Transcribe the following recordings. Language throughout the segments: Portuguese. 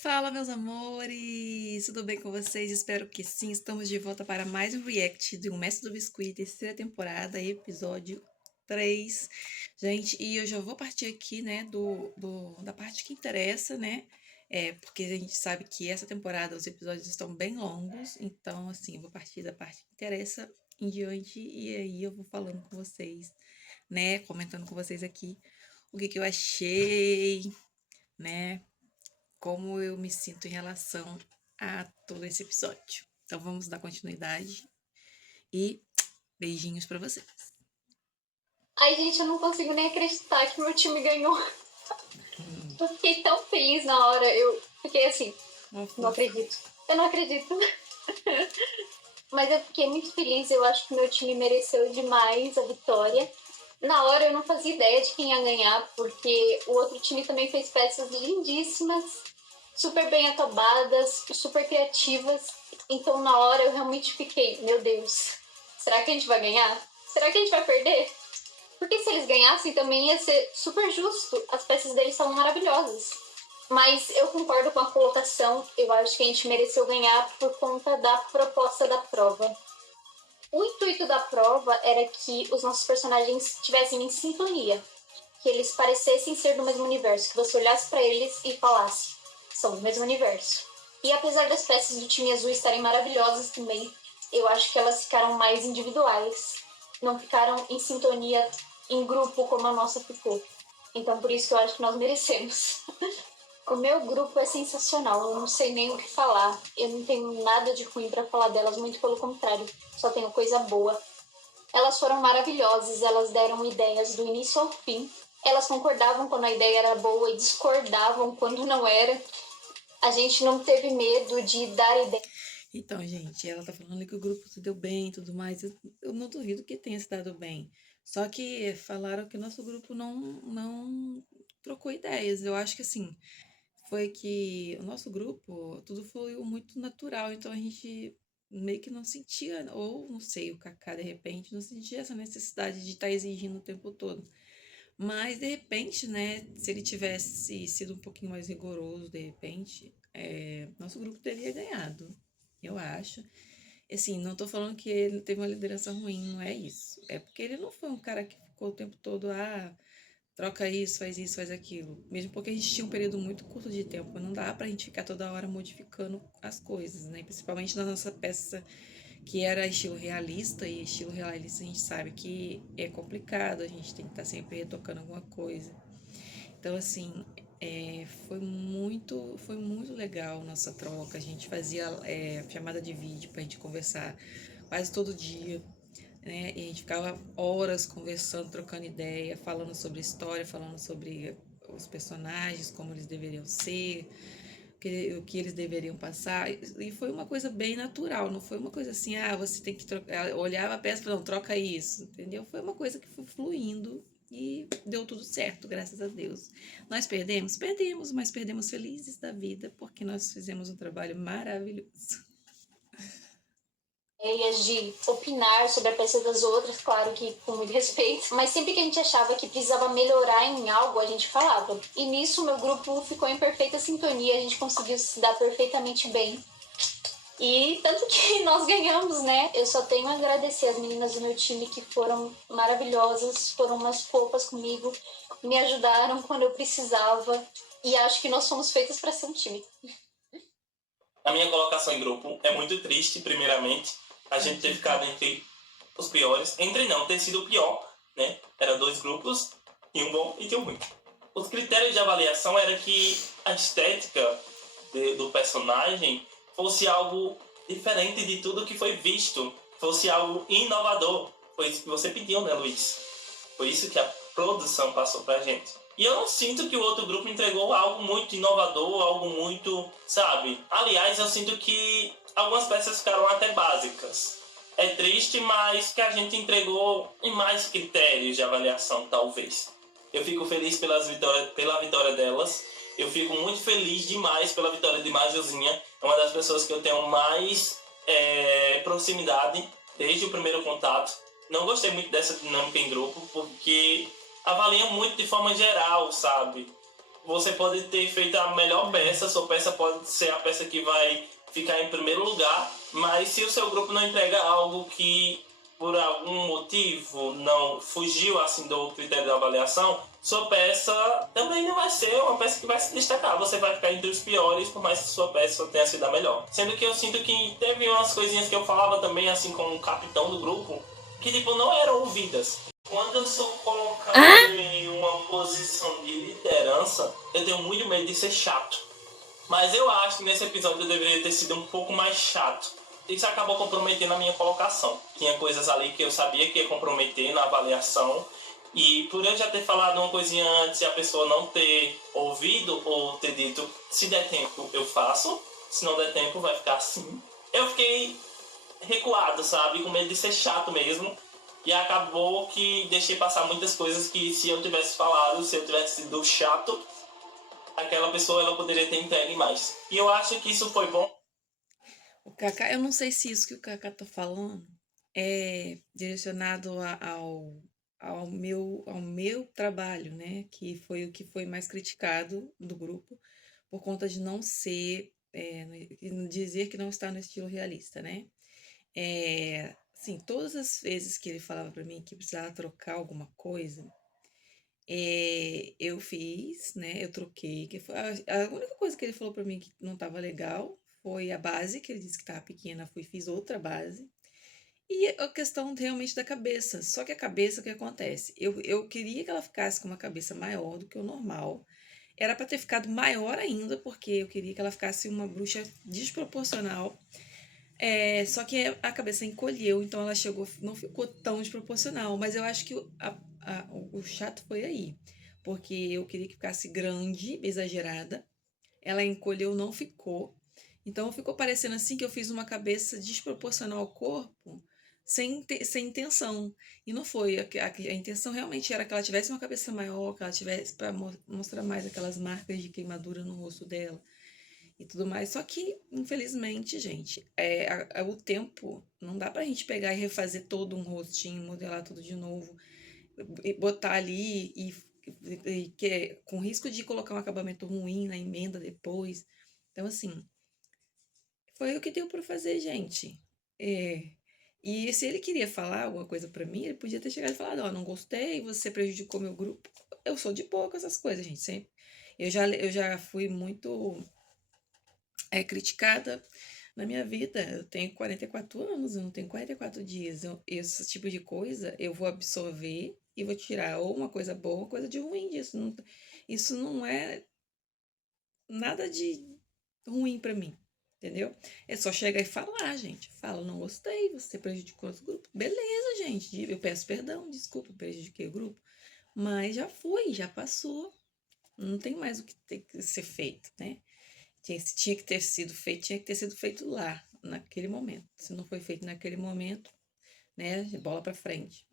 Fala, meus amores! Tudo bem com vocês? Espero que sim. Estamos de volta para mais um react de Um Mestre do Biscuit, terceira temporada, episódio 3. Gente, e eu já vou partir aqui, né, da parte que interessa, né? Porque a gente sabe que essa temporada os episódios estão bem longos, então, assim, eu vou partir da parte que interessa em diante e aí eu vou falando com vocês, né? Comentando com vocês aqui o que eu achei, né? Como eu me sinto em relação a todo esse episódio. Então vamos dar continuidade e beijinhos pra vocês. Ai, gente, eu não consigo nem acreditar que meu time ganhou. Eu fiquei tão feliz na hora. Eu fiquei assim, não acredito. Eu não acredito. Mas eu fiquei muito feliz. Eu acho que meu time mereceu demais a vitória. Na hora eu não fazia ideia de quem ia ganhar, porque o outro time também fez peças lindíssimas, super bem atobadas, super criativas. Então na hora eu realmente fiquei, meu Deus, será que a gente vai ganhar? Será que a gente vai perder? Porque se eles ganhassem também ia ser super justo. As peças deles são maravilhosas. Mas eu concordo com a colocação. Eu acho que a gente mereceu ganhar por conta da proposta da prova. O intuito da prova era que os nossos personagens estivessem em sintonia, que eles parecessem ser do mesmo universo, que você olhasse para eles e falasse, são do mesmo universo. E apesar das peças do time azul estarem maravilhosas também, eu acho que elas ficaram mais individuais, não ficaram em sintonia em grupo como a nossa ficou. Então por isso que eu acho que nós merecemos. O meu grupo é sensacional, eu não sei nem o que falar. Eu não tenho nada de ruim para falar delas, muito pelo contrário, só tenho coisa boa. Elas foram maravilhosas, elas deram ideias do início ao fim. Elas concordavam quando a ideia era boa e discordavam quando não era. A gente não teve medo de dar ideia. Então, gente, ela tá falando que o grupo se deu bem e tudo mais. Eu não duvido que tenha se dado bem. Só que falaram que o nosso grupo não trocou ideias. Eu acho que assim, foi que o nosso grupo, tudo fluiu muito natural, então a gente meio que não sentia, ou não sei, o Kaká de repente não sentia essa necessidade de estar exigindo o tempo todo. Mas de repente, né, se ele tivesse sido um pouquinho mais rigoroso, de repente, nosso grupo teria ganhado, eu acho. Assim, não tô falando que ele teve uma liderança ruim, não é isso. É porque ele não foi um cara que ficou o tempo todo, troca isso, faz aquilo. Mesmo porque a gente tinha um período muito curto de tempo, não dá pra gente ficar toda hora modificando as coisas, né? Principalmente na nossa peça que era estilo realista, e estilo realista a gente sabe que é complicado, a gente tem que estar sempre retocando alguma coisa. Então, assim, foi muito legal nossa troca. A gente fazia chamada de vídeo pra gente conversar quase todo dia, né? E a gente ficava horas conversando, trocando ideia, falando sobre história, falando sobre os personagens, como eles deveriam ser, o que eles deveriam passar. E foi uma coisa bem natural, não foi uma coisa assim, você tem que trocar. Olhava a peça e falava, não, troca isso, entendeu? Foi uma coisa que foi fluindo e deu tudo certo, graças a Deus. Nós perdemos? Perdemos, mas perdemos felizes da vida, porque nós fizemos um trabalho maravilhoso. Ideias de opinar sobre a peça das outras, claro que com muito respeito, mas sempre que a gente achava que precisava melhorar em algo, a gente falava. E nisso, meu grupo ficou em perfeita sintonia, a gente conseguiu se dar perfeitamente bem. E tanto que nós ganhamos, né? Eu só tenho a agradecer as meninas do meu time que foram maravilhosas, foram umas fofas comigo, me ajudaram quando eu precisava. E acho que nós fomos feitas para ser um time. A minha colocação em grupo é muito triste, primeiramente. A gente ter ficado entre os piores. Entre não, ter sido o pior, né? Eram dois grupos, e um bom e um ruim. Os critérios de avaliação era que a estética do personagem fosse algo diferente de tudo que foi visto. Fosse algo inovador. Foi isso que você pediu, né, Luiz? Foi isso que a produção passou pra gente. E eu não sinto que o outro grupo entregou algo muito inovador, algo muito, sabe? Aliás, eu sinto que algumas peças ficaram até básicas. É triste, mas que a gente entregou em mais critérios de avaliação, talvez. Eu fico feliz pela vitória delas. Eu fico muito feliz demais pela vitória de Majuzinha. É uma das pessoas que eu tenho mais proximidade desde o primeiro contato. Não gostei muito dessa dinâmica em grupo, porque avalia muito de forma geral, sabe? você pode ter feito a melhor peça, sua peça pode ser a peça que vai ficar em primeiro lugar, mas se o seu grupo não entrega algo que por algum motivo não fugiu assim do critério da avaliação, sua peça também não vai ser uma peça que vai se destacar. Você vai ficar entre os piores, por mais que sua peça tenha sido a melhor. Sendo que eu sinto que teve umas coisinhas que eu falava também, assim, como o capitão do grupo, que tipo, não eram ouvidas. Quando eu sou colocado em uma posição de liderança, eu tenho muito medo de ser chato. Mas eu acho que nesse episódio eu deveria ter sido um pouco mais chato. Isso acabou comprometendo a minha colocação. Tinha coisas ali que eu sabia que ia comprometer na avaliação. E por eu já ter falado uma coisinha antes e a pessoa não ter ouvido ou ter dito, se der tempo eu faço, se não der tempo vai ficar assim. Eu fiquei recuado, sabe? Com medo de ser chato mesmo. E acabou que deixei passar muitas coisas que se eu tivesse falado, se eu tivesse sido chato, aquela pessoa ela poderia ter entregue mais. E eu acho que isso foi bom. O Kaká, eu não sei se isso que o Kaká tá falando é direcionado ao meu trabalho, né? Que foi o que foi mais criticado do grupo, por conta de não ser, dizer que não está no estilo realista, né? Assim, todas as vezes que ele falava para mim que precisava trocar alguma coisa, eu fiz, né? Eu troquei. Que foi a única coisa que ele falou para mim que não estava legal foi a base, que ele disse que estava pequena, fui fiz outra base. E a questão realmente da cabeça. Só que a cabeça, o que acontece? Eu queria que ela ficasse com uma cabeça maior do que o normal. Era para ter ficado maior ainda, porque eu queria que ela ficasse uma bruxa desproporcional. Só que a cabeça encolheu, então ela chegou, não ficou tão desproporcional. Mas eu acho que o chato foi aí. Porque eu queria que ficasse grande, exagerada. Ela encolheu, não ficou. Então ficou parecendo assim que eu fiz uma cabeça desproporcional ao corpo, sem intenção. E não foi. A intenção realmente era que ela tivesse uma cabeça maior, que ela tivesse para mostrar mais aquelas marcas de queimadura no rosto dela e tudo mais. Só que, infelizmente, gente, o tempo não dá pra gente pegar e refazer todo um rostinho, modelar tudo de novo, e botar ali com risco de colocar um acabamento ruim na emenda depois. Então, assim, foi o que deu pra fazer, gente. E se ele queria falar alguma coisa pra mim, ele podia ter chegado e falado, ó, não gostei, você prejudicou meu grupo. Eu sou de boa com essas coisas, gente, sempre. Eu já fui muito criticada na minha vida. Eu tenho 44 anos, eu não tenho 44 dias. Esse tipo de coisa eu vou absorver e vou tirar ou uma coisa boa ou uma coisa de ruim disso. Isso não é nada de ruim pra mim, entendeu? É só chegar e falar, gente. Fala, não gostei, você prejudicou os grupos. Beleza, gente. Eu peço perdão, desculpa, prejudiquei o grupo. Mas já foi, já passou. Não tem mais o que tem que ser feito, né? Se tinha que ter sido feito, tinha que ter sido feito lá, naquele momento. Se não foi feito naquele momento, né, bola para frente.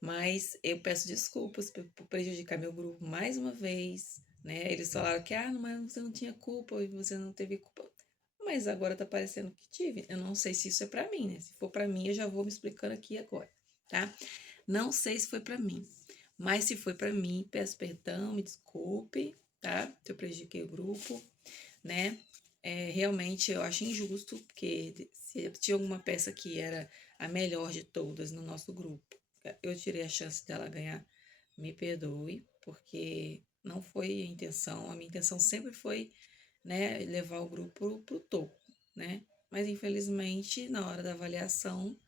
Mas eu peço desculpas por prejudicar meu grupo mais uma vez, né? Eles falaram que, mas você não tinha culpa, e você não teve culpa. Mas agora tá parecendo que tive. Eu não sei se isso é para mim, né? Se for para mim, eu já vou me explicando aqui agora, tá? Não sei se foi para mim. Mas se foi para mim, peço perdão, me desculpe, tá? Se eu prejudiquei o grupo, né? Realmente eu acho injusto, porque se tinha alguma peça que era a melhor de todas no nosso grupo, eu tirei a chance dela ganhar, me perdoe, porque não foi a intenção. A minha intenção sempre foi, né, levar o grupo pro topo, né? Mas infelizmente, na hora da avaliação,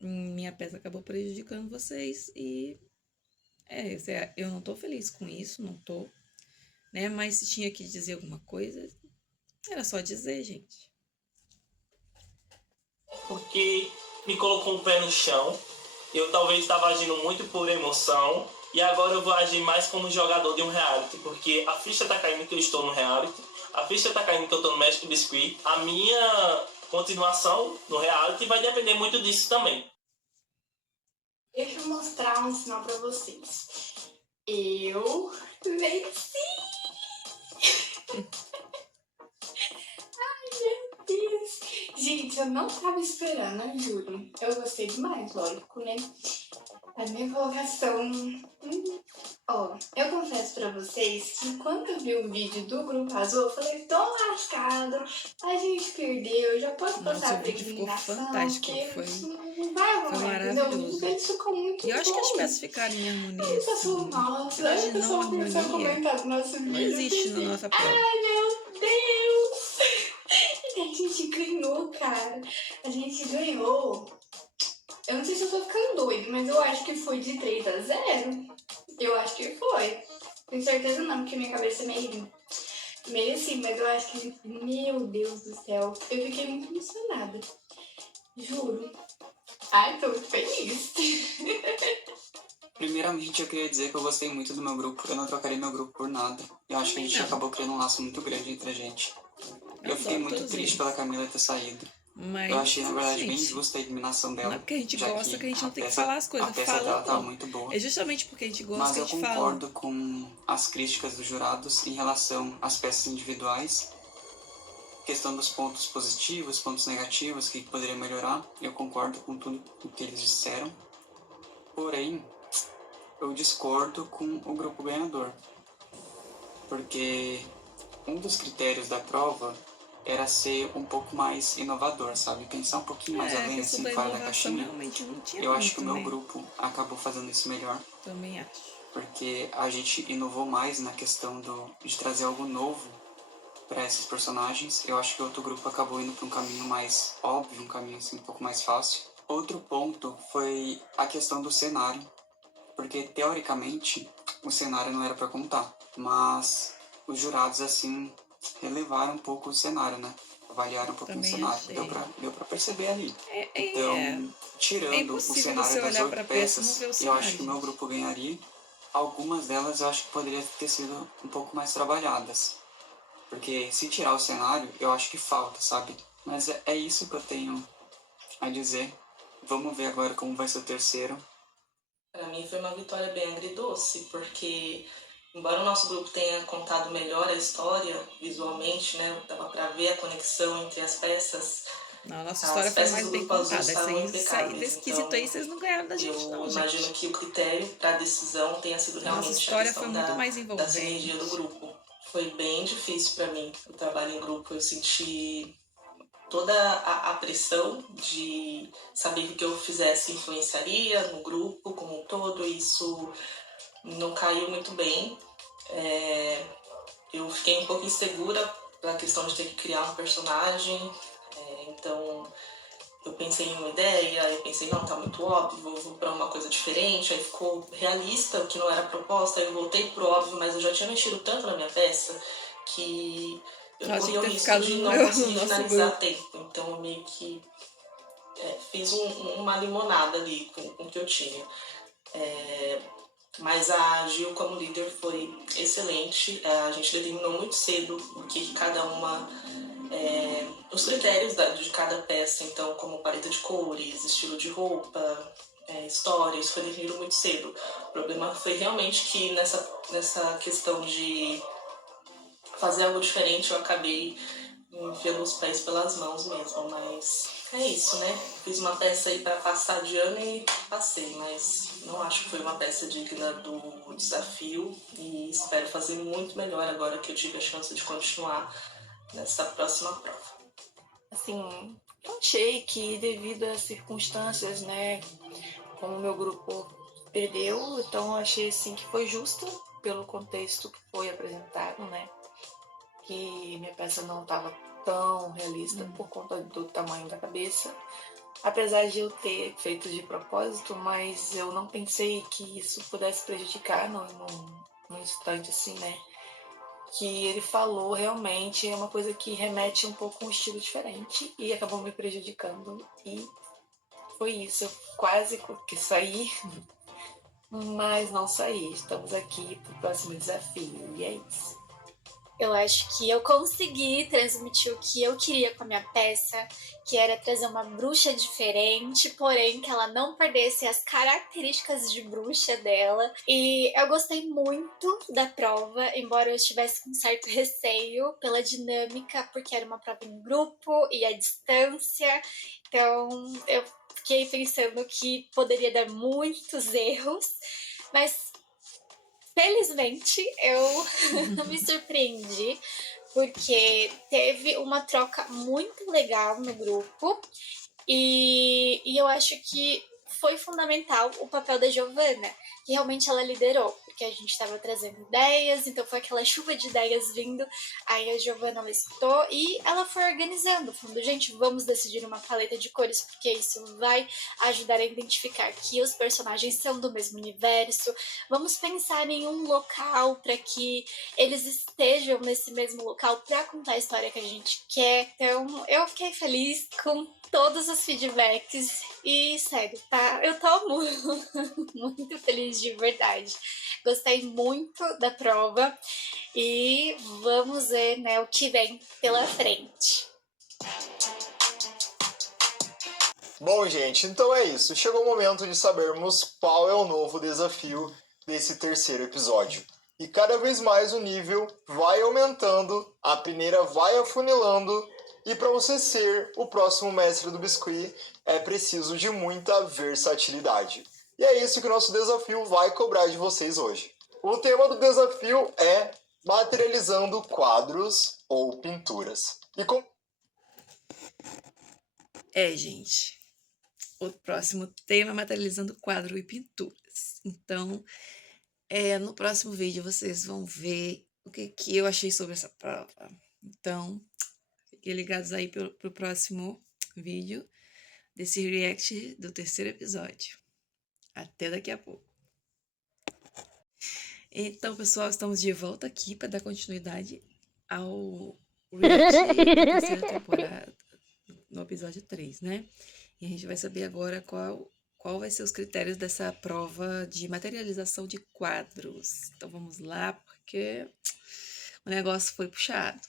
minha peça acabou prejudicando vocês e eu não tô feliz com isso, não tô, né? Mas se tinha que dizer alguma coisa, era só dizer, gente. Porque me colocou um pé no chão. Eu talvez estava agindo muito por emoção. E agora eu vou agir mais como jogador de um reality. Porque a ficha tá caindo que eu estou no reality. A ficha tá caindo que eu tô no México Biscuit. A minha continuação no reality vai depender muito disso também. Deixa eu mostrar um sinal pra vocês. Eu venci! Ai, meu Deus! Gente, eu não tava esperando, eu juro. Eu gostei demais, lógico, né? A minha colocação Ó, eu confesso pra vocês que quando eu vi o vídeo do Grupo Azul, eu falei, tô lascado, a gente perdeu, já posso Nossa, passar o pra vídeo ficou eliminação, fantástico. porque Foi não vai arrumar, entendeu? O vídeo maravilhoso. deles ficou muito E eu acho que as bom. peças ficaram em harmonia, Aí o pessoal, assim. nossa, Negócio aí o de não pessoal começou a harmonia comentar no nosso não vídeo, eu existe na pensei, nossa prova. ai meu Deus! E a gente ganhou, cara. A gente ganhou. Eu não sei se eu tô ficando doido, mas eu acho que foi de 3-0. Eu acho que foi. Tenho certeza não, porque minha cabeça é meio assim, mas eu acho que, meu Deus do céu, eu fiquei muito emocionada. Juro. Ai, tô muito feliz. Primeiramente, eu queria dizer que eu gostei muito do meu grupo. Eu não trocaria meu grupo por nada. Eu acho que a gente acabou criando um laço muito grande entre a gente. Eu fiquei muito triste pela Camila ter saído. Mas, eu achei, na verdade, gente, bem justa a eliminação dela. Não é porque a gente gosta que a gente não tem que peça, falar as coisas. A peça Fala, dela não. tá muito boa. É justamente porque a gente gosta Mas que a gente eu fala. concordo com as críticas dos jurados em relação às peças individuais. Questão dos pontos positivos, pontos negativos, que poderia melhorar. Eu concordo com tudo o que eles disseram. Porém, eu discordo com o grupo ganhador. Porque um dos critérios da prova era ser um pouco mais inovador, sabe? Pensar um pouquinho mais além, assim, fora da caixinha. Realmente não tinha eu muito, acho que o meu né? grupo acabou fazendo isso melhor. Também acho. Porque a gente inovou mais na questão de trazer algo novo para esses personagens. Eu acho que o outro grupo acabou indo para um caminho mais óbvio, um caminho assim, um pouco mais fácil. Outro ponto foi a questão do cenário, porque teoricamente o cenário não era para contar, mas os jurados assim relevaram um pouco o cenário, né? Avaliaram um pouquinho o cenário, deu pra perceber ali. Então, tirando o cenário das 8 peças, eu acho que o meu grupo ganharia. Algumas delas eu acho que poderiam ter sido um pouco mais trabalhadas. Porque se tirar o cenário, eu acho que falta, sabe? Mas é isso que eu tenho a dizer. Vamos ver agora como vai ser o terceiro. Para mim foi uma vitória bem agridoce, porque embora o nosso grupo tenha contado melhor a história visualmente, né, dava para ver a conexão entre as peças. Não, a nossa história foi mais bem contada. Essa aí, desse quesito aí, vocês não ganharam da gente, não, Eu gente. imagino que o critério para a decisão tenha sido realmente nossa história a questão foi muito mais envolvente. da sinergia do grupo. Foi bem difícil para mim o trabalho em grupo. Eu senti toda a pressão de saber que o que eu fizesse influenciaria no grupo como um todo. Isso não caiu muito bem. Eu fiquei um pouco insegura pela questão de ter que criar um personagem. Então eu pensei em uma ideia, eu pensei, não, tá muito óbvio, vou pra uma coisa diferente, aí ficou realista, o que não era proposta, aí eu voltei pro óbvio, mas eu já tinha mexido tanto na minha peça que eu corri o risco de não conseguir finalizar a tempo. Então eu meio que fiz uma limonada ali com o que eu tinha. Mas a Gil como líder foi excelente, a gente determinou muito cedo o que cada uma... os critérios de cada peça, então como paleta de cores, estilo de roupa, história, isso foi definido muito cedo. O problema foi realmente que nessa questão de fazer algo diferente eu acabei enfiando os pés pelas mãos mesmo, mas é isso, né? Fiz uma peça aí para passar de ano e passei, mas não acho que foi uma peça digna do desafio e espero fazer muito melhor agora que eu tive a chance de continuar nessa próxima prova. Assim, eu achei que devido às circunstâncias, né, como o meu grupo perdeu, então eu achei assim que foi justo pelo contexto que foi apresentado, né, que minha peça não estava tão realista por conta do tamanho da cabeça, apesar de eu ter feito de propósito, mas eu não pensei que isso pudesse prejudicar num instante assim, né, que ele falou realmente é uma coisa que remete um pouco a um estilo diferente e acabou me prejudicando e foi isso, eu quase que saí, mas não saí, estamos aqui pro próximo desafio e é isso. Eu acho que eu consegui transmitir o que eu queria com a minha peça, que era trazer uma bruxa diferente, porém que ela não perdesse as características de bruxa dela. E eu gostei muito da prova, embora eu estivesse com certo receio pela dinâmica, porque era uma prova em grupo e à distância. Então eu fiquei pensando que poderia dar muitos erros, mas felizmente, eu me surpreendi, porque teve uma troca muito legal no grupo. E eu acho que foi fundamental o papel da Giovana, que realmente ela liderou, porque a gente estava trazendo ideias, então foi aquela chuva de ideias vindo, aí a Giovana ela escutou e ela foi organizando, falando, gente, vamos decidir uma paleta de cores, porque isso vai ajudar a identificar que os personagens são do mesmo universo, vamos pensar em um local para que eles estejam nesse mesmo local para contar a história que a gente quer. Então, eu fiquei feliz com todos os feedbacks e, sério, tá? Eu tô muito feliz de verdade. Gostei muito da prova e vamos ver, né, o que vem pela frente. Bom, gente, então é isso. Chegou o momento de sabermos qual é o novo desafio desse terceiro episódio. E cada vez mais o nível vai aumentando, a peneira vai afunilando, e para você ser o próximo mestre do biscuit é preciso de muita versatilidade. E é isso que o nosso desafio vai cobrar de vocês hoje. O tema do desafio é materializando quadros ou pinturas. Gente, o próximo tema é materializando quadro e pinturas. Então, no próximo vídeo vocês vão ver o que eu achei sobre essa prova. Então, fiquem ligados aí pro próximo vídeo desse react do terceiro episódio. Até daqui a pouco. Então, pessoal, estamos de volta aqui para dar continuidade ao react da terceira temporada, no episódio 3, né? E a gente vai saber agora qual vai ser os critérios dessa prova de materialização de quadros. Então vamos lá, porque o negócio foi puxado.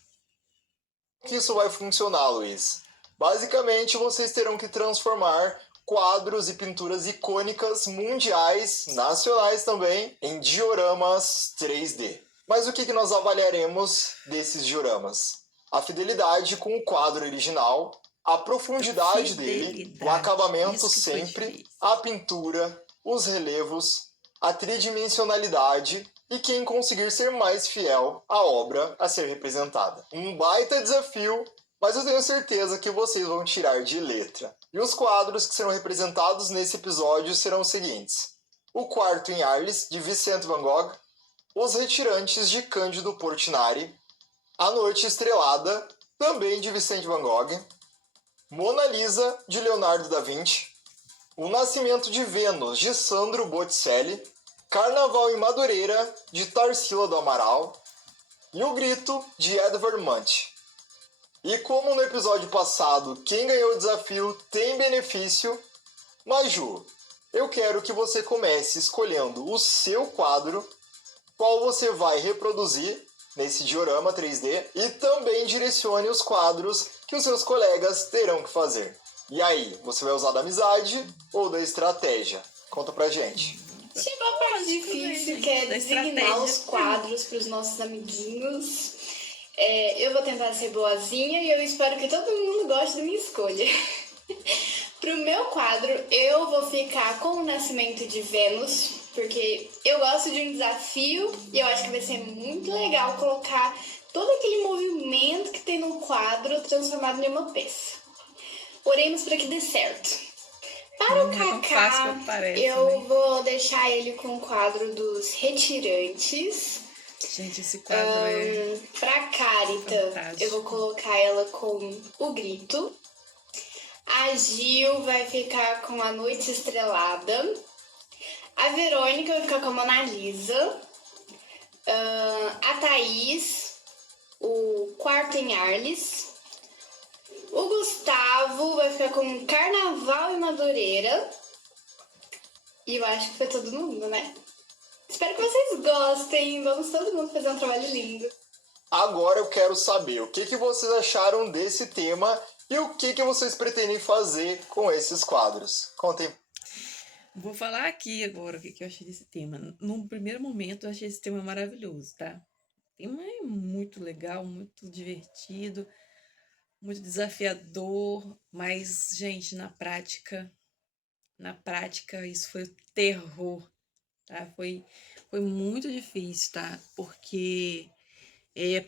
Que isso vai funcionar, Luiz? Basicamente, vocês terão que transformar quadros e pinturas icônicas mundiais, nacionais também, em dioramas 3D. Mas o que nós avaliaremos desses dioramas? A fidelidade com o quadro original, a profundidade dele, o acabamento sempre, a pintura, os relevos, a tridimensionalidade e quem conseguir ser mais fiel à obra a ser representada. Um baita desafio, mas eu tenho certeza que vocês vão tirar de letra. E os quadros que serão representados nesse episódio serão os seguintes: O Quarto em Arles, de Vicente Van Gogh, Os Retirantes, de Cândido Portinari, A Noite Estrelada, também de Vicente Van Gogh, Mona Lisa, de Leonardo da Vinci, O Nascimento de Vênus, de Sandro Botticelli, Carnaval em Madureira, de Tarsila do Amaral, e O Grito, de Edvard Munch. E como no episódio passado, quem ganhou o desafio tem benefício, Maju, eu quero que você comece escolhendo o seu quadro, qual você vai reproduzir nesse diorama 3D, e também direcione os quadros que os seus colegas terão que fazer. E aí, você vai usar da amizade ou da estratégia? Conta pra gente. Chegou a parte difícil, que é designar os quadros para os nossos amiguinhos. Eu vou tentar ser boazinha e eu espero que todo mundo goste da minha escolha. Pro meu quadro, eu vou ficar com o Nascimento de Vênus, porque eu gosto de um desafio e eu acho que vai ser muito legal colocar todo aquele movimento que tem no quadro transformado em uma peça. Oremos para que dê certo. Para o Kaká, eu vou deixar ele com o quadro dos Retirantes. Gente, esse quadro Pra Carita, eu vou colocar ela com O Grito. A Gil vai ficar com A Noite Estrelada. A Verônica vai ficar com a Mona Lisa. A Thaís, O Quarto em Arles. O Gustavo vai ficar com Carnaval em Madureira. E eu acho que foi todo mundo, né? Espero que vocês gostem. Vamos todo mundo fazer um trabalho lindo. Agora eu quero saber o que vocês acharam desse tema e o que vocês pretendem fazer com esses quadros. Contem. Vou falar aqui agora o que eu achei desse tema. Num primeiro momento, eu achei esse tema maravilhoso, tá? O tema é muito legal, muito divertido, muito desafiador, mas, gente, na prática, isso foi o terror. tá? Foi muito difícil, tá? Porque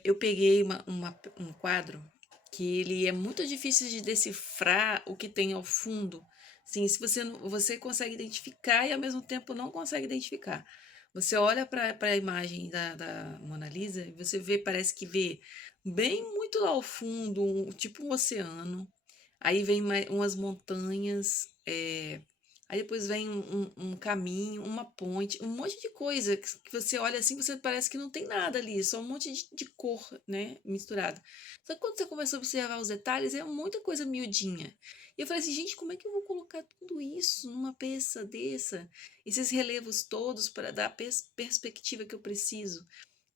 eu peguei um quadro que ele é muito difícil de decifrar o que tem ao fundo. Sim, se você consegue identificar e ao mesmo tempo não consegue identificar. Você olha para a imagem da Mona Lisa e você vê, parece que vê bem muito lá ao fundo, tipo um oceano. Aí vem umas montanhas, aí depois vem um caminho, uma ponte, um monte de coisa que você olha assim, você parece que não tem nada ali, só um monte de cor, né, misturada. Só que quando você começa a observar os detalhes, é muita coisa miudinha. E eu falei assim, gente, como é que eu vou colocar tudo isso numa peça dessa? Esses relevos todos para dar a perspectiva que eu preciso.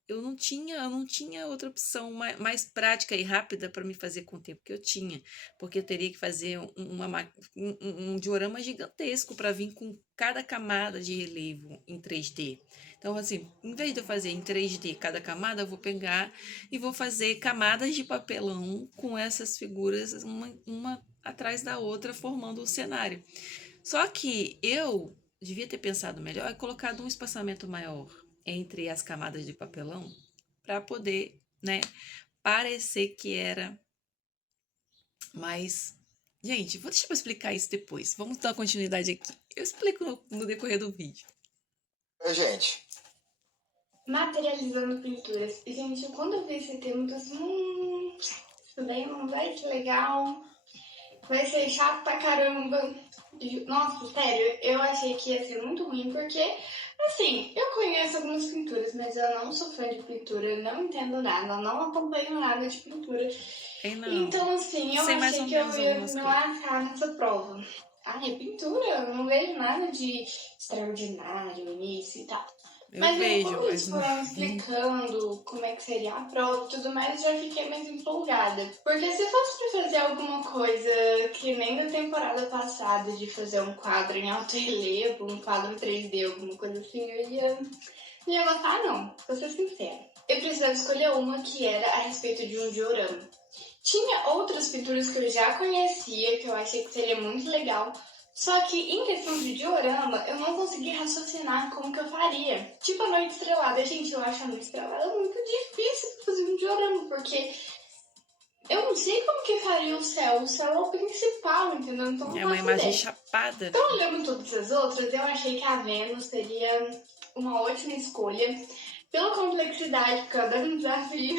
Eu não tinha outra opção mais prática e rápida para me fazer com o tempo que eu tinha, porque eu teria que fazer um diorama gigantesco para vir com cada camada de relevo em 3D. Então, assim, em vez de eu fazer em 3D cada camada, eu vou pegar e vou fazer camadas de papelão com essas figuras, uma atrás da outra, formando o cenário. Só que eu devia ter pensado melhor e colocado um espaçamento maior entre as camadas de papelão para poder, né, parecer que era mais. Gente, vou deixar eu explicar isso depois. Vamos dar continuidade aqui. Eu explico no decorrer do vídeo. Gente, Materializando pinturas. E, gente, quando eu vi esse tema, eu assim, isso daí não vai, que legal. Vai ser chato pra caramba. Nossa, sério, eu achei que ia ser muito ruim, porque, assim, eu conheço algumas pinturas, mas eu não sou fã de pintura, eu não entendo nada, eu não acompanho nada de pintura. Então, assim, eu achei que eu ia me lascar nessa prova. É pintura, eu não vejo nada de extraordinário, início e tal. Mas aí, quando eles foram explicando como é que seria a prova e tudo mais, já fiquei mais empolgada. Porque se fosse pra fazer alguma coisa que nem da temporada passada, de fazer um quadro em alto relevo, um quadro 3D, alguma coisa assim, eu não ia gostar, não. Pra ser sincera. Eu precisava escolher uma que era a respeito de um diorama. Tinha outras pinturas que eu já conhecia, que eu achei que seria muito legal. Só que em questão de diorama, eu não consegui raciocinar como que eu faria. Tipo a Noite Estrelada. Gente, eu acho a Noite Estrelada muito difícil pra fazer um diorama, porque eu não sei como que faria o céu. O céu é o principal, entendeu? Então não é uma imagem chapada. Então, olhando todas as outras, eu achei que a Vênus seria uma ótima escolha. Pela complexidade, porque eu adoro um desafio.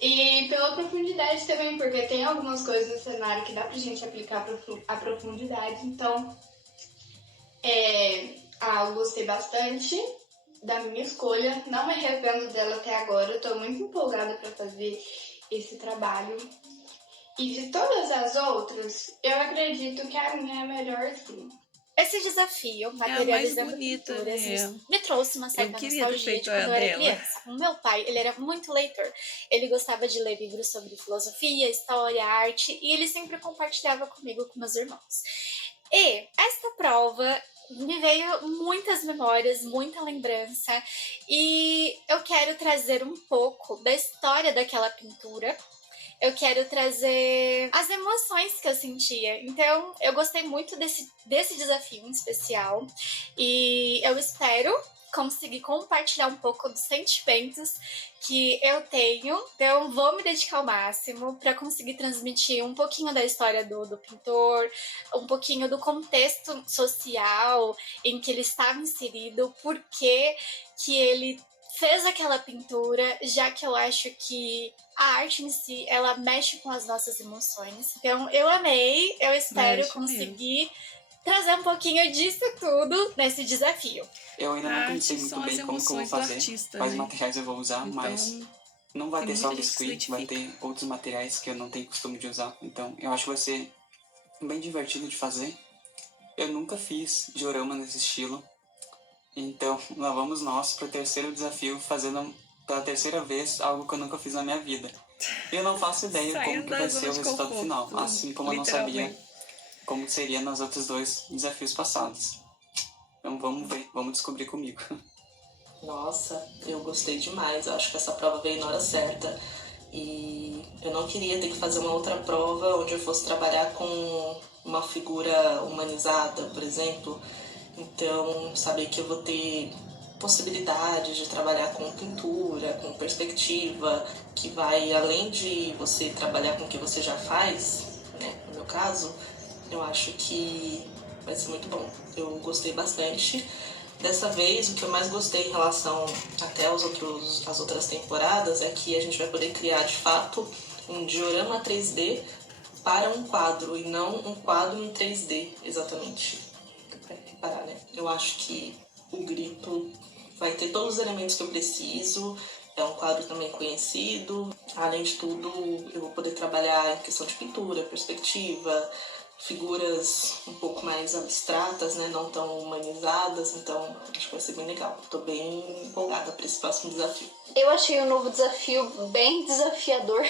E pela profundidade também, porque tem algumas coisas no cenário que dá pra gente aplicar a profundidade. Então, eu gostei bastante da minha escolha. Não me arrependo dela até agora. Eu tô muito empolgada pra fazer esse trabalho. E de todas as outras, eu acredito que a minha é a melhor, sim. Esse desafio, materializando pinturas, me trouxe uma certa nostalgia de quando eu era criança. O meu pai, ele era muito leitor. Ele gostava de ler livros sobre filosofia, história, arte, e ele sempre compartilhava comigo com meus irmãos. E esta prova me veio muitas memórias, muita lembrança, e eu quero trazer um pouco da história daquela pintura. Eu quero trazer as emoções que eu sentia. Então, eu gostei muito desse desafio em especial. E eu espero conseguir compartilhar um pouco dos sentimentos que eu tenho. Então, vou me dedicar ao máximo para conseguir transmitir um pouquinho da história do pintor, um pouquinho do contexto social em que ele estava inserido, por que ele fez aquela pintura, já que eu acho que a arte em si, ela mexe com as nossas emoções. Então, eu amei, eu espero conseguir trazer um pouquinho disso tudo nesse desafio. Eu ainda não pensei muito bem como que eu vou fazer, quais materiais eu vou usar, então, mas não vai ter só biscuit, vai ter outros materiais que eu não tenho costume de usar. Então, eu acho que vai ser bem divertido de fazer. Eu nunca fiz diorama nesse estilo. Então, lá vamos nós para o terceiro desafio, fazendo pela terceira vez algo que eu nunca fiz na minha vida. Eu não faço ideia como que vai ser o resultado final, assim como eu não sabia como seria nos outros dois desafios passados. Então vamos ver, vamos descobrir comigo. Nossa, eu gostei demais, eu acho que essa prova veio na hora certa. E eu não queria ter que fazer uma outra prova onde eu fosse trabalhar com uma figura humanizada, por exemplo. Então, saber que eu vou ter possibilidade de trabalhar com pintura, com perspectiva, que vai além de você trabalhar com o que você já faz, né, no meu caso, eu acho que vai ser muito bom. Eu gostei bastante. Dessa vez, o que eu mais gostei em relação até às outras temporadas é que a gente vai poder criar, de fato, um diorama 3D para um quadro e não um quadro em 3D, exatamente. Pra reparar, né? Eu acho que o Grito vai ter todos os elementos que eu preciso, é um quadro também conhecido. Além de tudo, eu vou poder trabalhar em questão de pintura, perspectiva, figuras um pouco mais abstratas, né? Não tão humanizadas, então acho que vai ser bem legal. Estou bem empolgada para esse próximo desafio. Eu achei o novo desafio bem desafiador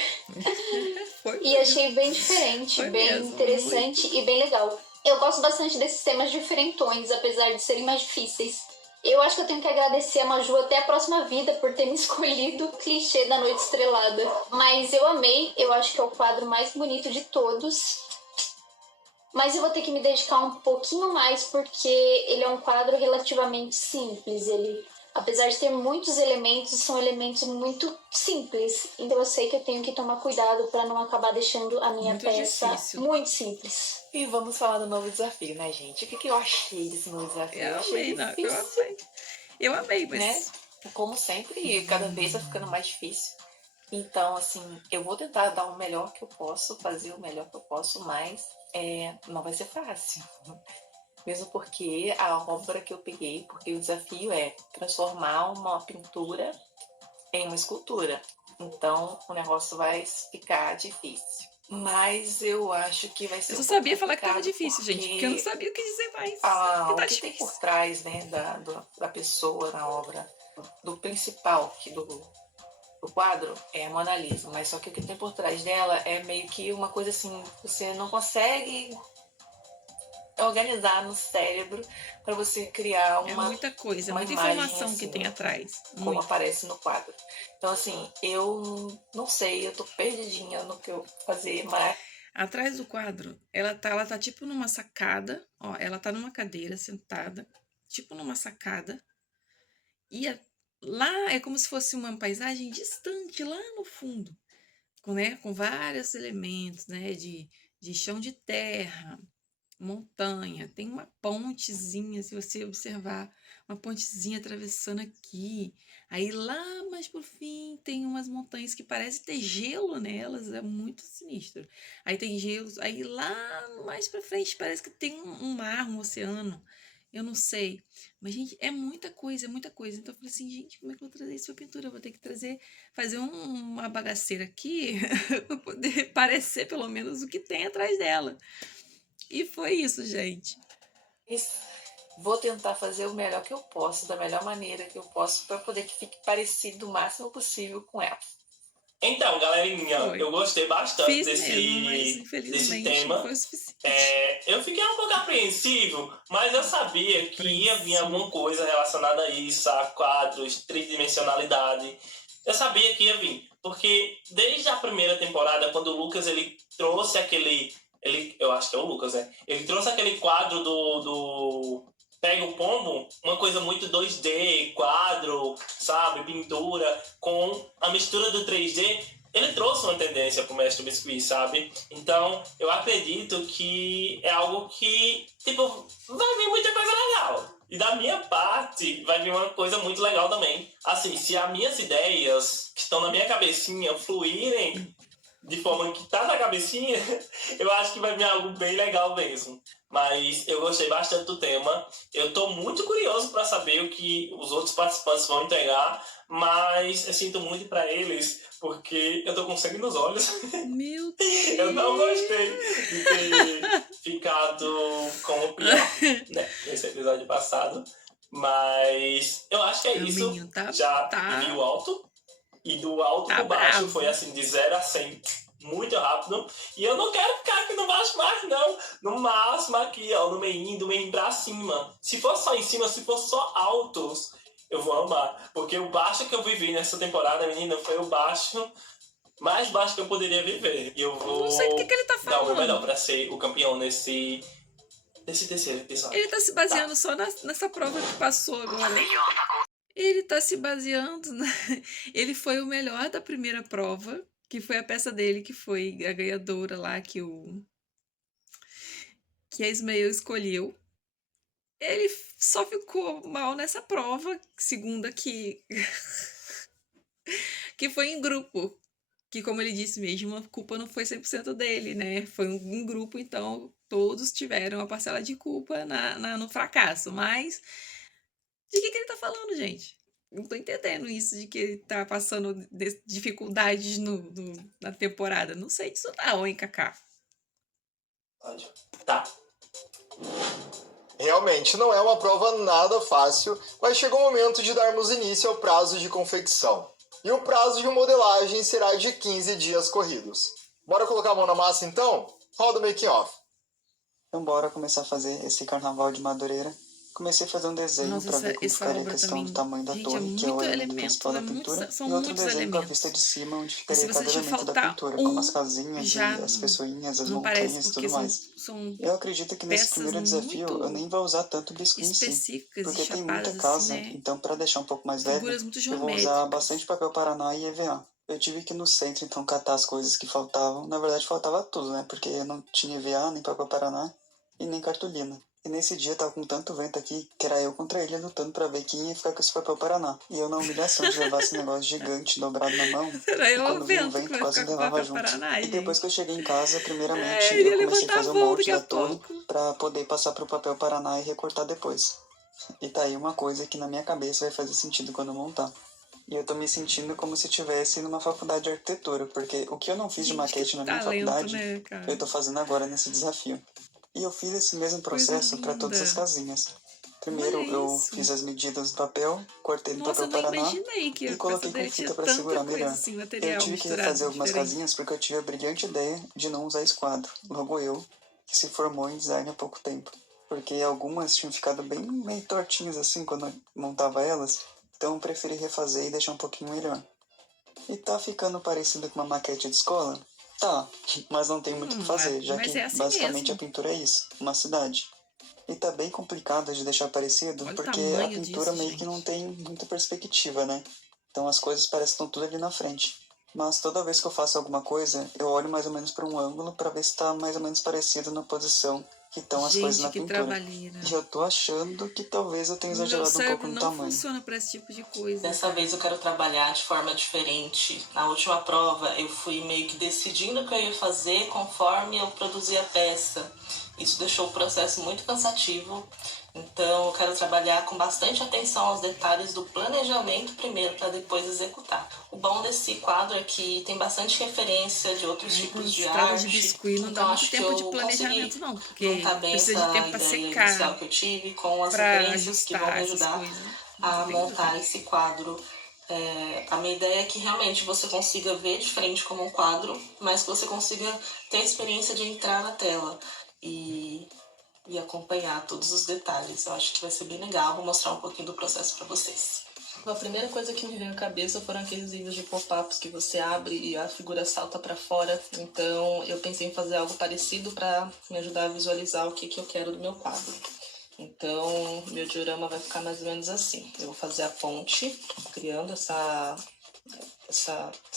e achei bem diferente, bem interessante e bem legal. Eu gosto bastante desses temas diferentões, apesar de serem mais difíceis. Eu acho que eu tenho que agradecer a Maju até a próxima vida por ter me escolhido o clichê da Noite Estrelada. Mas eu amei, eu acho que é o quadro mais bonito de todos. Mas eu vou ter que me dedicar um pouquinho mais porque ele é um quadro relativamente simples. Ele, apesar de ter muitos elementos, são elementos muito simples. Então eu sei que eu tenho que tomar cuidado para não acabar deixando a minha Muito peça difícil. muito simples. E vamos falar do novo desafio, né, gente? O que eu achei desse novo desafio? Eu achei amei, não, difícil, eu amei, mas... né? Como sempre, cada vez vai ficando mais difícil. Então, assim, eu vou tentar dar o melhor que eu posso, fazer o melhor que eu posso, mas não vai ser fácil. Mesmo porque a obra que eu peguei, porque o desafio é transformar uma pintura em uma escultura. Então, o negócio vai ficar difícil. Mas eu acho que vai ser Eu só um pouco sabia falar que tava complicado difícil, gente, porque eu não sabia o que dizer mais. o Porque tá que tem difícil. por trás, né, da pessoa na obra, do principal, do quadro, é a Mona Lisa. Mas só que o que tem por trás dela é meio que uma coisa assim, você não consegue organizar no cérebro para você criar É uma muita coisa, uma muita imagem informação que assim, tem atrás. como Muito. aparece no quadro. Então, assim, eu não sei, eu tô perdidinha no que eu fazer, mas Atrás do quadro, ela tá tipo numa sacada, ó, ela tá numa cadeira sentada, tipo numa sacada, e lá é como se fosse uma paisagem distante, lá no fundo, com vários elementos, né, de chão de terra, montanha, tem uma pontezinha, se você observar, uma pontezinha atravessando aqui. Aí lá mais pro fim tem umas montanhas que parece ter gelo nelas, é muito sinistro. Aí tem gelo, aí lá mais pra frente parece que tem um mar, um oceano. Eu não sei. Mas, gente, é muita coisa, é muita coisa. Então eu falei assim, gente, como é que eu vou trazer isso pra pintura? Eu vou ter que fazer uma bagaceira aqui pra poder parecer pelo menos o que tem atrás dela. E foi isso, gente. vou tentar fazer o melhor que eu posso, da melhor maneira que eu posso, para poder que fique parecido o máximo possível com ela. Então, galerinha, Foi. eu gostei bastante Fiz desse, mesmo, mas desse infelizmente tema. não foi o suficiente. Eu fiquei um pouco apreensivo, mas eu sabia que ia vir alguma coisa relacionada a isso, a quadros, tridimensionalidade. Eu sabia que ia vir, porque desde a primeira temporada, quando o Lucas ele trouxe aquele... eu acho que é o Lucas, né? Ele trouxe aquele quadro do Pega o Pombo, uma coisa muito 2D, quadro, sabe, pintura, com a mistura do 3D. Ele trouxe uma tendência pro Mestre Biscuit, sabe? Então, eu acredito que é algo que, tipo, vai vir muita coisa legal. E da minha parte, vai vir uma coisa muito legal também. Assim, se as minhas ideias que estão na minha cabecinha fluírem de forma que tá na cabecinha, eu acho que vai vir algo bem legal mesmo. Mas eu gostei bastante do tema. Eu tô muito curioso para saber o que os outros participantes vão entregar, mas eu sinto muito para eles, porque eu tô com sangue nos olhos. Meu Deus! Eu não gostei de ter ficado como o pior, né, nesse episódio passado. Mas eu acho que é isso. Menino, Já tá vi o alto. E do alto tá pro baixo bravo. foi assim, de 0 a 100, muito rápido. E eu não quero ficar aqui no baixo mais, não. No máximo aqui, ó, no meio, do meio pra cima. Se for só em cima, se for só altos, eu vou amar. Porque o baixo que eu vivi nessa temporada, menina, foi o baixo mais baixo que eu poderia viver. E eu vou Não sei do que ele tá dar o meu melhor falando. pra ser o campeão nesse desse terceiro episódio. Ele tá se baseando só nessa prova que passou agora. Ele tá se baseando Ele foi o melhor da primeira prova, que foi a peça dele, que foi a ganhadora lá, que a Ismael escolheu. Ele só ficou mal nessa prova, segunda que foi em grupo. Que, como ele disse mesmo, a culpa não foi 100% dele, né? Foi um grupo, então todos tiveram uma parcela de culpa no fracasso. Mas de que ele tá falando, gente? Não tô entendendo isso de que ele tá passando dificuldades na temporada. Não sei disso não, hein, Kaká? Tá. Realmente não é uma prova nada fácil, mas chegou o momento de darmos início ao prazo de confecção. E o prazo de modelagem será de 15 dias corridos. Bora colocar a mão na massa então? Roda o making off. Então bora começar a fazer esse carnaval de Madureira. Comecei a fazer um desenho Nossa, para ver como essa ficaria a obra questão também, do tamanho da gente, torre, que é o elemento principal da pintura, são e outro muitos desenho com a elementos. vista de cima, onde E se ficaria você cada deixar elemento da faltar pintura, como as um, casinhas já e as pessoinhas, as não parece, montanhas e porque tudo mais. são Eu acredito que nesse peças primeiro desafio eu nem muito vou usar tanto o biscuit em si, específicas e porque tem muita chapadas, assim, casa, né? então para deixar um pouco mais leve, Figuras muito eu vou usar geométricas. bastante papel Paraná e EVA. Eu tive que ir no centro, então, catar as coisas que faltavam. Na verdade, faltava tudo, né? Porque eu não tinha EVA, nem papel Paraná e nem cartolina. E nesse dia tava com tanto vento aqui que era eu contra ele lutando pra ver quem ia ficar com esse papel Paraná. E eu na humilhação de levar esse negócio gigante dobrado na mão. Era E eu quando vinha o vendo que vento, vai quase ficar com o levava papel junto. Paraná, E depois gente. que eu cheguei em casa, primeiramente Ele eu ia comecei a levantar fazer a o mão molde daqui a da torre pouco. pra poder passar pro papel Paraná e recortar depois. E tá aí uma coisa que na minha cabeça vai fazer sentido quando eu montar. E eu tô me sentindo como se estivesse numa faculdade de arquitetura, porque o que eu não fiz de Gente, que maquete na minha talento, faculdade, né, cara? eu tô fazendo agora nesse desafio. E eu fiz esse mesmo Coisa processo para todas as linda. casinhas. Olha Primeiro eu isso. fiz as medidas do papel, cortei no Nossa, papel eu não Paraná imaginei que e a peça coloquei com dele tinha fita para tanta segurar coisa melhor. assim, Eu material tive que misturado refazer algumas diferente. casinhas porque eu tive a brilhante ideia de não usar esquadro. Logo eu, que se formou em design há pouco tempo. Porque algumas tinham ficado bem meio tortinhas assim quando eu montava elas, então eu preferi refazer e deixar um pouquinho melhor. E tá ficando parecido com uma maquete de escola? Tá, mas não tem muito o que fazer, já Mas que é assim basicamente mesmo. a pintura é isso, uma cidade. E tá bem complicado de deixar parecido, Olha o porque a tamanho pintura disso, meio que não gente. tem muita perspectiva, né? Então as coisas parecem que estão tudo ali na frente. Mas toda vez que eu faço alguma coisa, eu olho mais ou menos para um ângulo para ver se tá mais ou menos parecido na posição que estão as coisas Gente, na que pintura. trabalheira. E eu tô achando que talvez eu tenha O meu exagerado um pouco cérebro no não tamanho. funciona para esse tipo de coisa. Dessa vez eu quero trabalhar de forma diferente. Na última prova eu fui meio que decidindo o que eu ia fazer conforme eu produzia a peça. Isso deixou o processo muito cansativo. Então eu quero trabalhar com bastante atenção aos detalhes do planejamento primeiro para depois executar. O bom desse quadro é que tem bastante referência de outros tipos de Pratos de arte. biscuit não dá Então muito acho que tempo de eu planejamento consegui não, porque juntar bem precisa de essa tempo para ideia secar, inicial que eu tive com as para referências que vão ajustar me essas ajudar coisas. a Depende do montar tempo. esse quadro. A minha ideia é que realmente você consiga ver de frente como um quadro, mas que você consiga ter a experiência de entrar na tela e acompanhar todos os detalhes. Eu acho que vai ser bem legal. Vou mostrar um pouquinho do processo para vocês. A primeira coisa que me veio à cabeça foram aqueles vídeos de pop-ups que você abre e a figura salta para fora. Então eu pensei em fazer algo parecido para me ajudar a visualizar o que eu quero do meu quadro. Então meu diorama vai ficar mais ou menos assim. Eu vou fazer a ponte, criando essa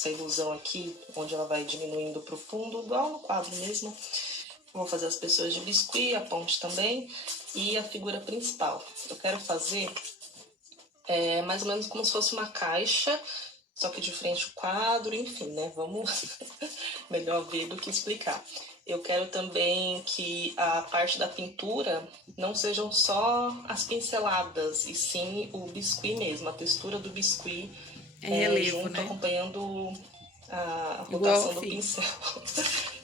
ilusão aqui, onde ela vai diminuindo para o fundo, igual no quadro mesmo. Vou fazer as pessoas de biscuit, a ponte também e a figura principal. Eu quero fazer mais ou menos como se fosse uma caixa, só que de frente ao quadro, enfim, né? Vamos melhor ver do que explicar. Eu quero também que a parte da pintura não sejam só as pinceladas, e sim o biscuit mesmo, a textura do biscuit relevo, junto, né? acompanhando a Igual rotação eu do fiz. pincel.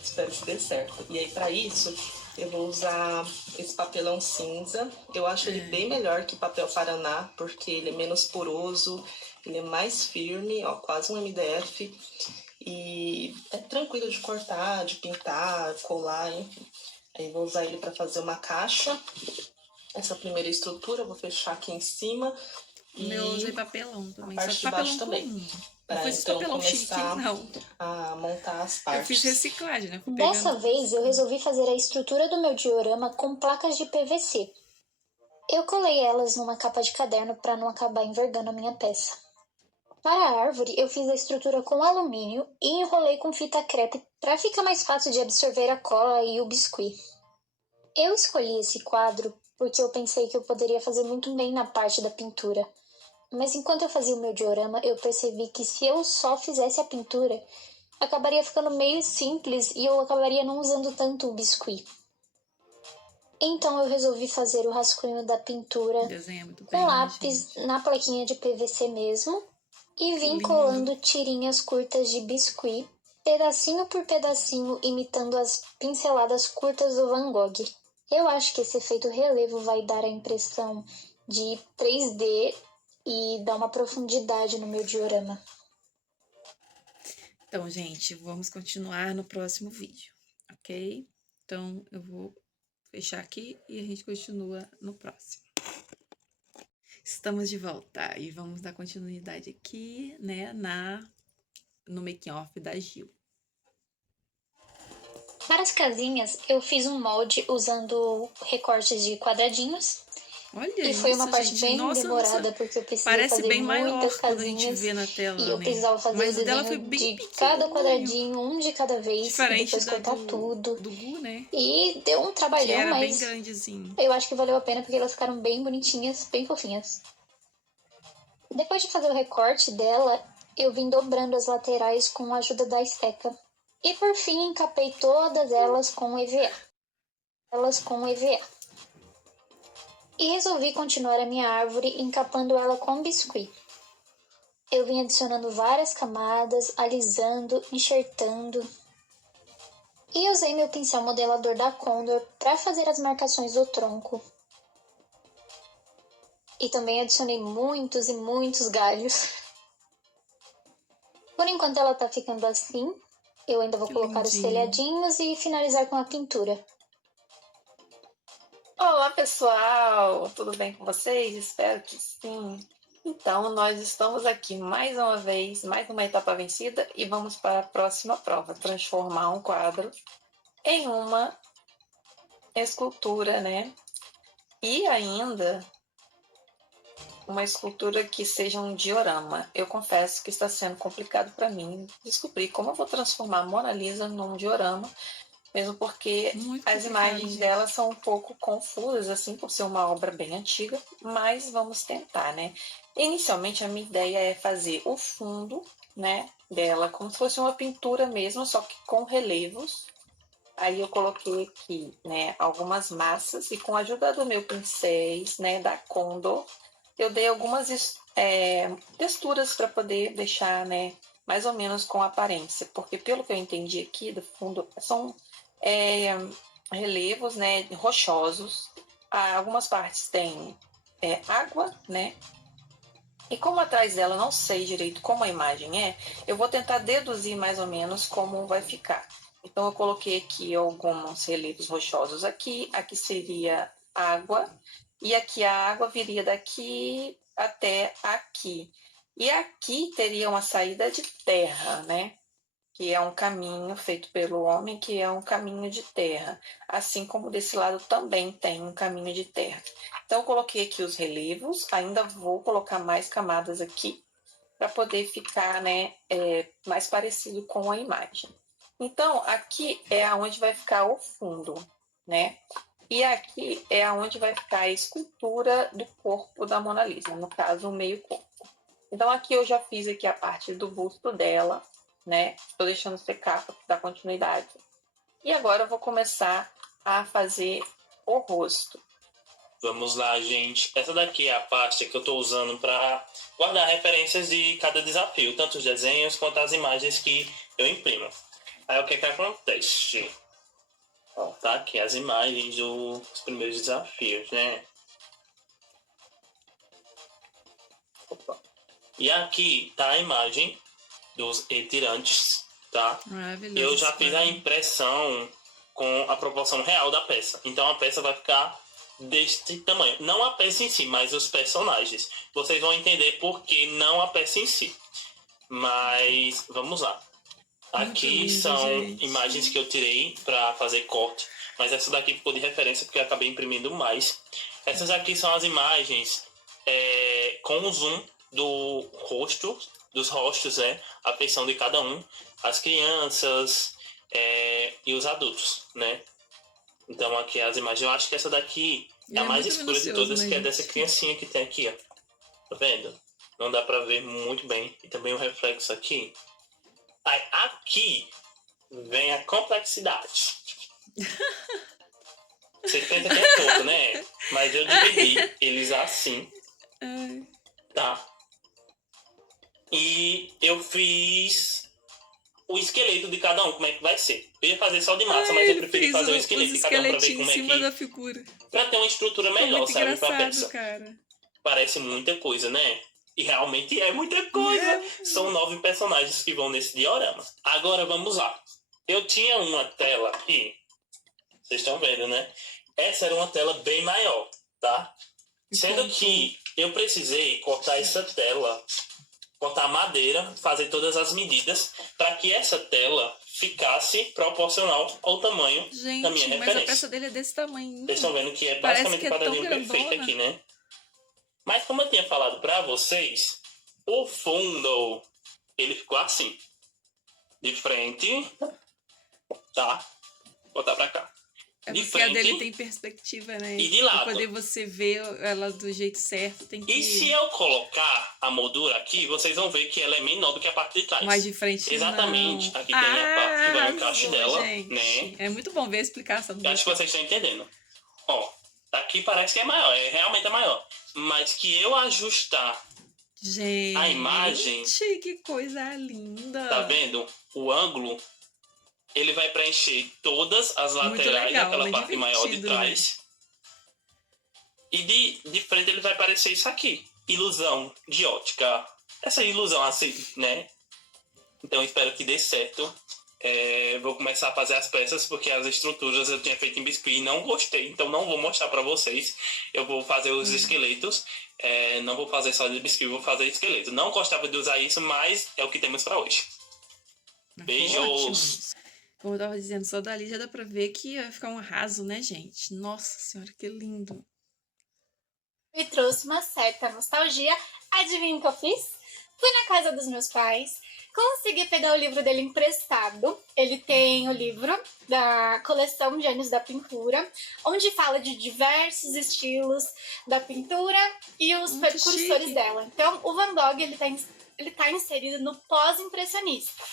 Espero que dê certo. E aí, para isso, eu vou usar esse papelão cinza. Eu acho ele bem melhor que papel Paraná, porque ele é menos poroso, ele é mais firme, ó, quase um MDF. E é tranquilo de cortar, de pintar, colar, enfim. Aí vou usar ele para fazer uma caixa. Essa primeira estrutura eu vou fechar aqui em cima. O meu eu usei papelão também, a só parte que de baixo papelão também. comum. Não para foi esse então papelão chique, começar não. a montar as Eu partes. fiz reciclagem, né? Fui Dessa pegando. vez, eu resolvi fazer a estrutura do meu diorama com placas de PVC. Eu colei elas numa capa de caderno para não acabar envergando a minha peça. Para a árvore, eu fiz a estrutura com alumínio e enrolei com fita crepe para ficar mais fácil de absorver a cola e o biscuit. Eu escolhi esse quadro porque eu pensei que eu poderia fazer muito bem na parte da pintura. Mas enquanto eu fazia o meu diorama, eu percebi que se eu só fizesse a pintura, acabaria ficando meio simples e eu acabaria não usando tanto o biscuit. Então eu resolvi fazer o rascunho da pintura Desenha muito com bem, né, lápis gente? na plaquinha de PVC mesmo e vim Lindo. colando tirinhas curtas de biscuit, pedacinho por pedacinho, imitando as pinceladas curtas do Van Gogh. Eu acho que esse efeito relevo vai dar a impressão de 3D e dar uma profundidade no meu diorama. Então, gente, vamos continuar no próximo vídeo, ok? Então, eu vou fechar aqui e a gente continua no próximo. Estamos de volta e vamos dar continuidade aqui, né, no making off da Gil. Para as casinhas, eu fiz um molde usando recortes de quadradinhos. Olha E foi uma isso, parte gente. bem Nossa, demorada, porque eu precisei parece fazer bem maior muitas quando a gente casinhas. vê na tela, E eu né? precisava fazer Mas o o dela foi desenho bem de cada pequenininho. quadradinho, um de cada vez, e Diferente depois cortar tudo. do Gu, né? E deu um Que trabalhão, era bem mas grandezinho. eu acho que valeu a pena porque elas ficaram bem bonitinhas, bem fofinhas. Depois de fazer o recorte dela, eu vim dobrando as laterais com a ajuda da esteca. E por fim, encapei todas elas com EVA. E resolvi continuar a minha árvore encapando ela com biscuit. Eu vim adicionando várias camadas, alisando, enxertando. E usei meu pincel modelador da Condor para fazer as marcações do tronco. E também adicionei muitos e muitos galhos. Por enquanto ela tá ficando assim. Eu ainda vou Que colocar os lindinho. telhadinhos e finalizar com a pintura. Olá, pessoal! Tudo bem com vocês? Espero que sim. Então, nós estamos aqui mais uma vez, mais uma etapa vencida e vamos para a próxima prova, transformar um quadro em uma escultura, né? E ainda uma escultura que seja um diorama. Eu confesso que está sendo complicado para mim descobrir como eu vou transformar a Mona Lisa num diorama, mesmo porque Muito as complicado, imagens gente. dela são um pouco confusas, assim, por ser uma obra bem antiga, mas vamos tentar, né? Inicialmente, a minha ideia é fazer o fundo, né, dela como se fosse uma pintura mesmo, só que com relevos. Aí eu coloquei aqui, né, algumas massas e com a ajuda do meu pincéis, né, da Condor, eu dei algumas texturas para poder deixar, né, mais ou menos com aparência, porque pelo que eu entendi aqui do fundo, são relevos, né, rochosos. Algumas partes têm água, né, e como atrás dela eu não sei direito como a imagem é, eu vou tentar deduzir mais ou menos como vai ficar. Então eu coloquei aqui alguns relevos rochosos aqui seria água, e aqui a água viria daqui até aqui. E aqui teria uma saída de terra, né? Que é um caminho feito pelo homem, que é um caminho de terra. Assim como desse lado também tem um caminho de terra. Então eu coloquei aqui os relevos, ainda vou colocar mais camadas aqui, para poder ficar, né, mais parecido com a imagem. Então, aqui é aonde vai ficar o fundo, né? E aqui é aonde vai ficar a escultura do corpo da Mona Lisa, no caso, o meio corpo. Então, aqui eu já fiz aqui a parte do busto dela, né? Estou deixando secar para dar continuidade. E agora eu vou começar a fazer o rosto. Vamos lá, gente. Essa daqui é a pasta que eu estou usando para guardar referências de cada desafio, tanto os desenhos quanto as imagens que eu imprimo. Aí o que acontece? Ó, tá aqui as imagens dos primeiros desafios, né? Opa. E aqui tá a imagem dos retirantes, tá? Maravilhoso. Eu já esse fiz a quadro. impressão com a proporção real da peça. Então a peça vai ficar deste tamanho. Não a peça em si, mas os personagens. Vocês vão entender por que não a peça em si. Mas vamos lá. Muito Aqui lindo, são gente. imagens que eu tirei para fazer corte, mas essa daqui ficou de referência porque eu acabei imprimindo mais. Essas aqui são as imagens com o zoom do rosto, dos rostos, né? A feição de cada um, as crianças e os adultos, né? Então aqui as imagens, eu acho que essa daqui é a mais muito escura de minucioso, todas, né, que é gente? dessa criancinha que tem aqui, ó. Tá vendo? Não dá pra ver muito bem. E também o reflexo aqui. Aí, aqui vem a complexidade. Você pensa que é pouco, né? Mas eu dividi eles assim, Ai, tá? E eu fiz o esqueleto de cada um, como é que vai ser. Eu ia fazer só de massa, mas eu ele preferi fez fazer o os esqueleto de cada um pra ver esqueletinhos como em é cima da que... figura. Pra ter uma estrutura Ficou melhor, muito sabe? Pra engraçado, peça. cara. Parece muita coisa, né? E realmente é muita coisa. São 9 personagens que vão nesse diorama. Agora vamos lá. Eu tinha uma tela aqui. Vocês estão vendo, né? Essa era uma tela bem maior, tá? Sendo que eu precisei cortar essa tela, cortar a madeira, fazer todas as medidas para que essa tela ficasse proporcional ao tamanho da minha Gente, mas a referência. peça dele é desse tamanho. Vocês estão vendo que é Parece basicamente que é o quadradinho tão perfeito grandona. aqui, né? Mas como eu tinha falado para vocês, o fundo, ele ficou assim. De frente, tá? Vou botar para cá. É De porque a dele frente tem perspectiva, né? e de Pra lado. poder você ver ela do jeito certo, tem que E se eu colocar a moldura aqui, vocês vão ver que ela é menor do que a parte de trás. mais de frente. Exatamente. Não. Aqui tem a parte que vai no encaixe arrasou, dela, gente. né? É muito bom ver a explicação do Eu acho que vocês estão entendendo. Ó, aqui parece que é maior, realmente é maior. Mas que eu ajustar Gente, a imagem, que coisa linda. tá vendo? O ângulo, ele vai preencher todas as Muito laterais legal, daquela bem parte maior de divertido, trás. E de frente ele vai parecer isso aqui. Ilusão de ótica. Essa ilusão assim, né? Então espero que dê certo. Vou começar a fazer as peças, porque as estruturas eu tinha feito em biscuit e não gostei. Então não vou mostrar pra vocês. Eu vou fazer os esqueletos. Não vou fazer só de biscuit, vou fazer esqueleto. Não gostava de usar isso, mas é o que temos pra hoje. Beijos! Ótimo. Como eu tava dizendo, só dali já dá pra ver que vai ficar um arraso, né, gente? Nossa senhora, que lindo. Me trouxe uma certa nostalgia. Adivinha o que eu fiz? Fui na casa dos meus pais, consegui pegar o livro dele emprestado. Ele tem o livro da coleção Gênios da Pintura, onde fala de diversos estilos da pintura e os Muito precursores chique. dela. Então, o Van Gogh ele tá inserido no pós-impressionista.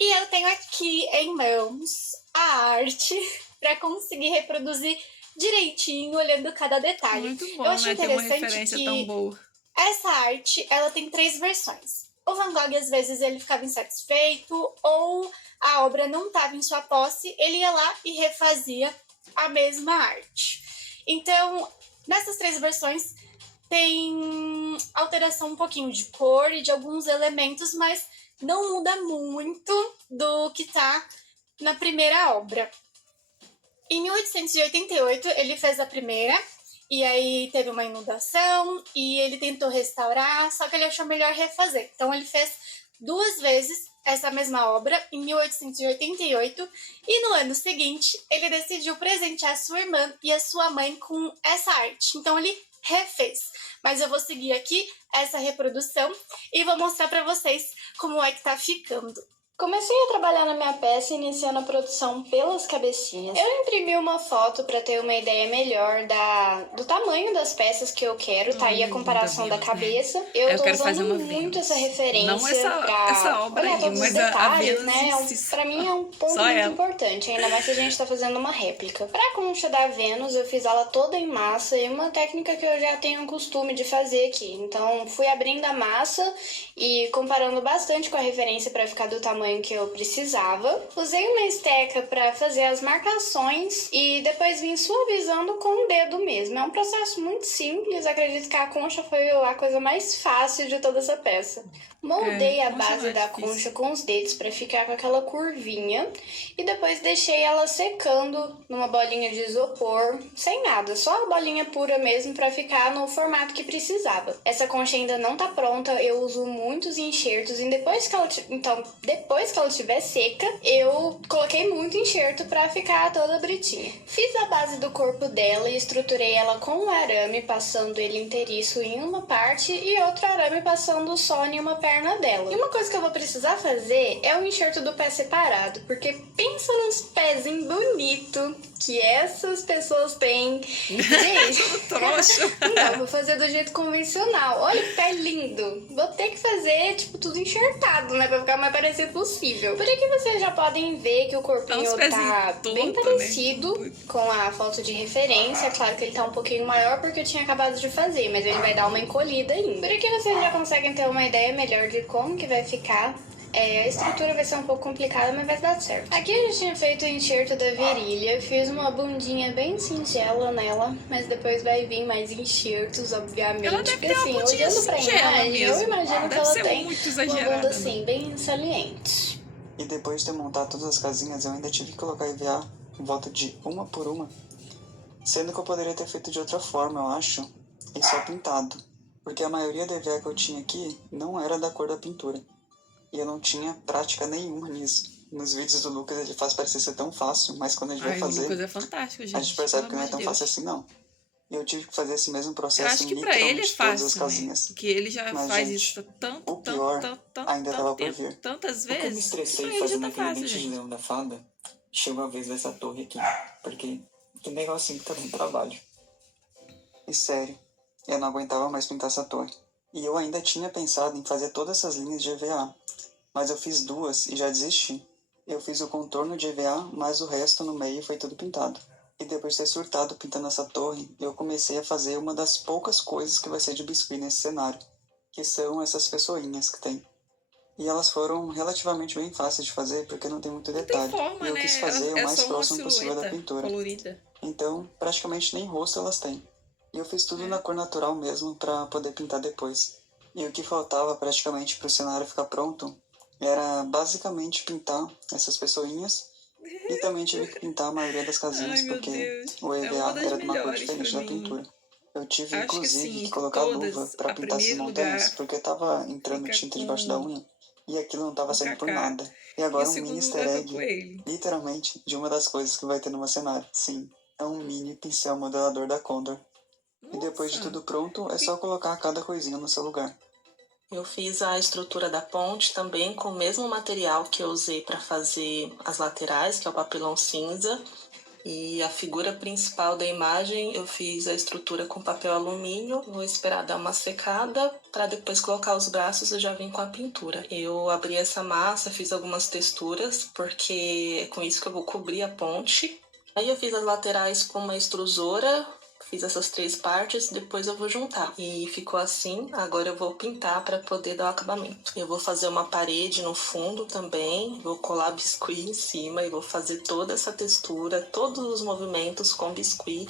E eu tenho aqui em mãos a arte para conseguir reproduzir direitinho, olhando cada detalhe. Muito bom, Eu acho né? Ter uma interessante referência que tão boa. essa arte, ela tem 3 versões. O Van Gogh, às vezes, ele ficava insatisfeito ou a obra não estava em sua posse, ele ia lá e refazia a mesma arte. Então, nessas 3 versões, tem alteração um pouquinho de cor e de alguns elementos, mas não muda muito do que está na primeira obra. Em 1888, ele fez a primeira, e aí teve uma inundação, e ele tentou restaurar, só que ele achou melhor refazer. Então ele fez 2 vezes essa mesma obra, em 1888, e no ano seguinte, ele decidiu presentear sua irmã e a sua mãe com essa arte. Então ele refez. Mas eu vou seguir aqui essa reprodução e vou mostrar para vocês como é que tá ficando. Comecei a trabalhar na minha peça iniciando a produção pelas cabecinhas. Eu imprimi uma foto para ter uma ideia melhor do tamanho das peças que eu quero, tá aí a comparação da cabeça. Eu tô quero usando fazer uma muito Vênus. essa referência Não essa obra olhar aí, todos mas os a detalhes, Vênus né? em si Pra mim é um ponto só muito ela. importante, ainda mais se a gente tá fazendo uma réplica. Pra concha da Vênus, eu fiz ela toda em massa e uma técnica que eu já tenho um costume de fazer aqui. Então, fui abrindo a massa e comparando bastante com a referência para ficar do tamanho que eu precisava. Usei uma esteca para fazer as marcações e depois vim suavizando com o dedo mesmo. É um processo muito simples, acredito que a concha foi a coisa mais fácil de toda essa peça. Moldei a concha não base é da difícil. concha com os dedos para ficar com aquela curvinha e depois deixei ela secando numa bolinha de isopor, sem nada, só a bolinha pura mesmo para ficar no formato que precisava. Essa concha ainda não tá pronta, eu uso muitos enxertos e depois que ela estiver seca, eu coloquei muito enxerto para ficar toda bonitinha. Fiz a base do corpo dela e estruturei ela com um arame, passando ele inteiriço em uma parte e outro arame passando só em uma perna dela. E uma coisa que eu vou precisar fazer é o enxerto do pé separado, porque pensa nos pezinhos bonitos que essas pessoas têm. Gente, Trouxa. não, vou fazer do jeito convencional. Olha que pé lindo. Vou ter que fazer, tipo, tudo enxertado, né? Pra ficar o mais parecido possível. Por aqui vocês já podem ver que o corpinho Uns pezinhos tá bem torto, parecido né? com a foto de referência. Claro que ele tá um pouquinho maior porque eu tinha acabado de fazer, mas ele vai dar uma encolhida ainda. Por aqui vocês já conseguem ter uma ideia melhor de como que vai ficar. A estrutura vai ser um pouco complicada, mas vai dar certo. Aqui eu já tinha feito o enxerto da virilha, fiz uma bundinha bem singela nela, mas depois vai vir mais enxertos, obviamente. Ela deve porque ter uma assim, bundinha olhando pra singela imagem, eu mesmo. imagino que Deve ela ser tem muito uma exagerada, bunda né? assim, bem saliente. E depois de ter montado todas as casinhas, eu ainda tive que colocar EVA em volta de uma por uma. Sendo que eu poderia ter feito de outra forma, eu acho, e só pintado. Porque a maioria da EVA que eu tinha aqui não era da cor da pintura. E eu não tinha prática nenhuma nisso. Nos vídeos do Lucas ele faz parecer ser tão fácil, mas quando a gente vai Ai, o fazer, Lucas é fantástico, gente. a gente percebe Pelo que não é amor tão de fácil Deus. assim, não. E eu tive que fazer esse mesmo Eu processo acho em que pra ele é literalmente todas as fácil, né? casinhas. Porque ele já Mas, faz gente, isso tanto, o pior ainda estava por tempo, vir. tantas O que eu me vezes. estressei Pra ele já fazendo tá aquele fácil, dente de gente. leão da fada, chegou a vez dessa torre aqui. Porque que negocinho que tá dando trabalho. E sério, eu não aguentava mais pintar essa torre. E eu ainda tinha pensado em fazer todas essas linhas de EVA, mas eu fiz duas e já desisti. Eu fiz o contorno de EVA, mas o resto no meio foi tudo pintado. E depois de ter surtado pintando essa torre, eu comecei a fazer uma das poucas coisas que vai ser de biscuit nesse cenário, que são essas pessoinhas que tem. E elas foram relativamente bem fáceis de fazer, porque não tem muito Não tem detalhe. forma, E eu né? quis fazer o É mais só uma próximo possível da silhueta pintura. colorida. Então, praticamente nem rosto elas têm. E eu fiz tudo na cor natural mesmo para poder pintar depois. E o que faltava praticamente para o cenário ficar pronto era basicamente pintar essas pessoinhas. E também tive que pintar a maioria das casinhas Ai, meu porque Deus. o É EVA uma das era de uma cor melhores diferente pra da mim. pintura. Eu tive Acho que inclusive assim, que colocar luva todas, para a pintar essas primeiro montanhas lugar porque tava entrando fica tinta debaixo da com unha. E aquilo não tava o saindo por Kaká. nada. E E o agora um mini segundo easter lugar foi o egg, Coelho. literalmente, de uma das coisas que vai ter no meu cenário. Sim, é um mini pincel modelador da Condor. E depois de Nossa. tudo pronto, é só colocar cada coisinha no seu lugar. Eu fiz a estrutura da ponte também com o mesmo material que eu usei para fazer as laterais, que é o papelão cinza. E a figura principal da imagem eu fiz a estrutura com papel alumínio. Vou esperar dar uma secada para depois colocar os braços e já vim com a pintura. Eu abri essa massa, fiz algumas texturas, porque é com isso que eu vou cobrir a ponte. Aí eu fiz as laterais com uma extrusora. Fiz essas 3 partes, depois eu vou juntar. E ficou assim, agora eu vou pintar para poder dar o acabamento. Eu vou fazer uma parede no fundo também, vou colar biscuit em cima e vou fazer toda essa textura, todos os movimentos com biscuit.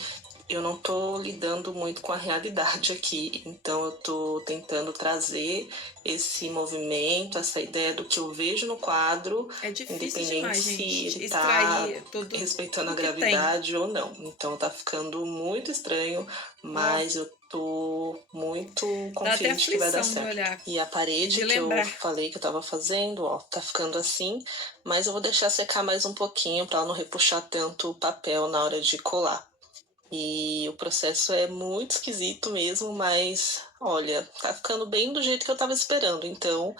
Eu não tô lidando muito com a realidade aqui, então eu tô tentando trazer esse movimento, essa ideia do que eu vejo no quadro, É difícil independente demais, se gente, ele tá extrair tudo respeitando a que tem. gravidade ou não. Então tá ficando muito estranho, mas eu tô muito Dá até confiante que vai dar aflição de certo. olhar, E a parede de que eu lembrar. falei que eu tava fazendo, ó, tá ficando assim, mas eu vou deixar secar mais um pouquinho pra não repuxar tanto o papel na hora de colar. E o processo é muito esquisito mesmo, mas olha, tá ficando bem do jeito que eu tava esperando, então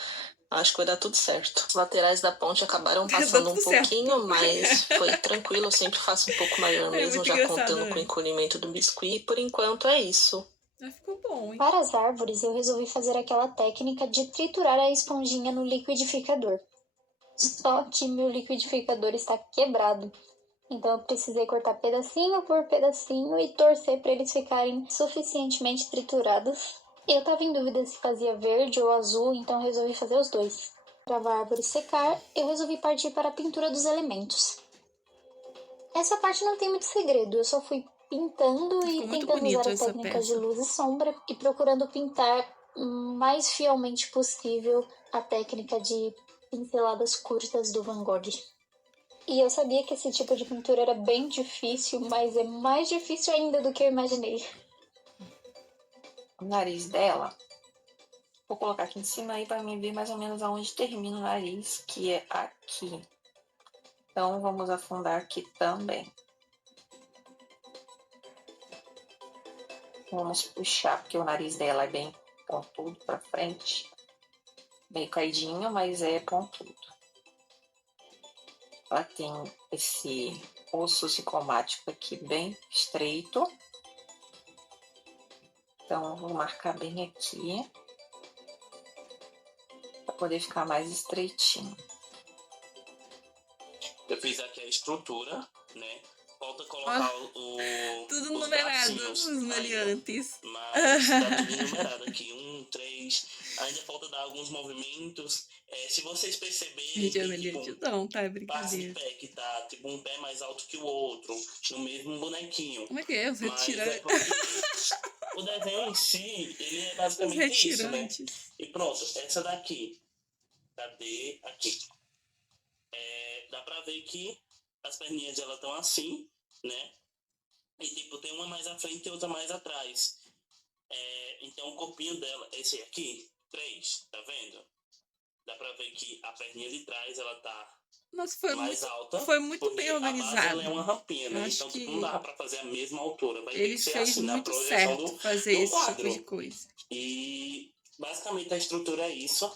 acho que vai dar tudo certo. Os laterais da ponte acabaram Dá passando um tudo certo. pouquinho, mas foi tranquilo, eu sempre faço um pouco maior É mesmo, muito já engraçado, contando né? com o encolhimento do biscuit. E por enquanto é isso. Mas ficou bom, hein? Para as árvores, eu resolvi fazer aquela técnica de triturar a esponjinha no liquidificador. Só que meu liquidificador está quebrado. Então eu precisei cortar pedacinho por pedacinho e torcer para eles ficarem suficientemente triturados. Eu estava em dúvida se fazia verde ou azul, então eu resolvi fazer os dois. Para a árvore secar, eu resolvi partir para a pintura dos elementos. Essa parte não tem muito segredo, eu só fui pintando e Ficou muito tentando bonito usar as essa técnicas de peça. luz e sombra e procurando pintar mais fielmente possível a técnica de pinceladas curtas do Van Gogh. E eu sabia que esse tipo de pintura era bem difícil, mas é mais difícil ainda do que eu imaginei. O nariz dela, vou colocar aqui em cima aí para mim ver mais ou menos aonde termina o nariz, que é aqui. Então, vamos afundar aqui também. Vamos puxar, porque o nariz dela é bem pontudo para frente. Bem caidinho, mas é pontudo. Ela tem esse osso cicomático aqui bem estreito. Então, vou marcar bem aqui, para poder ficar mais estreitinho. Eu fiz aqui a estrutura, né? Falta colocar tudo os numerado, bracinhos os meliantes. Mas tá tudo numerado aqui. 1, 3. Ainda falta dar alguns movimentos. Se vocês perceberem, Gente, é tem, meliante tipo, não, tá? É passe de brincadeira. pé que tá tipo um pé mais alto que o outro, no mesmo bonequinho. Como é que é? Os Mas retirantes. é porque o desenho em si, ele é Os basicamente isso, né? retirantes. E pronto, essa daqui. Cadê? Aqui. Dá pra ver que as perninhas dela estão assim, né? E tipo, tem uma mais à frente e outra mais atrás. Então o corpinho dela, esse aqui, 3, tá vendo? Dá pra ver que a perninha de trás, ela tá Nossa, mais alta. foi muito porque bem a base organizado. ela é uma rampinha, né? Eu acho Então tipo, que não dá pra fazer a mesma altura. Vai ter ele que ser fez assim, na muito projeção certo fazer do esse tipo quadro. de coisa. E basicamente a estrutura é isso.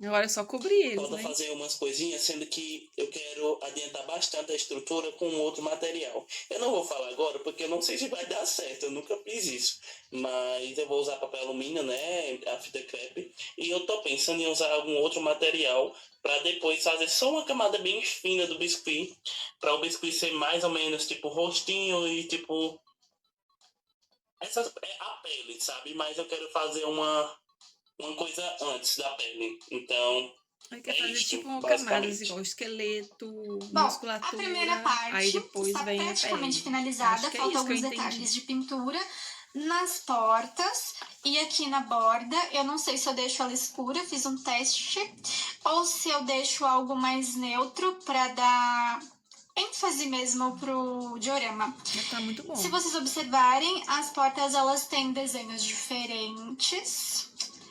Agora é só cobrir eles, Falta né? fazer umas coisinhas, sendo que eu quero adiantar bastante a estrutura com outro material. Eu não vou falar agora, porque eu não sei se vai dar certo, eu nunca fiz isso. Mas eu vou usar papel alumínio, né, a fita crepe, e eu tô pensando em usar algum outro material para depois fazer só uma camada bem fina do biscuit, para o biscuit ser mais ou menos tipo rostinho e tipo... Essa é a pele, sabe? Mas eu quero fazer uma coisa antes da pele. Então, Aí quer fazer isso, tipo camadas basicamente. igual esqueleto, Bom, musculatura. a primeira parte aí depois está vem praticamente a pele. finalizada. Acho que é Faltam isso que eu alguns entendi. detalhes de pintura nas portas e aqui na borda. Eu não sei se eu deixo ela escura, fiz um teste, ou se eu deixo algo mais neutro para dar ênfase mesmo pro diorama. Tá muito bom. Se vocês observarem, as portas elas têm desenhos diferentes.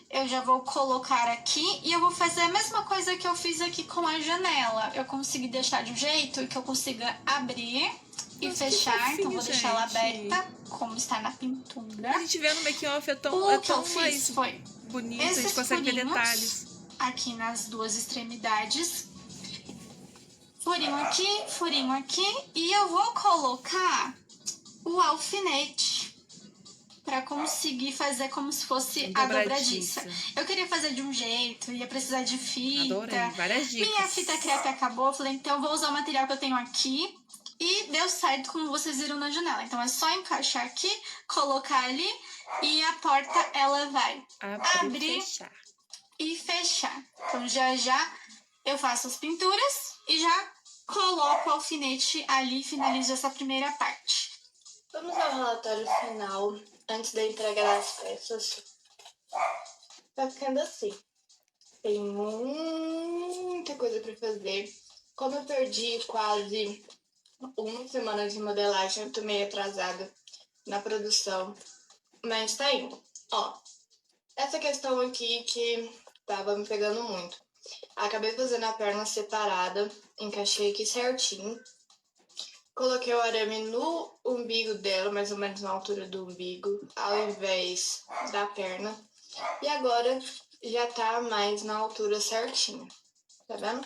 Eu já vou colocar aqui e eu vou fazer a mesma coisa que eu fiz aqui com a janela. Eu consegui deixar de um jeito que eu consiga abrir e fechar. Fofinho, então vou deixar ela gente. aberta, como está na pintura. A gente vê no making-off é O tão que eu mais fiz foi bonito, a gente esses consegue ver furinhos detalhes. aqui nas duas extremidades. Furinho aqui. E eu vou colocar o alfinete para conseguir fazer como se fosse a dobradiça. Eu queria fazer de um jeito, ia precisar de fita. Adorei, várias dicas. Minha fita crepe acabou, eu falei, então eu vou usar o material que eu tenho aqui. E deu certo, como vocês viram na janela. Então é só encaixar aqui, colocar ali e a porta ela vai abrir e fechar. Então já eu faço as pinturas e já coloco o alfinete ali e finalizo essa primeira parte. Vamos ao relatório final, antes da entrega das peças. Tá ficando assim. Tem muita coisa pra fazer. Como eu perdi quase uma semana de modelagem, eu tô meio atrasada na produção. Mas tá indo. Ó, essa questão aqui que tava me pegando muito. Acabei fazendo a perna separada, encaixei aqui certinho. Coloquei o arame no umbigo dela, mais ou menos na altura do umbigo, ao invés da perna. E agora já tá mais na altura certinha, tá vendo?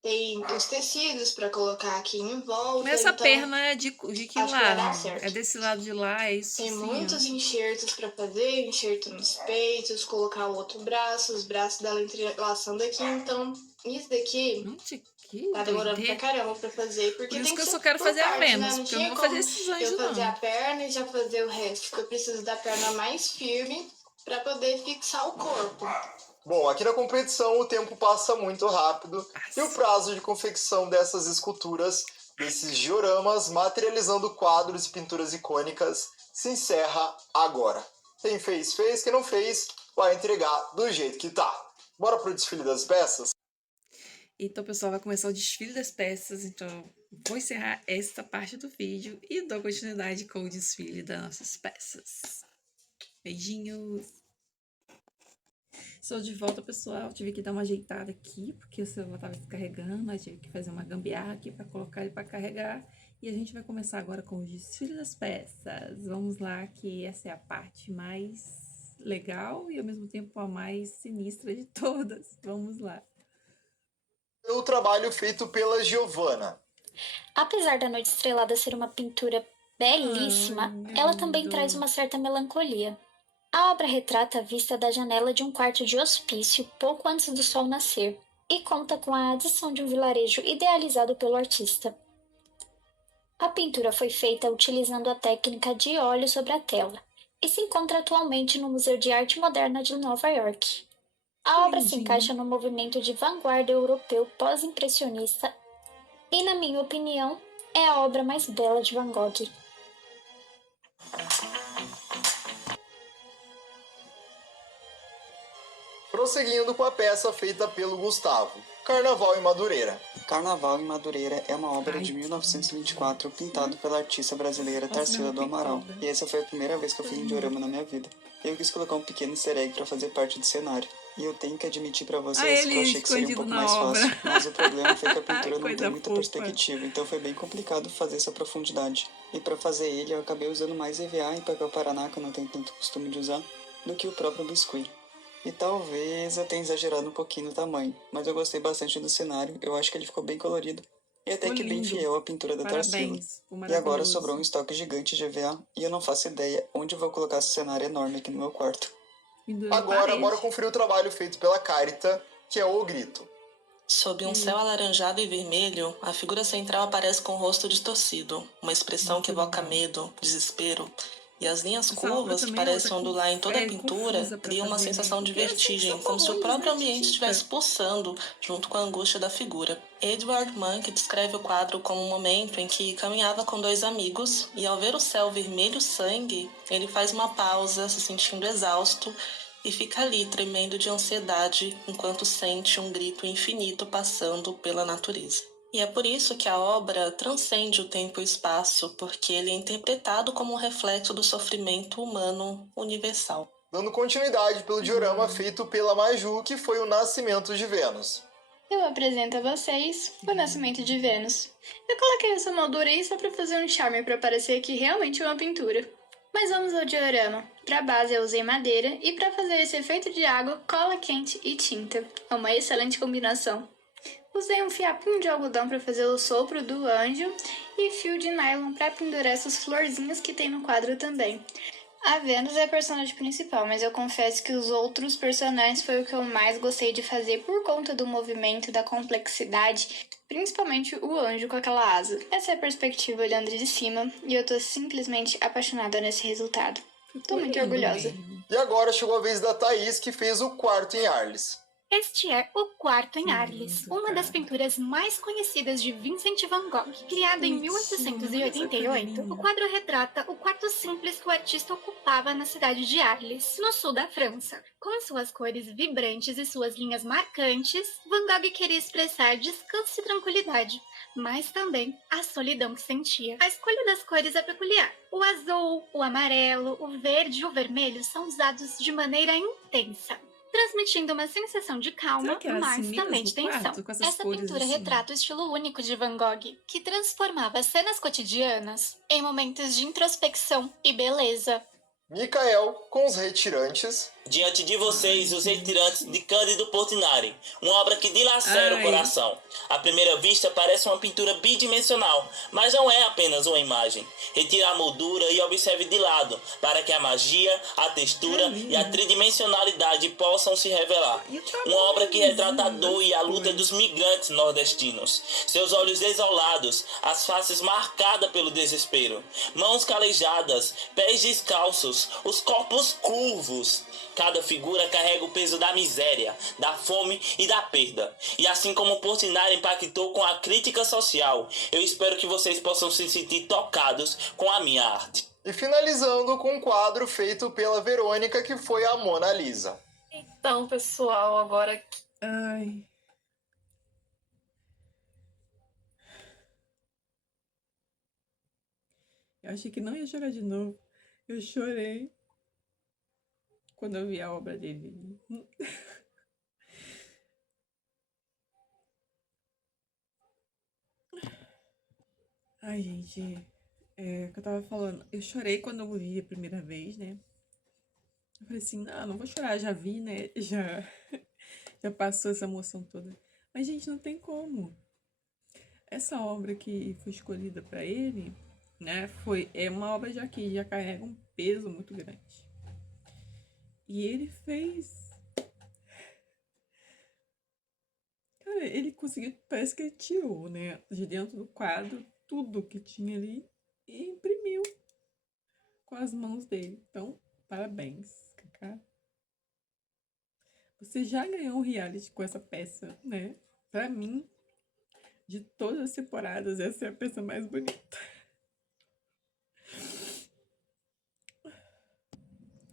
Tem os tecidos pra colocar aqui em volta. Mas essa então, perna é de que acho que vai dar lado? certo. É desse lado de lá, é isso? Tem sim, muitos enxertos pra fazer, enxerto nos peitos, colocar o outro braço, os braços dela entrelaçando aqui. Então, isso daqui tá demorando pra caramba pra fazer. Porque por isso tem que eu ser só quero por fazer a parte, Vênus, né? Não porque eu tinha não vou fazer como esses anjos, eu fazer não. a perna e já fazer o resto. Porque eu preciso da perna mais firme pra poder fixar o corpo. Bom, aqui na competição o tempo passa muito rápido e o prazo de confecção dessas esculturas, desses dioramas, materializando quadros e pinturas icônicas, se encerra agora. Quem fez, fez. Quem não fez, vai entregar do jeito que tá. Bora pro desfile das peças? Então, pessoal, vai começar o desfile das peças. Então, vou encerrar esta parte do vídeo e dou continuidade com o desfile das nossas peças. Beijinhos! Estou de volta, pessoal. Tive que dar uma ajeitada aqui, porque o celular estava descarregando. Aí tive que fazer uma gambiarra aqui para colocar ele para carregar. E a gente vai começar agora com o desfile das peças. Vamos lá, que essa é a parte mais legal e ao mesmo tempo a mais sinistra de todas. Vamos lá. O trabalho feito pela Giovanna. Apesar da Noite Estrelada ser uma pintura belíssima, ela também traz uma certa melancolia. A obra retrata a vista da janela de um quarto de hospício pouco antes do sol nascer e conta com a adição de um vilarejo idealizado pelo artista. A pintura foi feita utilizando a técnica de óleo sobre a tela e se encontra atualmente no Museu de Arte Moderna de Nova York. A obra se encaixa no movimento de vanguarda europeu pós-impressionista e, na minha opinião, é a obra mais bela de Van Gogh. Prosseguindo com a peça feita pelo Gustavo, Carnaval em Madureira. Carnaval em Madureira é uma obra de 1924 pintado pela artista brasileira Tarsila do Amaral. E essa foi a primeira vez que eu fiz um diorama na minha vida. Eu quis colocar um pequeno easter egg para fazer parte do cenário. E eu tenho que admitir para vocês que eu achei que seria um pouco mais fácil. Mas o problema foi que a pintura não tem muita perspectiva, então foi bem complicado fazer essa profundidade. E para fazer ele eu acabei usando mais EVA e papel Paraná, que eu não tenho tanto costume de usar, do que o próprio biscuit. E talvez eu tenha exagerado um pouquinho no tamanho, mas eu gostei bastante do cenário, eu acho que ele ficou bem colorido e até que bem fiel à pintura da Tarsila. E agora sobrou um estoque gigante de EVA e eu não faço ideia onde eu vou colocar esse cenário enorme aqui no meu quarto. Agora, bora conferir o trabalho feito pela Carita, que é O Grito. Sob um céu alaranjado e vermelho, a figura central aparece com o rosto distorcido, uma expressão que evoca medo, desespero, e as linhas curvas, que parecem ondular em toda a pintura, criam uma sensação de vertigem, como se o próprio ambiente estivesse pulsando junto com a angústia da figura. Edvard Munch descreve o quadro como um momento em que caminhava com dois amigos e, ao ver o céu vermelho sangue, ele faz uma pausa, se sentindo exausto, e fica ali tremendo de ansiedade enquanto sente um grito infinito passando pela natureza. E é por isso que a obra transcende o tempo e o espaço, porque ele é interpretado como um reflexo do sofrimento humano universal. Dando continuidade pelo diorama feito pela Maju, que foi o Nascimento de Vênus. Eu apresento a vocês o Nascimento de Vênus. Eu coloquei essa moldura aí só para fazer um charme, para parecer que realmente é uma pintura. Mas vamos ao diorama. Para base eu usei madeira e para fazer esse efeito de água, cola quente e tinta. É uma excelente combinação. Usei um fiapinho de algodão para fazer o sopro do anjo e fio de nylon para pendurar essas florzinhas que tem no quadro também. A Vênus é a personagem principal, mas eu confesso que os outros personagens foi o que eu mais gostei de fazer por conta do movimento, da complexidade, principalmente o anjo com aquela asa. Essa é a perspectiva olhando de cima e eu tô simplesmente apaixonada nesse resultado. Tô muito orgulhosa. E agora chegou a vez da Thaís, que fez o quarto em Arles. Este é O Quarto em Arles, uma das pinturas mais conhecidas de Vincent van Gogh. Criado em 1888, o quadro retrata o quarto simples que o artista ocupava na cidade de Arles, no sul da França. Com suas cores vibrantes e suas linhas marcantes, Van Gogh queria expressar descanso e tranquilidade, mas também a solidão que sentia. A escolha das cores é peculiar. O azul, o amarelo, o verde e o vermelho são usados de maneira intensa, transmitindo uma sensação de calma, mas também de tensão. Essa pintura retrata o estilo único de Van Gogh, que transformava cenas cotidianas em momentos de introspecção e beleza. Micael com os retirantes. Diante de vocês, os retirantes de Cândido Portinari, uma obra que dilacera o coração. À primeira vista parece uma pintura bidimensional, mas não é apenas uma imagem. Retire a moldura e observe de lado, para que a magia, a textura e a tridimensionalidade possam se revelar. Uma obra que retrata a dor e a luta dos migrantes nordestinos. Seus olhos desolados, as faces marcadas pelo desespero, mãos calejadas, pés descalços, os corpos curvos. Cada figura carrega o peso da miséria, da fome e da perda. E assim como Portinari impactou com a crítica social, eu espero que vocês possam se sentir tocados com a minha arte. E finalizando com um quadro feito pela Verônica, que foi a Mona Lisa. Então, pessoal, agora... Ai. Eu achei que não ia chorar de novo. Eu chorei quando eu vi a obra dele. Ai, gente, o que eu tava falando, eu chorei quando eu vi a primeira vez, né? Eu falei assim, não vou chorar, já vi, né? Já passou essa emoção toda. Mas, gente, não tem como. Essa obra que foi escolhida pra ele, né, é uma obra que já carrega um peso muito grande. E ele fez... Cara, ele conseguiu, parece que ele tirou, né, de dentro do quadro, tudo que tinha ali e imprimiu com as mãos dele. Então, parabéns, Kaká. Você já ganhou um reality com essa peça, né? Pra mim, de todas as temporadas, essa é a peça mais bonita.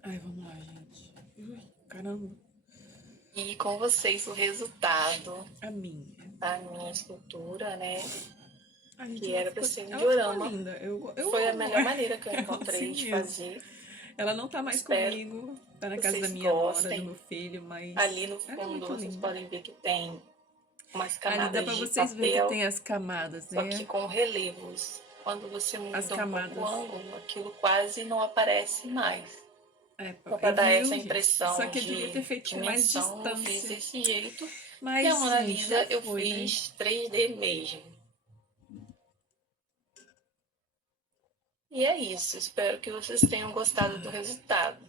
Ai, vamos lá, gente. Ui, caramba. E com vocês o resultado A minha escultura, né? Gente, Que era pra ser um ela diorama. ficou linda. Foi a amo melhor maneira que eu ela encontrei assim de mesmo. fazer. Ela não tá mais Espero comigo, tá na que casa da vocês minha nora, gostem. do meu filho, mas Ali no ela é fundo muito vocês linda. podem ver que tem umas Ali camadas dá pra de vocês verem que papel, tem as camadas, só né? que com relevos. Quando você muda As um pouco camadas. o ângulo, aquilo quase não aparece mais. Então, Eu para dar vi, essa gente. impressão Só que eu devia de ter feito com mais dimensão, eu fiz distância. desse jeito. Mas, E a Mona gente, Lisa já eu foi, né? fiz 3D mesmo. E é isso. Espero que vocês tenham gostado do resultado.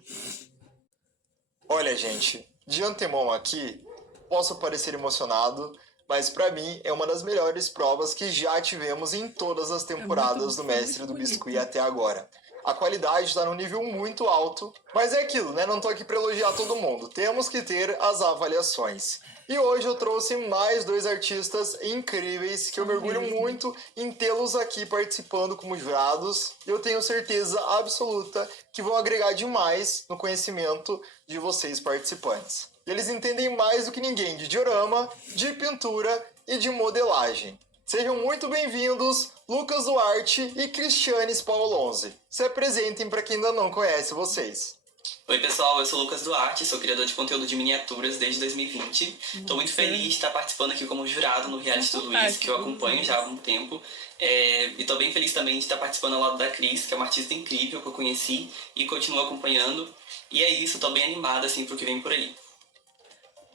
Olha, gente, de antemão aqui, posso parecer emocionado, mas pra mim é uma das melhores provas que já tivemos em todas as temporadas do Mestre do Biscuit até agora. A qualidade está num nível muito alto, mas é aquilo, né? Não tô aqui pra elogiar todo mundo. Temos que ter as avaliações. E hoje eu trouxe mais 2 artistas incríveis que eu mergulho muito em tê-los aqui participando como jurados. E eu tenho certeza absoluta que vão agregar demais no conhecimento de vocês participantes. E eles entendem mais do que ninguém de diorama, de pintura e de modelagem. Sejam muito bem-vindos, Lucas Duarte e Cristiane Spaolonzi. Se apresentem para quem ainda não conhece vocês. Oi pessoal, eu sou o Lucas Duarte, sou criador de conteúdo de miniaturas desde 2020. Estou muito feliz de estar participando aqui como jurado no reality do Luiz, que eu acompanho já há algum tempo. E estou bem feliz também de estar participando ao lado da Cris, que é uma artista incrível que eu conheci e continuo acompanhando. E é isso, estou bem animada assim, pro que vem por aí.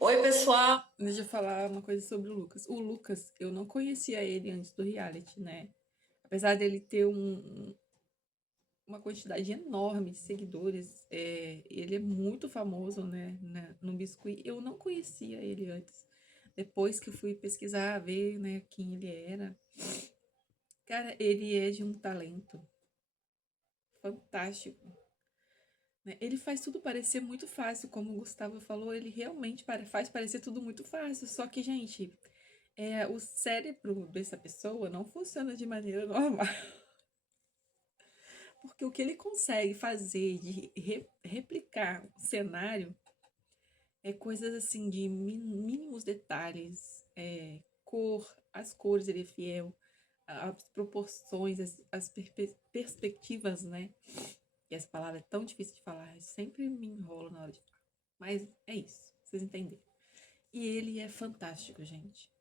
Oi, pessoal! Deixa eu falar uma coisa sobre o Lucas. O Lucas, eu não conhecia ele antes do reality, né? Apesar dele ter uma quantidade enorme de seguidores, ele é muito famoso, né, no Biscuit. Eu não conhecia ele antes. Depois que eu fui pesquisar, ver, né, quem ele era. Cara, ele é de um talento fantástico. Ele faz tudo parecer muito fácil, como o Gustavo falou, ele realmente faz parecer tudo muito fácil. Só que, gente, o cérebro dessa pessoa não funciona de maneira normal. Porque o que ele consegue fazer de replicar o cenário é coisas assim de mínimos detalhes, as cores ele é fiel, as proporções, as perspectivas, né? E essa palavra é tão difícil de falar, eu sempre me enrolo na hora de falar. Mas é isso, vocês entenderam. E ele é fantástico, gente.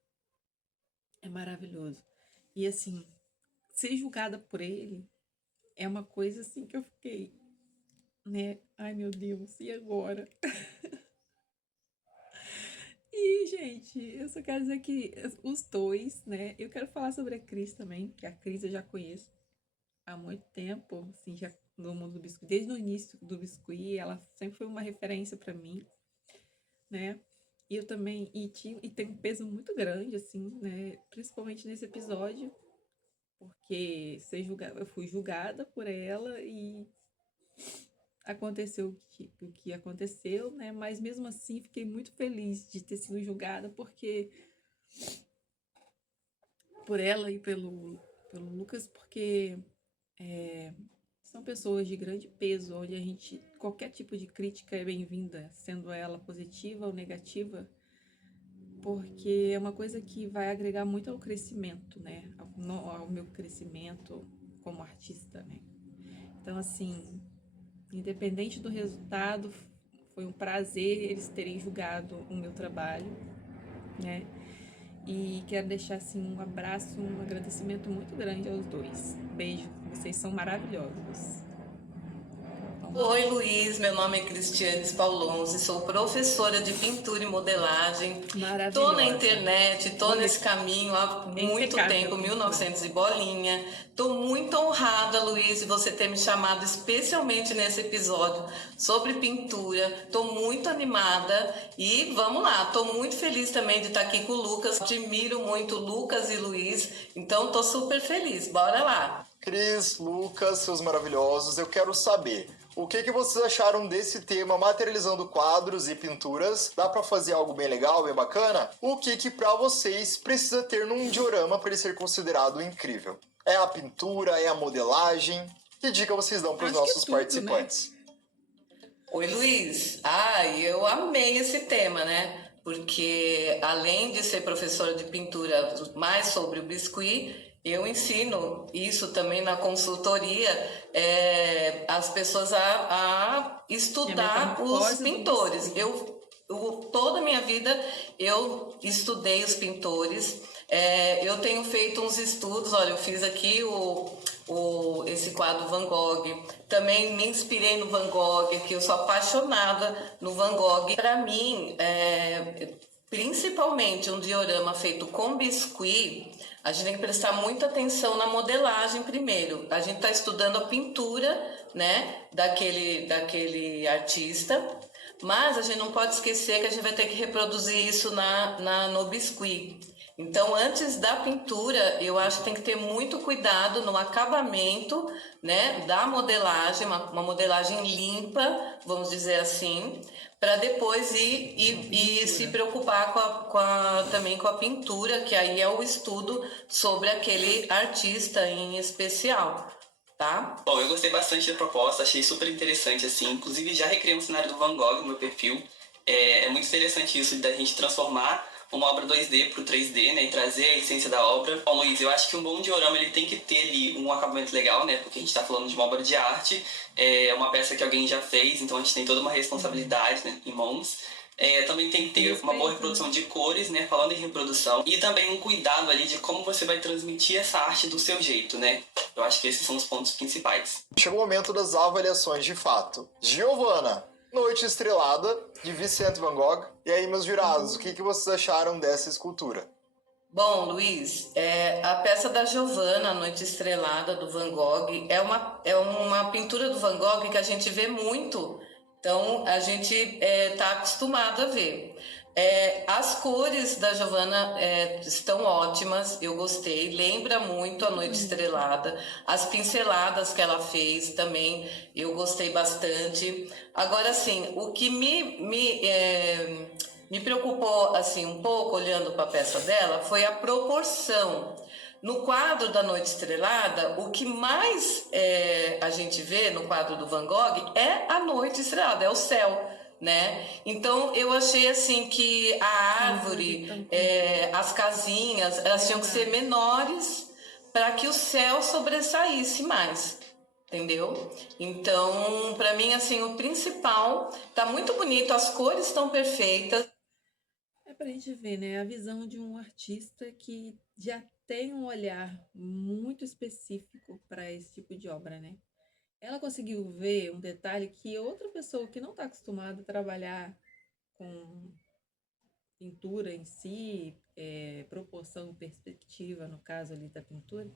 É maravilhoso. E assim, ser julgada por ele é uma coisa assim que eu fiquei, né? Ai, meu Deus, e agora? E, gente, eu só quero dizer que os dois, né? Eu quero falar sobre a Cris também, que a Cris eu já conheço há muito tempo, assim, já no mundo do biscuit. Desde o início do biscuit, ela sempre foi uma referência para mim, né? E eu também, e tem um peso muito grande, assim, né? Principalmente nesse episódio, porque eu fui julgada por ela e aconteceu o que aconteceu, né? Mas mesmo assim fiquei muito feliz de ter sido julgada, porque por ela e pelo Lucas, porque são pessoas de grande peso, onde a gente, qualquer tipo de crítica é bem-vinda, sendo ela positiva ou negativa, porque é uma coisa que vai agregar muito ao crescimento, né? Ao meu crescimento como artista, né? Então, assim, independente do resultado, foi um prazer eles terem julgado o meu trabalho, né? E quero deixar, assim, um abraço, um agradecimento muito grande aos dois. Beijo, vocês são maravilhosos. Oi, Luiz. Meu nome é Cristiane Spaulonzi, sou professora de pintura e modelagem. Tô na internet, tô nesse caminho há muito tempo, 1900 e bolinha. Tô muito honrada, Luiz, de você ter me chamado especialmente nesse episódio sobre pintura. Tô muito animada e vamos lá. Tô muito feliz também de estar aqui com o Lucas. Admiro muito Lucas e Luiz, então tô super feliz. Bora lá. Cris, Lucas, seus maravilhosos, eu quero saber o que vocês acharam desse tema materializando quadros e pinturas. Dá pra fazer algo bem legal, bem bacana? O que pra vocês precisa ter num diorama para ele ser considerado incrível? É a pintura? É a modelagem? Que dica vocês dão para os nossos participantes? Né? Oi, Luiz. Eu amei esse tema, né? Porque além de ser professora de pintura mais sobre o biscuit, eu ensino isso também na consultoria, as pessoas a estudar os pintores. Toda a minha vida eu estudei os pintores. Eu tenho feito uns estudos, olha, eu fiz aqui esse quadro Van Gogh. Também me inspirei no Van Gogh, que eu sou apaixonada no Van Gogh. Para mim, principalmente um diorama feito com biscuit, a gente tem que prestar muita atenção na modelagem primeiro. A gente está estudando a pintura, né, daquele artista, mas a gente não pode esquecer que a gente vai ter que reproduzir isso no biscuit. Então, antes da pintura, eu acho que tem que ter muito cuidado no acabamento, né, da modelagem, uma modelagem limpa, vamos dizer assim, para depois ir se preocupar também com a pintura, que aí é o estudo sobre aquele artista em especial, tá? Bom, eu gostei bastante da proposta, achei super interessante, assim, inclusive já recriei um cenário do Van Gogh no meu perfil. É muito interessante isso da gente transformar uma obra 2D para o 3D, né, e trazer a essência da obra. Bom, Luiz, eu acho que um bom diorama ele tem que ter ali um acabamento legal, né, porque a gente está falando de uma obra de arte, é uma peça que alguém já fez, então a gente tem toda uma responsabilidade, né, em mãos. Também tem que ter uma boa reprodução de cores, né, falando em reprodução, e também um cuidado ali de como você vai transmitir essa arte do seu jeito, né. Eu acho que esses são os pontos principais. Chegou o momento das avaliações de fato. Giovana, Noite Estrelada, de Vicente Van Gogh. E aí, meus jurados, o que vocês acharam dessa escultura? Bom, Luiz, a peça da Giovana, Noite Estrelada, do Van Gogh, é uma pintura do Van Gogh que a gente vê muito, então a gente está acostumado a ver. As cores da Giovana estão ótimas, eu gostei, lembra muito a Noite Estrelada. As pinceladas que ela fez também, eu gostei bastante. Agora, assim, o que me preocupou assim, um pouco, olhando para a peça dela, foi a proporção. No quadro da Noite Estrelada, o que mais a gente vê no quadro do Van Gogh é a Noite Estrelada, é o céu, né? Então eu achei assim que a árvore, as casinhas, elas tinham que ser menores para que o céu sobressaísse mais, entendeu? Então, para mim, assim, o principal tá muito bonito, as cores estão perfeitas. É pra gente ver, né, a visão de um artista que já tem um olhar muito específico para esse tipo de obra, né? Ela conseguiu ver um detalhe que outra pessoa que não está acostumada a trabalhar com pintura em si, proporção, perspectiva, no caso ali da pintura,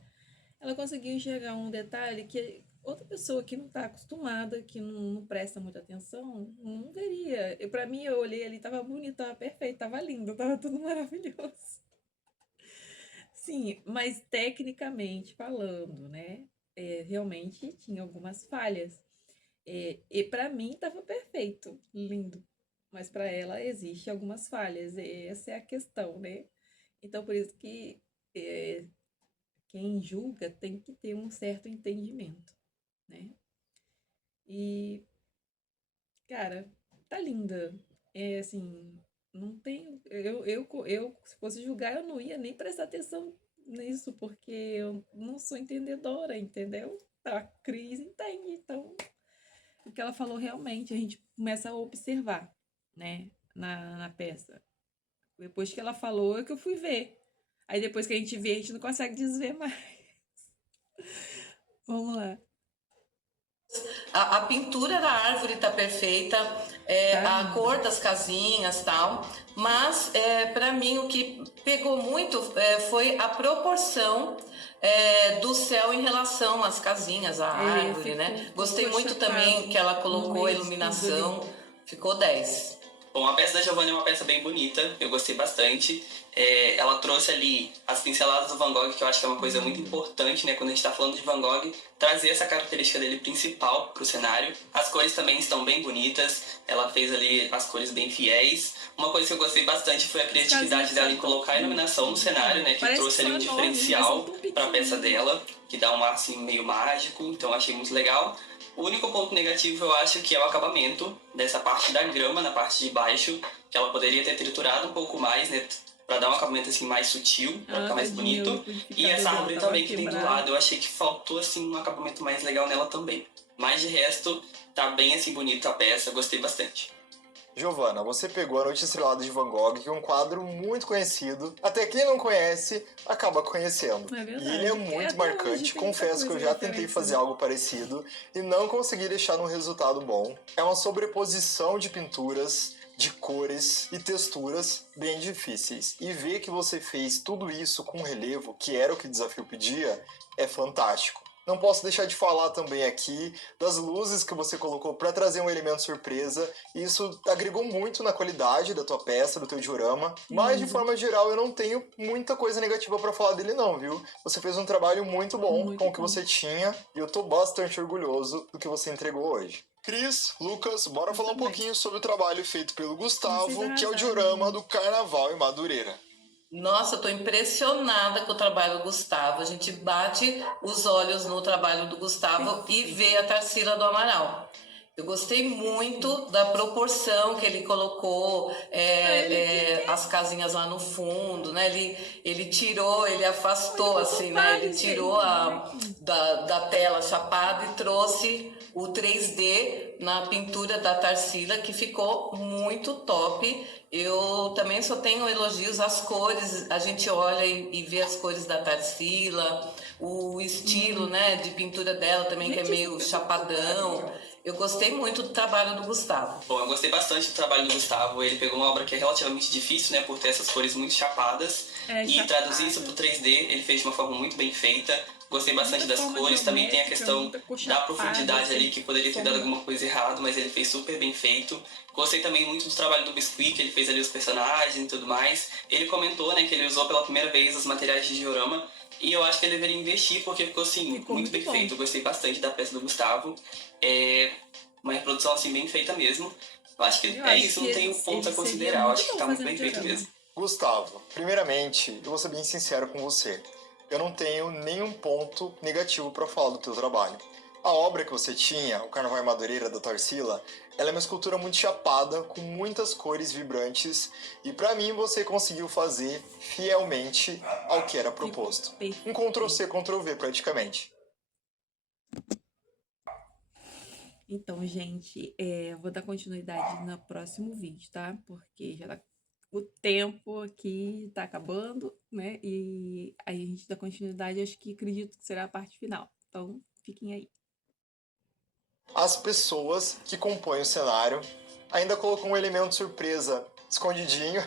ela conseguiu enxergar um detalhe que outra pessoa que não está acostumada, que não presta muita atenção, não veria. Para mim, eu olhei ali, estava bonito, estava perfeito, estava lindo, estava tudo maravilhoso. Sim, mas tecnicamente falando, né? Realmente tinha algumas falhas. E para mim estava perfeito, lindo. Mas para ela existe algumas falhas. Essa é a questão, né? Então, por isso que quem julga tem que ter um certo entendimento, né? E, cara, tá linda. É assim, não tenho. Se fosse julgar, eu não ia nem prestar atenção nisso, porque eu não sou entendedora, entendeu? A Cris entende, então o que ela falou realmente, a gente começa a observar, né, na peça. Depois que ela falou, é que eu fui ver. Aí depois que a gente vê, a gente não consegue desver mais. Vamos lá. A pintura da árvore tá perfeita, a cor das casinhas e tal, mas para mim o que pegou muito foi a proporção do céu em relação às casinhas, à árvore, né? Gostei muito também que ela colocou a iluminação, ficou 10. Bom, a peça da Giovanna é uma peça bem bonita, eu gostei bastante. Ela trouxe ali as pinceladas do Van Gogh, que eu acho que é uma coisa muito importante, né? Quando a gente está falando de Van Gogh, trazer essa característica dele principal para o cenário. As cores também estão bem bonitas, ela fez ali as cores bem fiéis. Uma coisa que eu gostei bastante foi a criatividade dela em colocar a iluminação no cenário, né? Que trouxe ali um diferencial para a peça dela, que dá um ar assim meio mágico, então eu achei muito legal. O único ponto negativo eu acho que é o acabamento dessa parte da grama na parte de baixo, que ela poderia ter triturado um pouco mais, né? Pra dar um acabamento assim mais sutil, pra ficar mais bonito. E essa árvore também que tem do lado, eu achei que faltou assim um acabamento mais legal nela também. Mas de resto, tá bem assim bonita a peça, gostei bastante. Giovanna, você pegou A Noite Estrelada de Van Gogh, que é um quadro muito conhecido. Até quem não conhece, acaba conhecendo. É verdade. E ele é muito marcante. Confesso que eu já tentei fazer algo parecido e não consegui deixar num resultado bom. É uma sobreposição de pinturas, de cores e texturas bem difíceis. E ver que você fez tudo isso com relevo, que era o que o desafio pedia, é fantástico. Não posso deixar de falar também aqui das luzes que você colocou para trazer um elemento surpresa. Isso agregou muito na qualidade da tua peça, do teu diorama. Mas, de forma geral, eu não tenho muita coisa negativa para falar dele não, viu? Você fez um trabalho muito bom com o que você tinha e eu tô bastante orgulhoso do que você entregou hoje. Cris, Lucas, bora falar um pouquinho sobre o trabalho feito pelo Gustavo, que é o diorama do Carnaval em Madureira. Nossa, eu tô impressionada com o trabalho do Gustavo. A gente bate os olhos no trabalho do Gustavo e vê a Tarsila do Amaral. Eu gostei muito da proporção que ele colocou, as casinhas lá no fundo, né? Ele tirou, ele afastou, assim, né? Ele tirou da tela chapada e trouxe o 3D na pintura da Tarsila, que ficou muito top. Eu também só tenho elogios às cores, a gente olha e vê as cores da Tarsila, o estilo, né, de pintura dela também, que é meio chapadão. Eu gostei muito do trabalho do Gustavo. Bom, eu gostei bastante do trabalho do Gustavo. Ele pegou uma obra que é relativamente difícil, né, por ter essas cores muito chapadas. E traduzir isso pro 3D, ele fez de uma forma muito bem feita. Gostei bastante das cores, também tem a questão da profundidade ali, que poderia ter dado alguma coisa errada, mas ele fez super bem feito. Gostei também muito do trabalho do Biscuit, que ele fez ali os personagens e tudo mais. Ele comentou, né, que ele usou pela primeira vez os materiais de diorama, e eu acho que ele deveria investir, porque ficou assim, muito bem feito. Eu gostei bastante da peça do Gustavo. Uma reprodução assim bem feita mesmo. Eu acho que isso, não tem um ponto a considerar, eu acho que tá muito bem feito mesmo. Gustavo, primeiramente, eu vou ser bem sincero com você. Eu não tenho nenhum ponto negativo para falar do teu trabalho. A obra que você tinha, o Carnaval em Madureira, da Tarsila, ela é uma escultura muito chapada, com muitas cores vibrantes, e para mim você conseguiu fazer fielmente ao que era proposto. Um Ctrl-C, Ctrl-V praticamente. Então, gente, eu vou dar continuidade no próximo vídeo, tá? Porque já o tempo aqui tá acabando, né? E aí a gente dá continuidade, acho que acredito que será a parte final. Então, fiquem aí. As pessoas que compõem o cenário ainda colocam um elemento surpresa escondidinho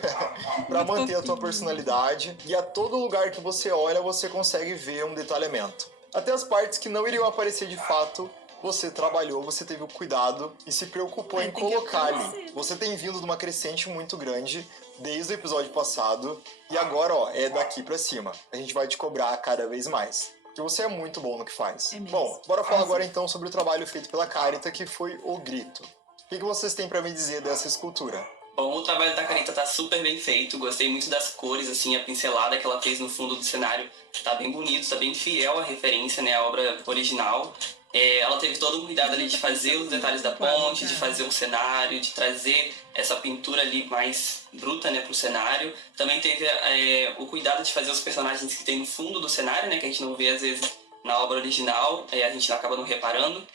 para manter a tua personalidade, e a todo lugar que você olha você consegue ver um detalhamento. Até as partes que não iriam aparecer de fato, você trabalhou, você teve o cuidado e se preocupou em colocar ali. Você tem vindo de uma crescente muito grande desde o episódio passado, e agora, ó, é daqui pra cima. A gente vai te cobrar cada vez mais, porque você é muito bom no que faz. Bom, bora falar agora então sobre o trabalho feito pela Carita, que foi O Grito. O que vocês têm pra me dizer dessa escultura? Bom, o trabalho da Carita tá super bem feito, gostei muito das cores, assim, a pincelada que ela fez no fundo do cenário tá bem bonito, tá bem fiel à referência, né, à obra original. Ela teve todo um cuidado ali de fazer os detalhes da ponte, de fazer o cenário, de trazer essa pintura ali mais bruta, né, pro cenário. Também teve o cuidado de fazer os personagens que tem no fundo do cenário, né, que a gente não vê às vezes na obra original, a gente acaba não reparando.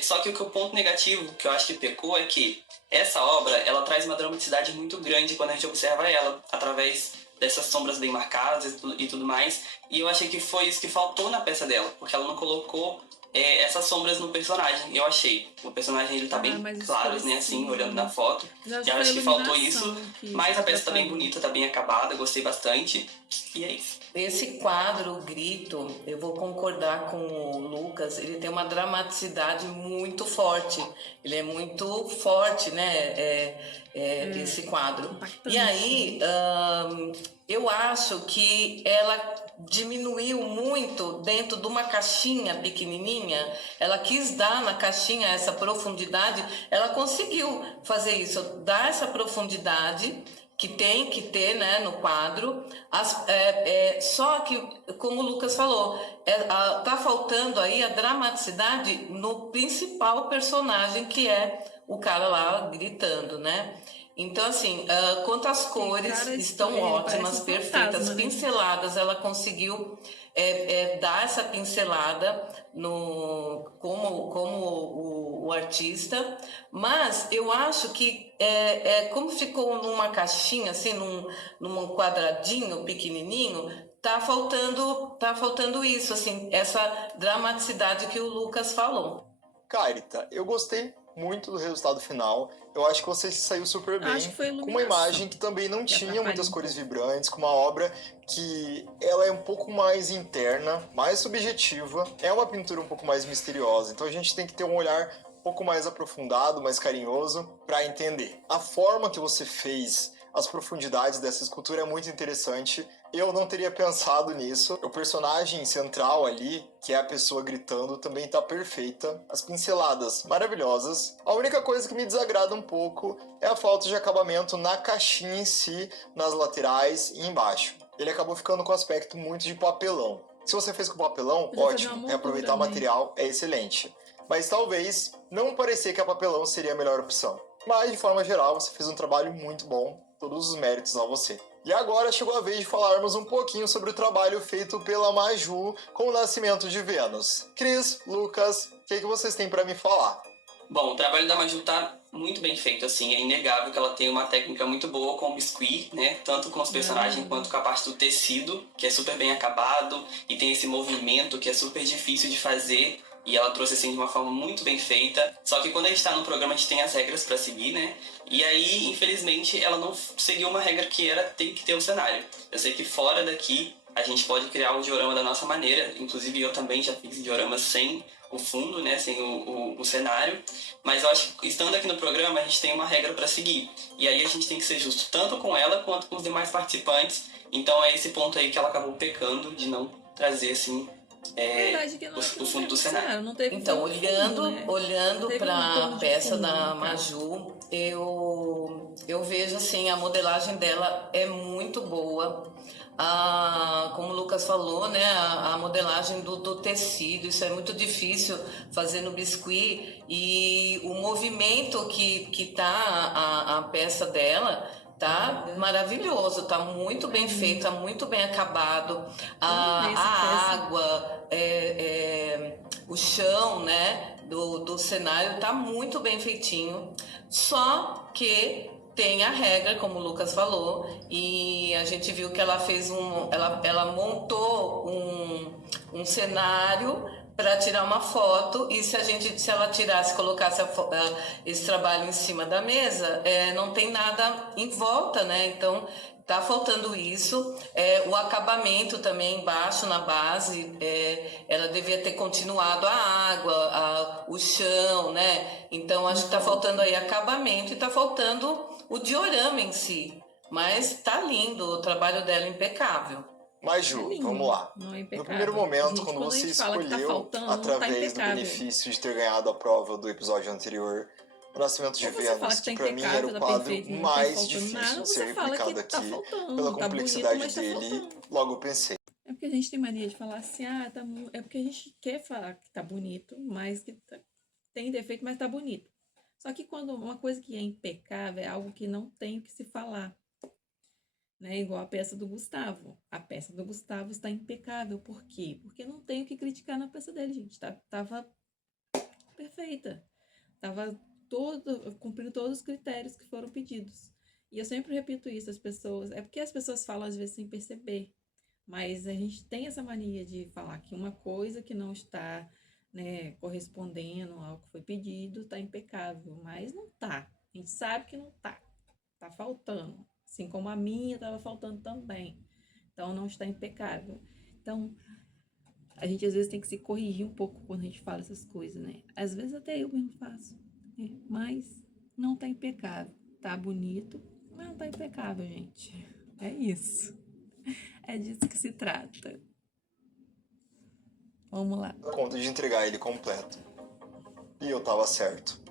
Só que o ponto negativo que eu acho que pecou é que essa obra, ela traz uma dramaticidade muito grande quando a gente observa ela, através dessas sombras bem marcadas e tudo mais. E eu achei que foi isso que faltou na peça dela, porque ela não colocou essas sombras no personagem, eu achei. O personagem, ele tá bem claro, né, assim, olhando na foto. E eu acho que faltou isso, mas a peça tá bem bonita, tá bem acabada, gostei bastante. E é isso. Esse quadro, o Grito, eu vou concordar com o Lucas, ele tem uma dramaticidade muito forte. Ele é muito forte, né, esse quadro. E aí, eu acho que ela diminuiu muito dentro de uma caixinha pequenininha. Ela quis dar na caixinha essa profundidade. Ela conseguiu fazer isso, dar essa profundidade que tem que ter, né, no quadro. Só que, como o Lucas falou, tá faltando aí a dramaticidade no principal personagem, que é o cara lá gritando, né? Então, assim, quanto às cores, estão ótimas, perfeitas, pinceladas, ela conseguiu dar essa pincelada como o artista, mas eu acho que como ficou numa caixinha, assim, num quadradinho pequenininho, tá faltando isso, assim, essa dramaticidade que o Lucas falou. Carita, eu gostei muito do resultado final. Eu acho que você saiu super bem, com uma imagem que também não tinha muitas cores vibrantes, com uma obra que ela é um pouco mais interna, mais subjetiva, é uma pintura um pouco mais misteriosa, então a gente tem que ter um olhar um pouco mais aprofundado, mais carinhoso, para entender. A forma que você fez as profundidades dessa escultura é muito interessante. Eu não teria pensado nisso. O personagem central ali, que é a pessoa gritando, também tá perfeita. As pinceladas maravilhosas. A única coisa que me desagrada um pouco é a falta de acabamento na caixinha em si, nas laterais e embaixo. Ele acabou ficando com aspecto muito de papelão. Se você fez com papelão, ótimo. Reaproveitar o material é excelente. Mas talvez não parecer que a papelão seria a melhor opção. Mas, de forma geral, você fez um trabalho muito bom. Todos os méritos a você. E agora chegou a vez de falarmos um pouquinho sobre o trabalho feito pela Maju com o Nascimento de Vênus. Cris, Lucas, o que vocês têm para me falar? Bom, o trabalho da Maju tá muito bem feito, assim, é inegável que ela tem uma técnica muito boa com o biscuit, né, tanto com os personagens quanto com a parte do tecido, que é super bem acabado, e tem esse movimento que é super difícil de fazer, e ela trouxe assim de uma forma muito bem feita. Só que quando a gente tá no programa, a gente tem as regras pra seguir, né? E aí, infelizmente, ela não seguiu uma regra que era tem que ter um cenário. Eu sei que fora daqui, a gente pode criar o diorama da nossa maneira. Inclusive, eu também já fiz dioramas sem o fundo, né? Sem o cenário. Mas eu acho que estando aqui no programa, a gente tem uma regra pra seguir. E aí a gente tem que ser justo tanto com ela quanto com os demais participantes. Então é esse ponto aí que ela acabou pecando de não trazer, assim, o fundo do cenário. Então, olhando para a peça da Maju, eu vejo assim, a modelagem dela é muito boa. Como o Lucas falou, né, a modelagem do tecido, isso é muito difícil fazer no biscuit, e o movimento que tá a peça dela tá maravilhoso, tá muito bem feito, tá muito bem acabado. A água, o chão, né, do cenário tá muito bem feitinho. Só que tem a regra, como o Lucas falou, e a gente viu que ela fez ela montou um cenário para tirar uma foto, e se ela tirasse, colocasse esse trabalho em cima da mesa, não tem nada em volta, né? Então tá faltando isso. O acabamento também embaixo na base, ela devia ter continuado a água, o chão, né? Então acho que tá faltando aí acabamento e tá faltando o diorama em si. Mas tá lindo, o trabalho dela é impecável. Mas, Ju, vamos lá. No primeiro momento, quando você escolheu, através do benefício de ter ganhado a prova do episódio anterior, O Nascimento de Ou você fala Vênus, que tá que pra mim era impecável, o tá quadro perfeito, não tá mais faltando difícil nada, de ou ser você fala replicado que tá aqui, faltando, pela tá bonito, complexidade mas tá dele, faltando. logo eu pensei. É porque a gente tem mania de falar assim, é porque a gente quer falar que tá bonito, mas que tem defeito, mas tá bonito. Só que quando uma coisa que é impecável é algo que não tem o que se falar, né? Igual a peça do Gustavo. A peça do Gustavo está impecável. Por quê? Porque não tem o que criticar na peça dele, gente. Tava perfeita. Tava cumprindo todos os critérios que foram pedidos. E eu sempre repito isso às pessoas. É porque as pessoas falam às vezes sem perceber. Mas a gente tem essa mania de falar que uma coisa que não está, né, correspondendo ao que foi pedido está impecável. Mas não tá. A gente sabe que não tá. Tá faltando. Assim como a minha estava faltando também. Então não está impecável. Então a gente às vezes tem que se corrigir um pouco quando a gente fala essas coisas, né? Às vezes até eu mesmo faço, né? Mas não tá impecável. Tá bonito, mas não tá impecável, gente. É isso. É disso que se trata. Vamos lá. A conta de entregar ele completo. E eu tava certo.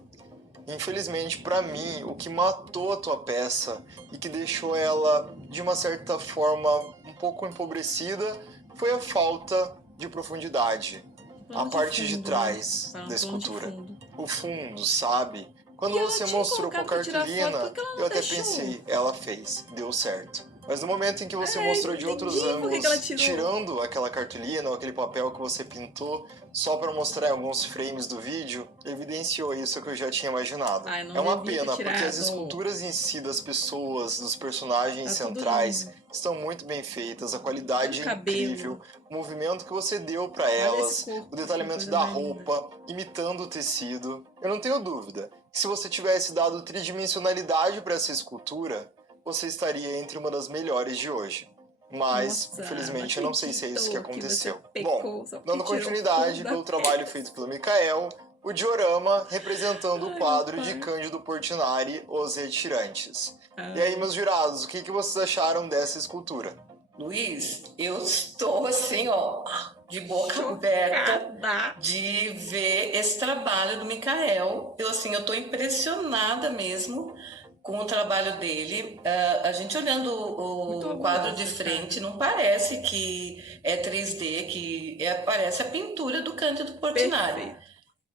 Infelizmente, pra mim, o que matou a tua peça e que deixou ela, de uma certa forma, um pouco empobrecida, foi a falta de profundidade. A parte de trás da escultura. O fundo, sabe? Quando você mostrou com a cartolina, eu até pensei, ela fez, deu certo. Mas no momento em que você mostrou de outros ângulos, tirando aquela cartolina ou aquele papel que você pintou, só para mostrar alguns frames do vídeo, evidenciou isso que eu já tinha imaginado. É uma pena, porque as esculturas em si das pessoas, dos personagens centrais, estão muito bem feitas, a qualidade é incrível, o movimento que você deu para elas, o detalhamento da roupa, imitando o tecido. Eu não tenho dúvida que se você tivesse dado tridimensionalidade para essa escultura, você estaria entre uma das melhores de hoje. Mas, infelizmente, eu não sei se é isso que aconteceu. Bom, dando continuidade pelo trabalho feito pelo Mikael, o diorama representando o quadro de Cândido Portinari, Os Retirantes. E aí, meus jurados, o que vocês acharam dessa escultura? Luiz, eu estou assim, ó, de boca aberta de ver esse trabalho do Mikael. Eu estou impressionada mesmo com o trabalho dele. A gente olhando o quadro de frente, não parece que é 3D, parece a pintura do Cândido Portinari.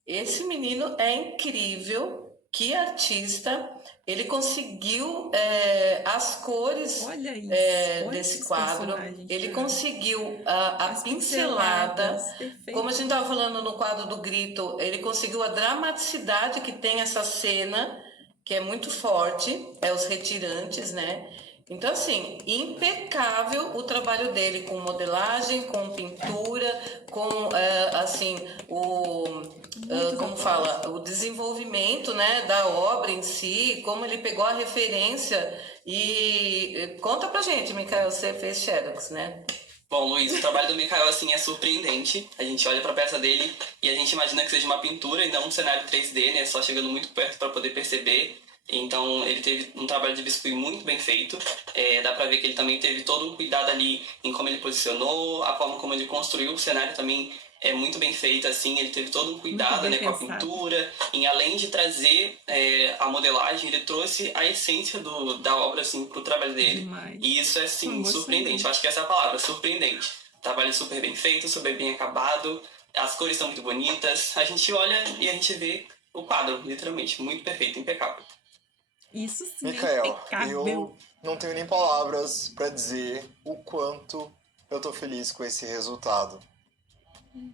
Esse menino é incrível, que artista. Ele conseguiu as cores desse quadro, ele conseguiu a pincelada, como a gente estava falando no quadro do Grito, ele conseguiu a dramaticidade que tem essa cena, que é muito forte, Os Retirantes, né? Então, assim, impecável o trabalho dele com modelagem, com pintura, com, o desenvolvimento, né, da obra em si, como ele pegou a referência. E conta pra gente, Mikael, você fez Xerox, né? Bom, Luiz, o trabalho do Mikael, é surpreendente. A gente olha pra peça dele e a gente imagina que seja uma pintura e não um cenário 3D, né? Só chegando muito perto para poder perceber. Então, ele teve um trabalho de biscuit muito bem feito. Dá pra ver que ele também teve todo um cuidado ali em como ele posicionou, a forma como ele construiu o cenário também é muito bem feita, assim. Ele teve todo um cuidado, né, com a pintura. E além de trazer a modelagem, ele trouxe a essência da obra, assim, pro trabalho dele. Demais. E isso é, assim, surpreendente. Eu acho que essa é a palavra, surpreendente. Trabalho super bem feito, super bem acabado. As cores são muito bonitas. A gente olha e a gente vê o quadro, literalmente, muito perfeito, impecável. Isso sim, Mikael, eu não tenho nem palavras para dizer o quanto eu tô feliz com esse resultado.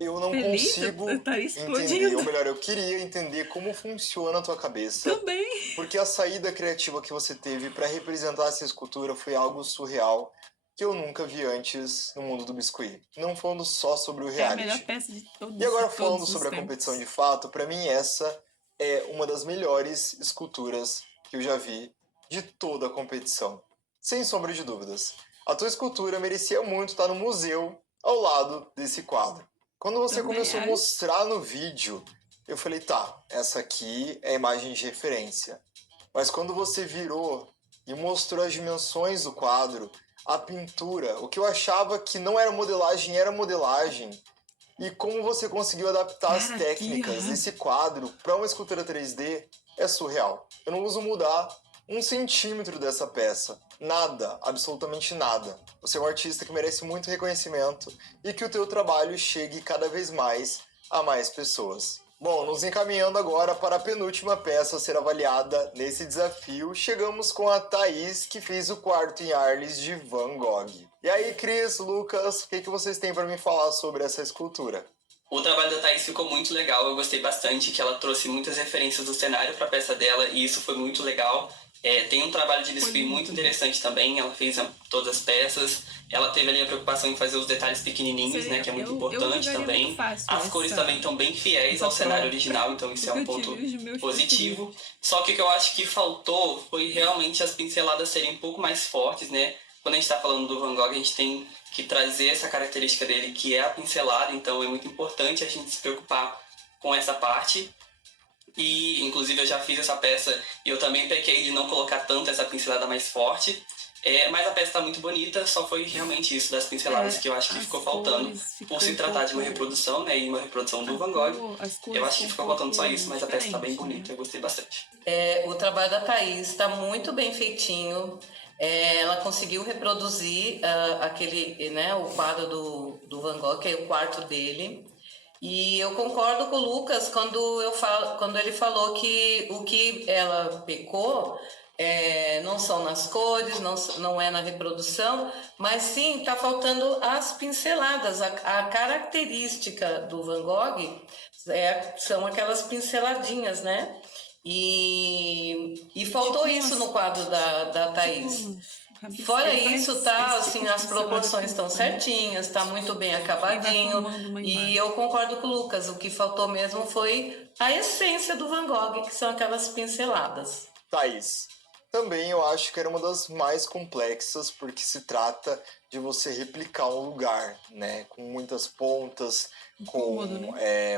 Eu não consigo entender, ou melhor, eu queria entender como funciona a tua cabeça. Também. Porque a saída criativa que você teve para representar essa escultura foi algo surreal que eu nunca vi antes no mundo do biscuit. Não falando só sobre o reality. É a melhor peça de todos. E agora falando sobre a competição de fato, para mim essa é uma das melhores esculturas que eu já vi de toda a competição. Sem sombra de dúvidas. A tua escultura merecia muito estar no museu ao lado desse quadro. Quando você começou a mostrar no vídeo, eu falei, tá, essa aqui é a imagem de referência. Mas quando você virou e mostrou as dimensões do quadro, a pintura, o que eu achava que não era modelagem, E como você conseguiu adaptar as Cara, técnicas aqui, ó. desse quadro para uma escultura 3D é surreal. Eu não uso mudar 1 centímetro dessa peça. Nada, absolutamente nada. Você é um artista que merece muito reconhecimento e que o teu trabalho chegue cada vez mais a mais pessoas. Bom, nos encaminhando agora para a penúltima peça a ser avaliada nesse desafio, chegamos com a Thaís, que fez o quarto em Arles de Van Gogh. E aí, Cris, Lucas, o que vocês têm para me falar sobre essa escultura? O trabalho da Thaís ficou muito legal, eu gostei bastante, que ela trouxe muitas referências do cenário para a peça dela, e isso foi muito legal. Tem um trabalho de biscuit muito interessante também, ela fez todas as peças, ela teve ali a preocupação em fazer os detalhes pequenininhos, né, que é muito importante também. As cores também estão bem fiéis ao cenário original, então isso é um ponto positivo. Só que o que eu acho que faltou foi realmente as pinceladas serem um pouco mais fortes, né? Quando a gente está falando do Van Gogh, a gente tem que trazer essa característica dele, que é a pincelada, então é muito importante a gente se preocupar com essa parte. E, inclusive, eu já fiz essa peça e eu também pequei de não colocar tanto essa pincelada mais forte. Mas a peça está muito bonita, só foi realmente isso das pinceladas que eu acho que ficou faltando. Por se tratar de uma reprodução, né, e uma reprodução do Van Gogh, eu acho que ficou faltando só isso, mas a peça está bem bonita, eu gostei bastante. O trabalho da Thaís está muito bem feitinho. Ela conseguiu reproduzir o quadro do Van Gogh, que é o quarto dele. E eu concordo com o Lucas quando ele falou que o que ela pecou não são nas cores, não é na reprodução, mas sim está faltando as pinceladas. A característica do Van Gogh são aquelas pinceladinhas, né? E faltou isso no quadro da Thaís. Fora isso, tá, assim, as proporções estão certinhas, tá muito bem acabadinho. E eu concordo com o Lucas, o que faltou mesmo foi a essência do Van Gogh, que são aquelas pinceladas. Thaís, também eu acho que era uma das mais complexas, porque se trata de você replicar um lugar, né? Com muitas pontas, com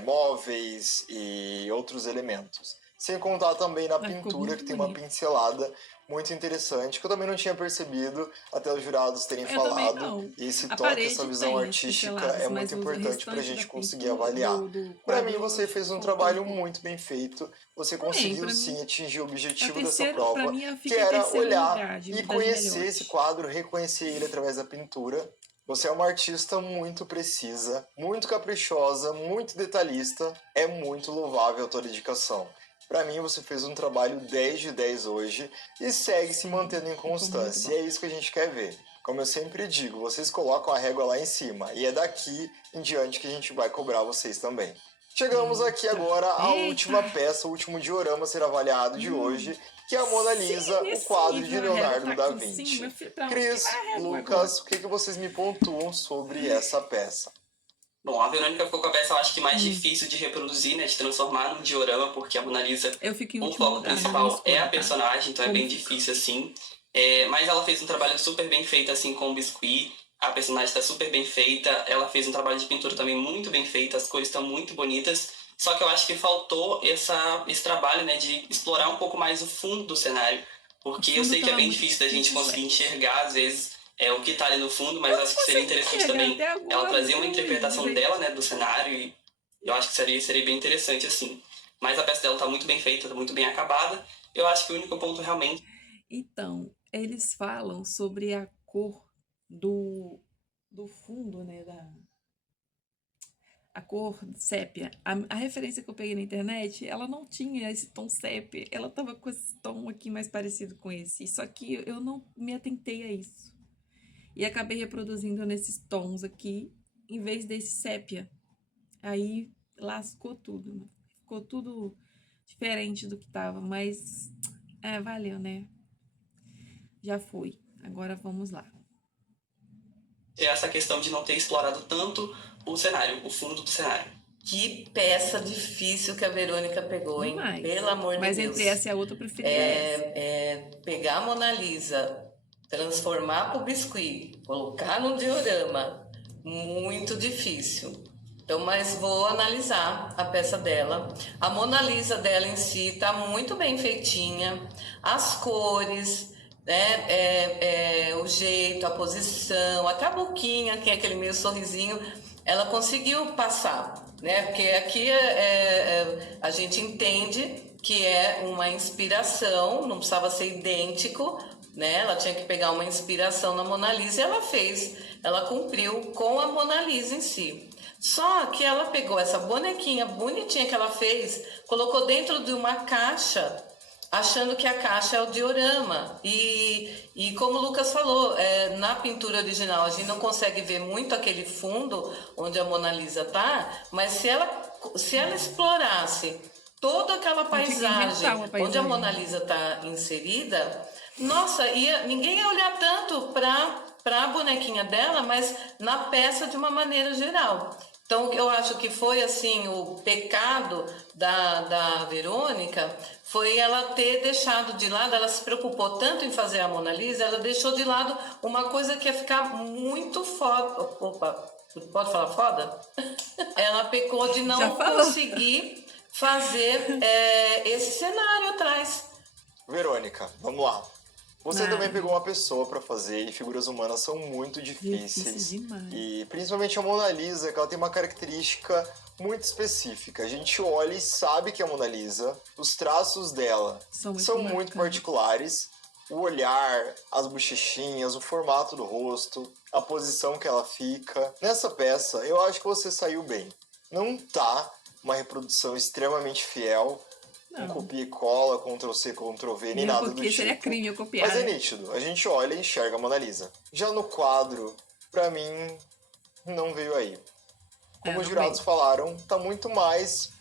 móveis e outros elementos. Sem contar também na pintura, que tem uma pincelada muito interessante, que eu também não tinha percebido até os jurados terem falado. E esse toque, essa visão artística é muito importante para a gente conseguir avaliar. Para mim, você fez um trabalho muito bem feito. Você conseguiu sim atingir o objetivo dessa prova, que era olhar e conhecer esse quadro, reconhecer ele através da pintura. Você é uma artista muito precisa, muito caprichosa, muito detalhista. É muito louvável a tua dedicação. Para mim, você fez um trabalho 10 de 10 hoje e segue se mantendo em constância. E é isso que a gente quer ver. Como eu sempre digo, vocês colocam a régua lá em cima. E é daqui em diante que a gente vai cobrar vocês também. Chegamos aqui agora à última peça, o último diorama a ser avaliado de hoje, que é a Mona Lisa, o quadro de Leonardo da Vinci. Cris, Lucas, o que vocês me pontuam sobre essa peça? Bom, a Verônica ficou com a peça, eu acho que mais difícil de reproduzir, né, de transformar num diorama, porque a Mona Lisa, o foco principal é a personagem, então é bem difícil, assim. Mas ela fez um trabalho super bem feito, assim, com o biscuit, a personagem está super bem feita, ela fez um trabalho de pintura também muito bem feito, as cores estão muito bonitas, só que eu acho que faltou esse trabalho, né, de explorar um pouco mais o fundo do cenário, porque eu sei que é bem difícil da gente conseguir enxergar, às vezes, o que está ali no fundo, mas acho que seria interessante também ela trazer uma interpretação dela, né, do cenário, e eu acho que seria bem interessante, assim. Mas a peça dela está muito bem feita, está muito bem acabada. Eu acho que o único ponto realmente... Então, eles falam sobre a cor do fundo, né, a cor sépia. A referência que eu peguei na internet, ela não tinha esse tom sépia, ela estava com esse tom aqui mais parecido com esse, só que eu não me atentei a isso. E acabei reproduzindo nesses tons aqui, em vez desse sépia. Aí lascou tudo, né? Ficou tudo diferente do que tava, mas valeu, né? Já foi. Agora vamos lá. Essa questão de não ter explorado tanto o cenário, o fundo do cenário. Que peça difícil que a Verônica pegou, hein? Demais. Pelo amor de Deus. Mas entre essa e a outra, eu preferi essa. Pegar a Mona Lisa, transformar para o biscuit, colocar no diorama, muito difícil. Então, mas vou analisar a peça dela. A Mona Lisa dela em si está muito bem feitinha. As cores, né? O jeito, a posição, até a boquinha, que é aquele meio sorrisinho, ela conseguiu passar, né? Porque aqui a gente entende que é uma inspiração, não precisava ser idêntico, né? Ela tinha que pegar uma inspiração na Mona Lisa e ela fez, ela cumpriu com a Mona Lisa em si. Só que ela pegou essa bonequinha bonitinha que ela fez, colocou dentro de uma caixa, achando que a caixa é o diorama. E como o Lucas falou, na pintura original a gente não consegue ver muito aquele fundo onde a Mona Lisa tá, mas se ela explorasse toda aquela paisagem onde a Mona Lisa tá inserida, nossa, ninguém ia olhar tanto para a bonequinha dela, mas na peça de uma maneira geral. Então, eu acho que foi assim, o pecado da Verônica foi ela ter deixado de lado, ela se preocupou tanto em fazer a Mona Lisa, ela deixou de lado uma coisa que ia ficar muito foda. Opa, pode falar foda? Ela pecou de não conseguir fazer esse cenário atrás. Verônica, vamos lá. Você também pegou uma pessoa para fazer, e figuras humanas são muito difíceis. E principalmente a Mona Lisa, que ela tem uma característica muito específica. A gente olha e sabe que é a Mona Lisa, os traços dela são muito particulares. O olhar, as bochechinhas, o formato do rosto, a posição que ela fica. Nessa peça, eu acho que você saiu bem. Não tá uma reprodução extremamente fiel, um copia e cola, Ctrl-C, Ctrl-V, nem nada do tipo. Porque seria crime eu copiar. Mas é nítido, a gente olha e enxerga a Mona Lisa. Já no quadro, pra mim, não veio aí. Como os jurados falaram, tá muito mais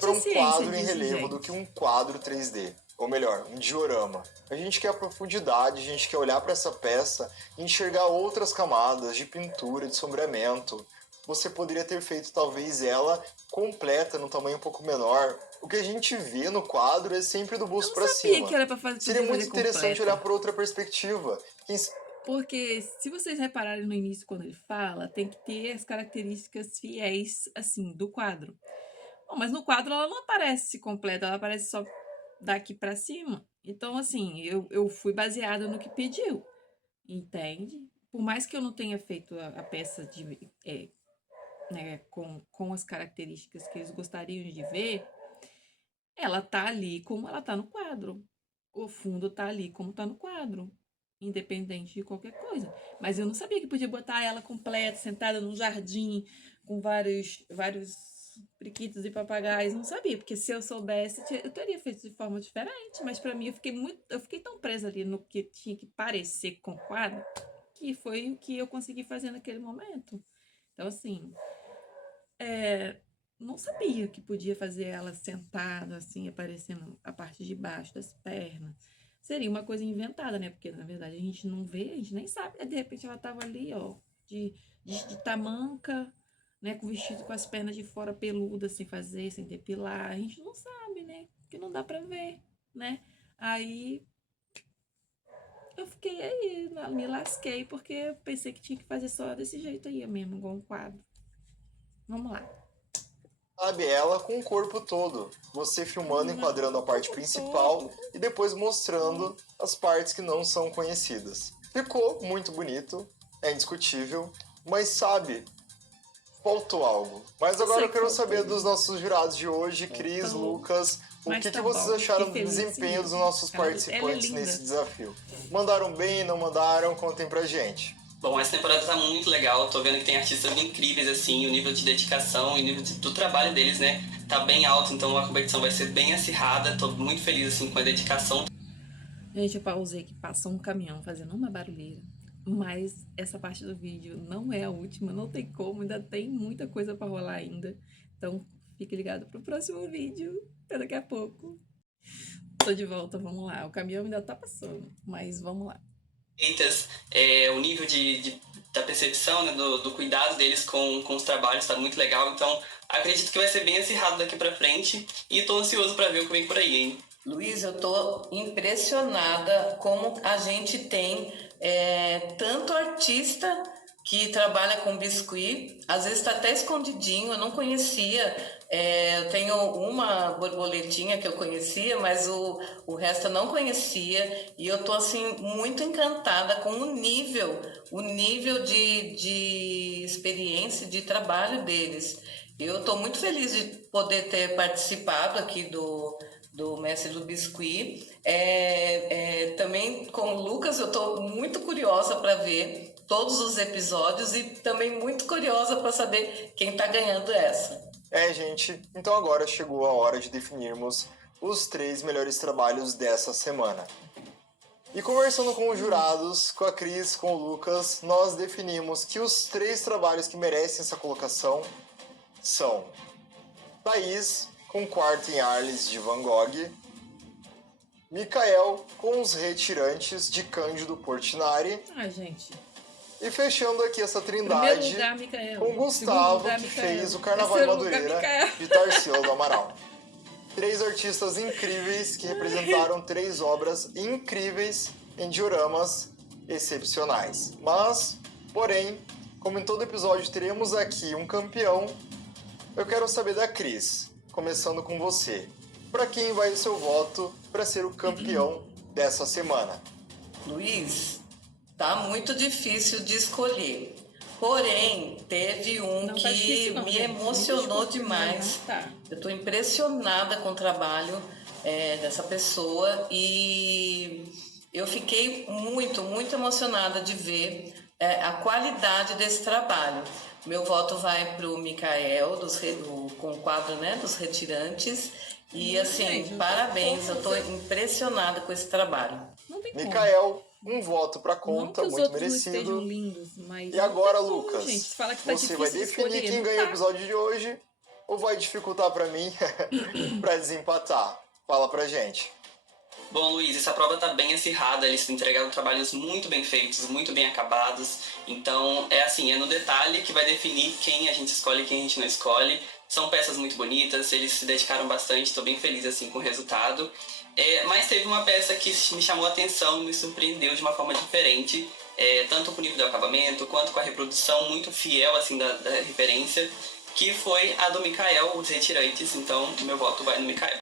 pra um quadro em relevo do que um quadro 3D. Ou melhor, um diorama. A gente quer profundidade, a gente quer olhar pra essa peça e enxergar outras camadas de pintura, de sombreamento. Você poderia ter feito talvez ela completa, num tamanho um pouco menor. O que a gente vê no quadro é sempre do busto pra cima. Que era pra fazer Seria muito interessante olhar por outra perspectiva. Porque se vocês repararem no início, quando ele fala, tem que ter as características fiéis, assim, do quadro. Bom, mas no quadro ela não aparece completa, ela aparece só daqui pra cima. Então, assim, eu fui baseada no que pediu, entende? Por mais que eu não tenha feito a peça né, com as características que eles gostariam de ver, ela tá ali como ela tá no quadro. O fundo tá ali como tá no quadro, independente de qualquer coisa. Mas eu não sabia que podia botar ela completa, sentada num jardim, com vários periquitos e papagaios. Não sabia, porque se eu soubesse, eu teria feito de forma diferente. Mas pra mim, eu fiquei tão presa ali no que tinha que parecer com o quadro, que foi o que eu consegui fazer naquele momento. Então, assim, não sabia que podia fazer ela sentada, assim, aparecendo a parte de baixo das pernas. Seria uma coisa inventada, né? Porque, na verdade, a gente não vê, a gente nem sabe. De repente, ela tava ali, ó, de tamanca, né? Com o vestido com as pernas de fora peludas, sem fazer, sem depilar. A gente não sabe, né? Porque não dá pra ver, né? Aí, eu fiquei aí, me lasquei, porque eu pensei que tinha que fazer só desse jeito aí mesmo, igual um quadro. Vamos lá. Sabe, ela com o corpo todo. Você filmando, enquadrando a parte principal e depois mostrando as partes que não são conhecidas. Ficou muito bonito, é indiscutível, mas sabe, faltou algo. Mas agora eu quero saber dos nossos jurados de hoje, Cris, Lucas, o que vocês acharam do desempenho dos nossos participantes nesse desafio? Mandaram bem, não mandaram? Contem pra gente. Bom, essa temporada tá muito legal, tô vendo que tem artistas incríveis, assim, o nível de dedicação e o nível do trabalho deles, né, tá bem alto, então a competição vai ser bem acirrada, tô muito feliz, assim, com a dedicação. Gente, eu pausei que passou um caminhão fazendo uma barulheira, mas essa parte do vídeo não é a última, não tem como, ainda tem muita coisa pra rolar ainda, então fique ligado pro próximo vídeo, até daqui a pouco. Tô de volta, vamos lá, o caminhão ainda tá passando, mas vamos lá. O nível da percepção, né, do cuidado deles com os trabalhos está muito legal, então acredito que vai ser bem acirrado daqui pra frente e tô ansioso para ver o que vem por aí, hein? Luiz, eu tô impressionada como a gente tem tanto artista que trabalha com biscuit, às vezes está até escondidinho, eu não conhecia. Eu tenho uma borboletinha que eu conhecia, mas o resto eu não conhecia. E eu estou assim, muito encantada com o nível de experiência, de trabalho deles. Eu estou muito feliz de poder ter participado aqui do Mestre do Biscuit. Também com o Lucas, eu estou muito curiosa para ver todos os episódios e também muito curiosa para saber quem está ganhando essa. Gente, então agora chegou a hora de definirmos os 3 melhores trabalhos dessa semana. E conversando com os jurados, com a Cris, com o Lucas, nós definimos que os 3 trabalhos que merecem essa colocação são Thaís, com Quarto em Arles, de Van Gogh, Mikael, com Os Retirantes, de Cândido Portinari, gente. E fechando aqui essa trindade Lugar, Mikael. com Gustavo, lugar, que Mikael. fez o Carnaval em Madureira, de Tarsila do Amaral. 3 artistas incríveis que representaram 3 obras incríveis em dioramas excepcionais. Mas, porém, como em todo episódio teremos aqui um campeão, eu quero saber da Cris, começando com você. Para quem vai o seu voto para ser o campeão dessa semana? Luiz, tá muito difícil de escolher. Porém, teve que me emocionou demais. Eu estou impressionada com o trabalho dessa pessoa e eu fiquei muito, muito emocionada de ver a qualidade desse trabalho. Meu voto vai para o Mikael, com o quadro, dos Retirantes. E assim, parabéns, eu estou impressionada com esse trabalho. Mikael, um voto para conta, muito merecido. Lindos, mas e agora, Lucas, gente, fala que tá você vai definir quem ganha o episódio de hoje ou vai dificultar para mim para desempatar? Fala pra gente. Bom, Luiz, essa prova tá bem acirrada, eles entregaram trabalhos muito bem feitos, muito bem acabados. Então, é no detalhe que vai definir quem a gente escolhe e quem a gente não escolhe. São peças muito bonitas, eles se dedicaram bastante, estou bem feliz com o resultado. Mas teve uma peça que me chamou a atenção, me surpreendeu de uma forma diferente, tanto com o nível de acabamento, quanto com a reprodução muito fiel da referência, que foi a do Mikael, Os Retirantes. Então, meu voto vai no Mikael.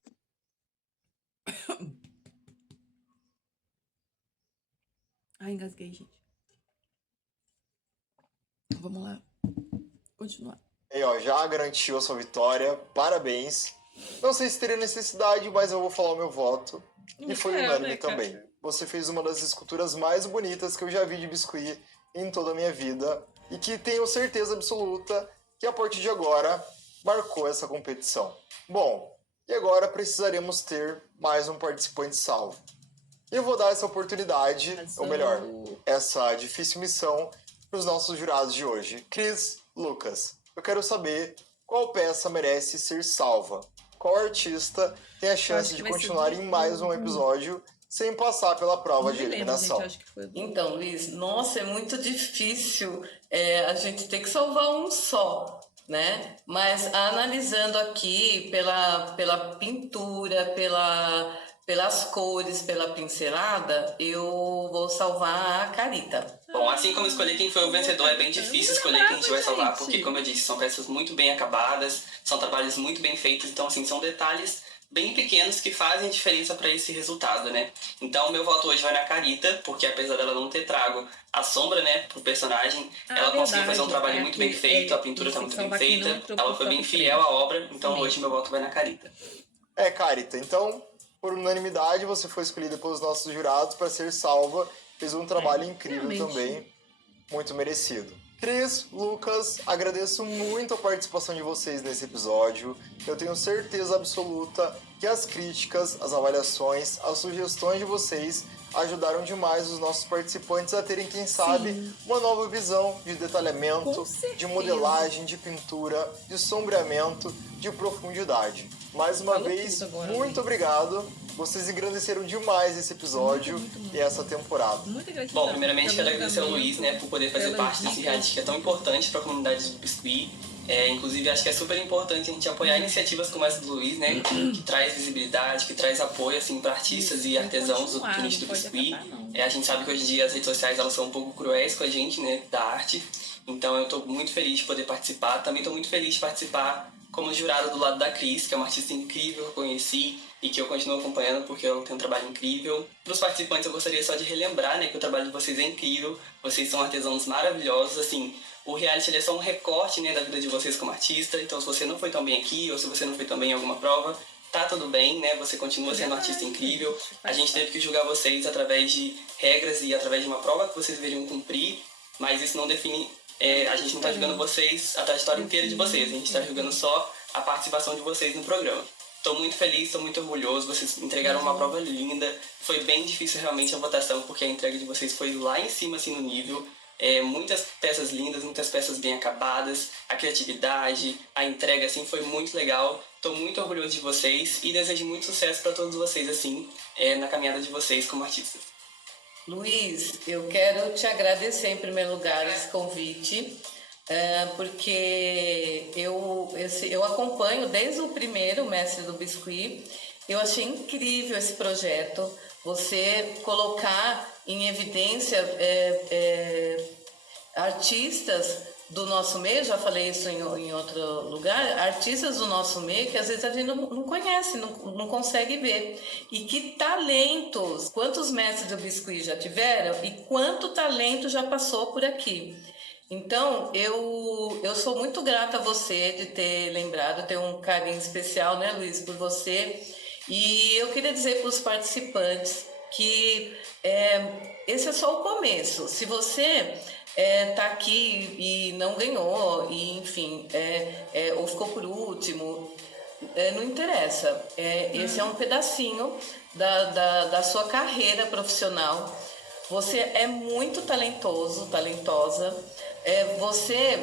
Engasguei, gente. Vamos lá. Continuar. E já garantiu a sua vitória. Parabéns. Não sei se teria necessidade, mas eu vou falar o meu voto. E foi unânime também. Você fez uma das esculturas mais bonitas que eu já vi de biscuit em toda a minha vida. E que tenho certeza absoluta que a partir de agora marcou essa competição. Bom, e agora precisaremos ter mais um participante salvo. E eu vou dar essa oportunidade, ou melhor, essa difícil missão para os nossos jurados de hoje. Cris, Lucas, eu quero saber qual peça merece ser salva. Qual artista tem a chance de continuar em mais um episódio sem passar pela prova de eliminação? Então, Luiz, nossa, é muito difícil a gente ter que salvar um só, né? Mas analisando aqui pela pintura, pelas cores, pela pincelada, eu vou salvar a Carita. Bom, assim como escolher quem foi o vencedor, é bem difícil escolher quem a gente vai salvar, porque, como eu disse, são peças muito bem acabadas, são trabalhos muito bem feitos, então, são detalhes bem pequenos que fazem diferença para esse resultado, né? Então, meu voto hoje vai na Carita, porque apesar dela não ter trago a sombra, pro personagem, ela conseguiu fazer um trabalho muito bem feito, a pintura tá muito bem feita, ela foi bem fiel à obra, então hoje meu voto vai na Carita. Carita, então, por unanimidade, você foi escolhida pelos nossos jurados para ser salva. Fez um trabalho incrível também, muito merecido. Cris, Lucas, agradeço muito a participação de vocês nesse episódio. Eu tenho certeza absoluta que as críticas, as avaliações, as sugestões de vocês ajudaram demais os nossos participantes a terem, quem sabe, uma nova visão de detalhamento, de modelagem, de pintura, de sombreamento, de profundidade. Mais uma vez, muito obrigado. Vocês engrandeceram demais esse episódio e essa temporada. Bom, primeiramente quero agradecer ao Luiz, por poder fazer parte desse reality que é tão importante para a comunidade do biscuit. Inclusive, acho que é super importante a gente apoiar iniciativas como essa do Luiz, né? Que traz visibilidade, que traz apoio, assim, para artistas e artesãos do nicho do biscuit. A gente sabe que hoje em dia as redes sociais, elas são um pouco cruéis com a gente, né? Da arte. Então, eu tô muito feliz de poder participar. Também tô muito feliz de participar como jurada do lado da Cris, que é uma artista incrível que eu conheci e que eu continuo acompanhando porque ela tem um trabalho incrível. Para os participantes, eu gostaria só de relembrar, né, que o trabalho de vocês é incrível. Vocês são artesãos maravilhosos, assim. O reality, ele é só um recorte, né, da vida de vocês como artista. Então, se você não foi tão bem aqui ou se você não foi tão bem em alguma prova, tá tudo bem, né? Você continua sendo um artista incrível. A gente teve que julgar vocês através de regras e através de uma prova que vocês deveriam cumprir, mas isso não define... a gente não tá julgando vocês, a trajetória inteira de vocês. A gente tá julgando só a participação de vocês no programa. Tô muito feliz, tô muito orgulhoso. Vocês entregaram uma prova linda. Foi bem difícil realmente a votação, porque a entrega de vocês foi lá em cima, assim, no nível. Muitas peças lindas, muitas peças bem acabadas. A criatividade, a entrega, assim, foi muito legal. Tô muito orgulhoso de vocês e desejo muito sucesso para todos vocês, assim, na caminhada de vocês como artistas. Luiz, eu quero te agradecer em primeiro lugar esse convite, porque eu acompanho desde o primeiro Mestre do Biscuit. Eu achei incrível esse projeto, você colocar em evidência artistas do nosso meio, já falei isso em outro lugar, artistas do nosso meio que às vezes a gente não conhece, não consegue ver. E que talentos, quantos mestres do biscuit já tiveram e quanto talento já passou por aqui. Então, eu sou muito grata a você de ter lembrado, ter um carinho especial, né, Luiz, por você. E eu queria dizer para os participantes que esse é só o começo. Se você tá aqui e não ganhou, e enfim, ou ficou por último, não interessa. Esse é um pedacinho da sua carreira profissional. Você é muito talentosa. Você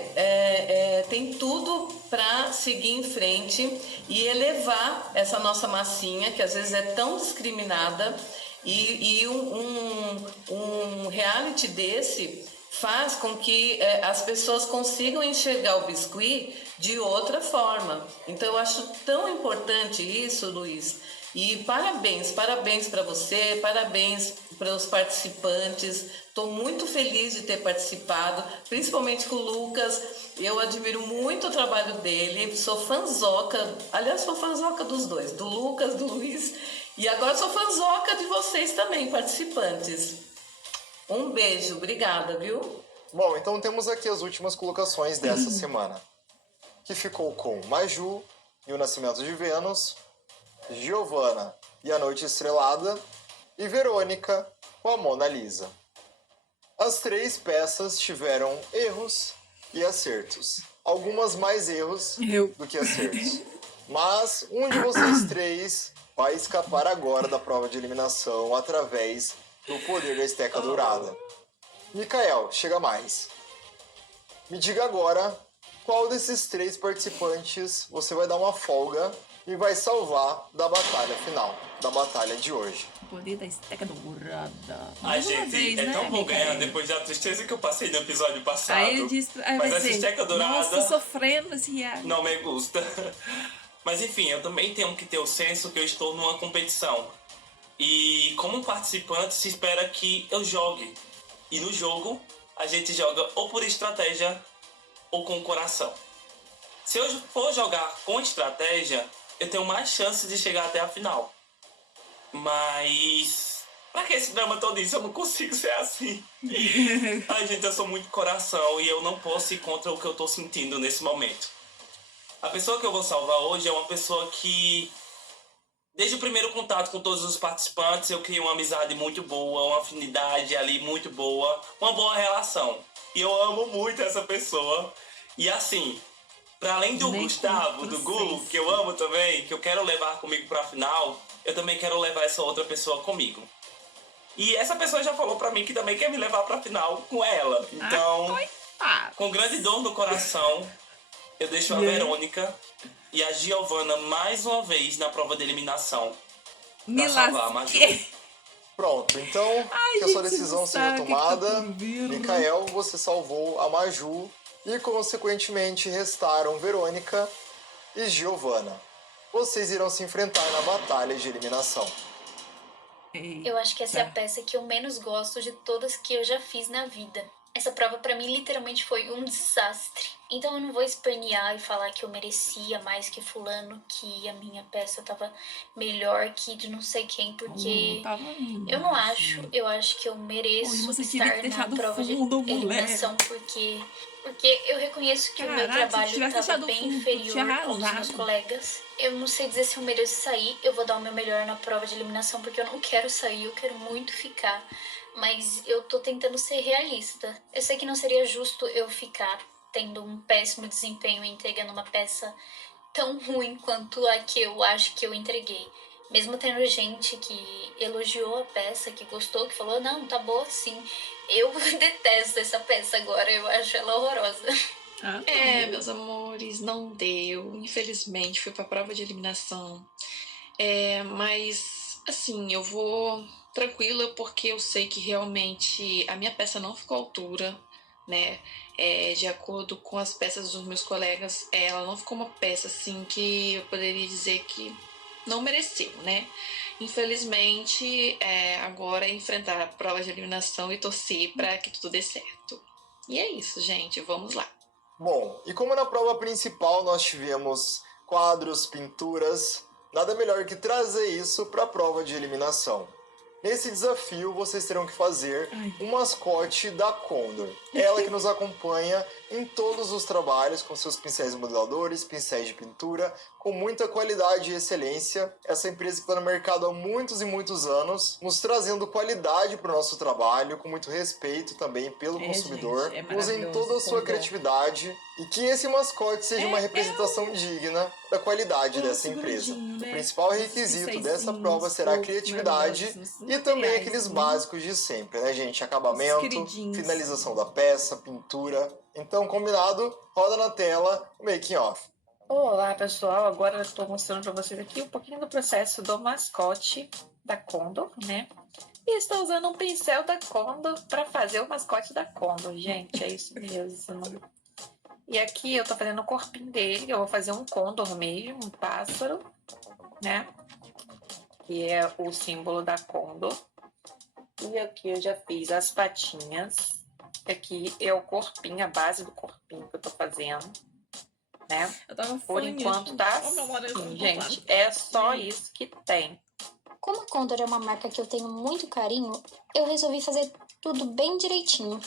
tem tudo para seguir em frente e elevar essa nossa massinha, que às vezes é tão discriminada, e um reality desse faz com que as pessoas consigam enxergar o biscuit de outra forma. Então, eu acho tão importante isso, Luiz. E parabéns para você, parabéns para os participantes. Estou muito feliz de ter participado, principalmente com o Lucas. Eu admiro muito o trabalho dele, sou fanzoca, aliás, sou fanzoca dos dois, do Lucas, do Luiz, e agora sou fanzoca de vocês também, participantes. Um beijo, obrigada, viu? Bom, então temos aqui as últimas colocações dessa semana, que ficou com Maju e o Nascimento de Vênus, Giovana e a Noite Estrelada e Verônica com a Mona Lisa. As 3 peças tiveram erros e acertos. Algumas mais erros do que acertos. Mas um de vocês 3 vai escapar agora da prova de eliminação através do poder da esteca dourada. Mikael, chega mais. Me diga agora qual desses 3 participantes você vai dar uma folga e vai salvar da batalha final, da batalha de hoje. O poder da esteca dourada. Ai, gente, tão bom ganhar depois da tristeza que eu passei no episódio passado. Aí ele disse, mas essa esteca dourada... Nossa, sofrendo esse reato. Não me gusta. Mas enfim, eu também tenho que ter o senso que eu estou numa competição. E como participante se espera que eu jogue. E no jogo a gente joga ou por estratégia ou com o coração. Se eu for jogar com estratégia, eu tenho mais chances de chegar até a final. Mas pra que esse drama todo isso? Eu não consigo ser assim. Ai, gente, eu sou muito coração e eu não posso ir contra o que eu tô sentindo nesse momento. A pessoa que eu vou salvar hoje é uma pessoa que... Desde o primeiro contato com todos os participantes, eu criei uma amizade muito boa, uma afinidade ali muito boa, uma boa relação. E eu amo muito essa pessoa. E assim, para além do Gustavo, do Gu, que eu amo também, que eu quero levar comigo pra final, eu também quero levar essa outra pessoa comigo. E essa pessoa já falou pra mim que também quer me levar pra final com ela. Então, com grande dor no coração, eu deixo a Verônica e a Giovana mais uma vez na prova de eliminação pra salvar a Maju. Pronto, então que a sua decisão seja tomada. Mikael, você salvou a Maju e, consequentemente, restaram Verônica e Giovanna. Vocês irão se enfrentar na batalha de eliminação. Eu acho que essa é a peça que eu menos gosto de todas que eu já fiz na vida. Essa prova pra mim literalmente foi um desastre. Então eu não vou espernear e falar que eu merecia mais que fulano, que a minha peça tava melhor que de não sei quem, porque eu não acho. Eu acho que eu mereço estar na prova de eliminação, porque eu reconheço que o meu trabalho estava bem inferior aos dos meus colegas. Eu não sei dizer se eu mereço sair, eu vou dar o meu melhor na prova de eliminação, porque eu não quero sair, eu quero muito ficar. Mas eu tô tentando ser realista. Eu sei que não seria justo eu ficar tendo um péssimo desempenho e entregando uma peça tão ruim quanto a que eu acho que eu entreguei. Mesmo tendo gente que elogiou a peça, que gostou, que falou, não, tá boa sim. Eu detesto essa peça agora, eu acho ela horrorosa. Meus amores, não deu. Infelizmente, fui pra prova de eliminação. Mas, assim, eu vou tranquila porque eu sei que realmente a minha peça não ficou à altura, né? De acordo com as peças dos meus colegas, ela não ficou uma peça, assim, que eu poderia dizer que não mereceu, né? Infelizmente, agora é enfrentar a prova de eliminação e torcer para que tudo dê certo. E é isso, gente. Vamos lá. Bom, e como na prova principal nós tivemos quadros, pinturas, nada melhor que trazer isso para a prova de eliminação. Nesse desafio, vocês terão que fazer um mascote da Condor. Ela que nos acompanha em todos os trabalhos, com seus pincéis modeladores, pincéis de pintura, com muita qualidade e excelência. Essa empresa que está no mercado há muitos e muitos anos, nos trazendo qualidade para o nosso trabalho, com muito respeito também pelo consumidor. Usem toda a sua criatividade e que esse mascote seja uma representação digna da qualidade dessa empresa. O principal requisito dessa prova será a criatividade e também aqueles básicos de sempre, né, gente? Acabamento, finalização da peça, pintura. Então, combinado? Roda na tela o making off. Olá, pessoal. Agora eu estou mostrando para vocês aqui um pouquinho do processo do mascote da Condor, né? E estou usando um pincel da Condor para fazer o mascote da Condor, gente. É isso mesmo. E aqui eu estou fazendo o corpinho dele. Eu vou fazer um condor mesmo, um pássaro, né? Que é o símbolo da Condor. E aqui eu já fiz as patinhas. Aqui é o corpinho, a base do corpinho que eu tô fazendo, né? Por enquanto tá assim, gente. É só isso que tem. Como a Condor é uma marca que eu tenho muito carinho, eu resolvi fazer tudo bem direitinho.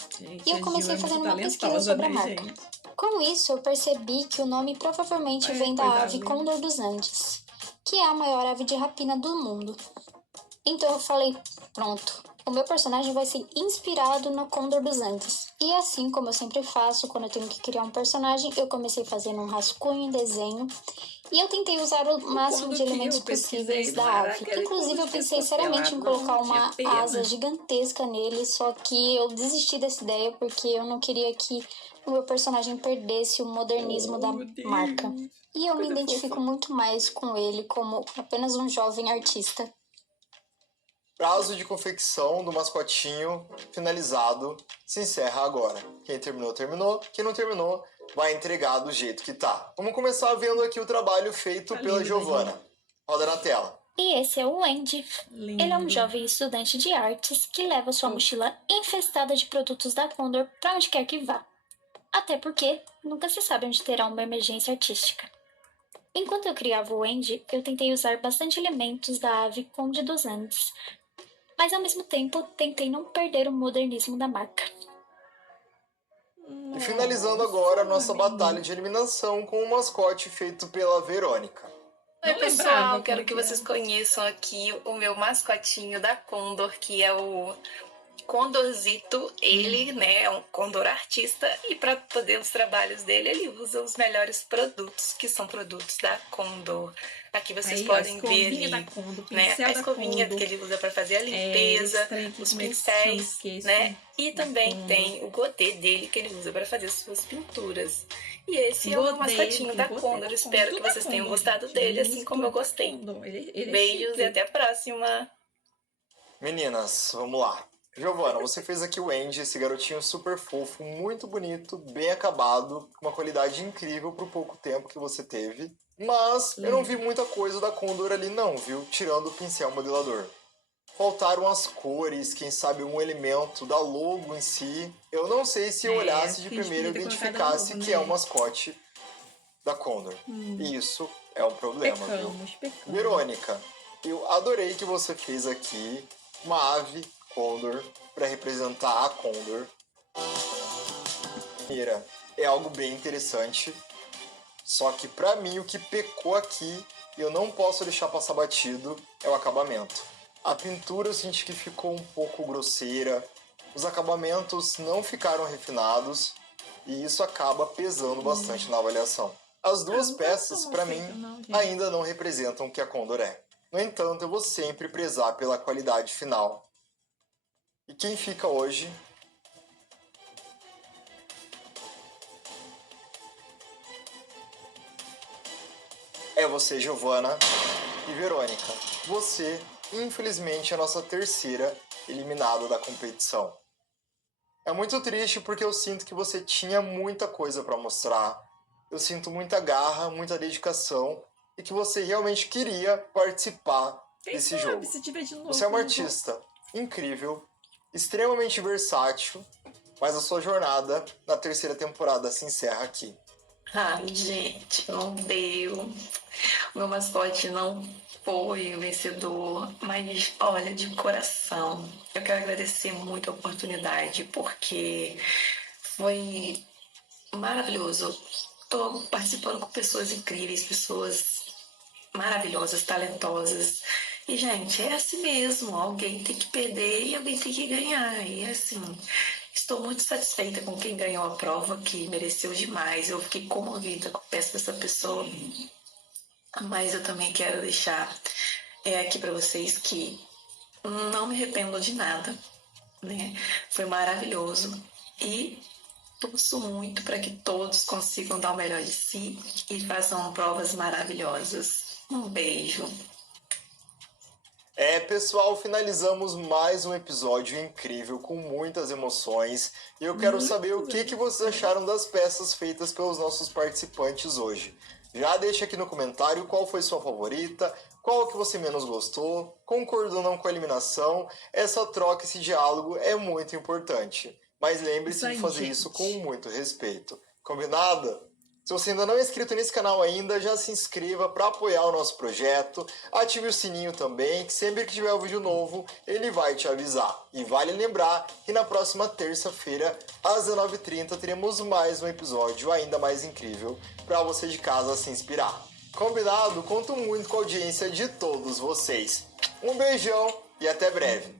E eu comecei fazendo uma pesquisa sobre a marca. Com isso, eu percebi que o nome provavelmente vem da ave Condor dos Andes, que é a maior ave de rapina do mundo. Então eu falei, pronto, o meu personagem vai ser inspirado no Condor dos Andes. E assim como eu sempre faço quando eu tenho que criar um personagem, eu comecei fazendo um rascunho em desenho e eu tentei usar o máximo de elementos possíveis da ave. Inclusive eu pensei seriamente em colocar uma asa gigantesca nele, só que eu desisti dessa ideia porque eu não queria que o meu personagem perdesse o modernismo da marca. E eu me identifico muito mais com ele como apenas um jovem artista. Prazo de confecção do mascotinho finalizado se encerra agora. Quem terminou, terminou. Quem não terminou, vai entregar do jeito que tá. Vamos começar vendo aqui o trabalho feito pela Giovanna. Roda na tela. E esse é o Andy. Ele é um jovem estudante de artes que leva sua mochila infestada de produtos da Condor para onde quer que vá. Até porque nunca se sabe onde terá uma emergência artística. Enquanto eu criava o Andy, eu tentei usar bastante elementos da ave Conde dos Andes, mas ao mesmo tempo tentei não perder o modernismo da marca. E finalizando agora a nossa batalha de eliminação com o mascote feito pela Verônica. Oi, pessoal, quero que vocês conheçam aqui o meu mascotinho da Condor, que é o Condorzito. Ele, né, é um condor artista e para poder os trabalhos dele, ele usa os melhores produtos, que são produtos da Condor. Aqui vocês podem ver ali, Condor, né, a escovinha que ele usa para fazer a limpeza, os pincéis, né? E também tem o godê dele que ele usa para fazer as suas pinturas. E esse é o mascotinho da Condor. Espero que vocês tenham gostado dele, assim como eu gostei. Beijos e até a próxima! Meninas, vamos lá. Giovana, você fez aqui o Andy, esse garotinho super fofo, muito bonito, bem acabado, com uma qualidade incrível pro pouco tempo que você teve. Mas eu não vi muita coisa da Condor ali não, viu? Tirando o pincel modelador. Faltaram as cores, quem sabe um elemento da logo em si. Eu não sei se eu olhasse de primeiro e identificasse que é o mascote da Condor. E isso é um problema, viu? Verônica, eu adorei que você fez aqui uma ave Condor para representar a Condor. Primeira, é algo bem interessante. Só que pra mim o que pecou aqui, e eu não posso deixar passar batido, é o acabamento. A pintura eu senti que ficou um pouco grosseira, os acabamentos não ficaram refinados, e isso acaba pesando bastante na avaliação. As duas peças, pra mim, ainda não representam o que a Condor é. No entanto, eu vou sempre prezar pela qualidade final. E quem fica hoje é você, Giovana e Verônica. Você, infelizmente, é a nossa terceira eliminada da competição. É muito triste porque eu sinto que você tinha muita coisa para mostrar. Eu sinto muita garra, muita dedicação e que você realmente queria participar desse jogo. Você é uma artista incrível, extremamente versátil, mas a sua jornada na terceira temporada se encerra aqui. Ai, gente, não deu. O meu mascote não foi o vencedor, mas olha, de coração, eu quero agradecer muito a oportunidade, porque foi maravilhoso. Estou participando com pessoas incríveis, pessoas maravilhosas, talentosas. E, gente, é assim mesmo, alguém tem que perder e alguém tem que ganhar. E, assim, estou muito satisfeita com quem ganhou a prova, que mereceu demais. Eu fiquei comovida com a peça dessa pessoa. Mas eu também quero deixar aqui para vocês que não me arrependo de nada, né? Foi maravilhoso. E torço muito para que todos consigam dar o melhor de si e façam provas maravilhosas. Um beijo. Pessoal, finalizamos mais um episódio incrível, com muitas emoções. E eu quero saber o que vocês acharam das peças feitas pelos nossos participantes hoje. Já deixa aqui no comentário qual foi sua favorita, qual que você menos gostou, concordou ou não com a eliminação. Essa troca, esse diálogo é muito importante. Mas lembre-se de fazer isso com muito respeito. Combinado? Se você ainda não é inscrito nesse canal ainda, já se inscreva para apoiar o nosso projeto. Ative o sininho também, que sempre que tiver um vídeo novo, ele vai te avisar. E vale lembrar que na próxima terça-feira, às 19h30, teremos mais um episódio ainda mais incrível para você de casa se inspirar. Combinado? Conto muito com a audiência de todos vocês. Um beijão e até breve.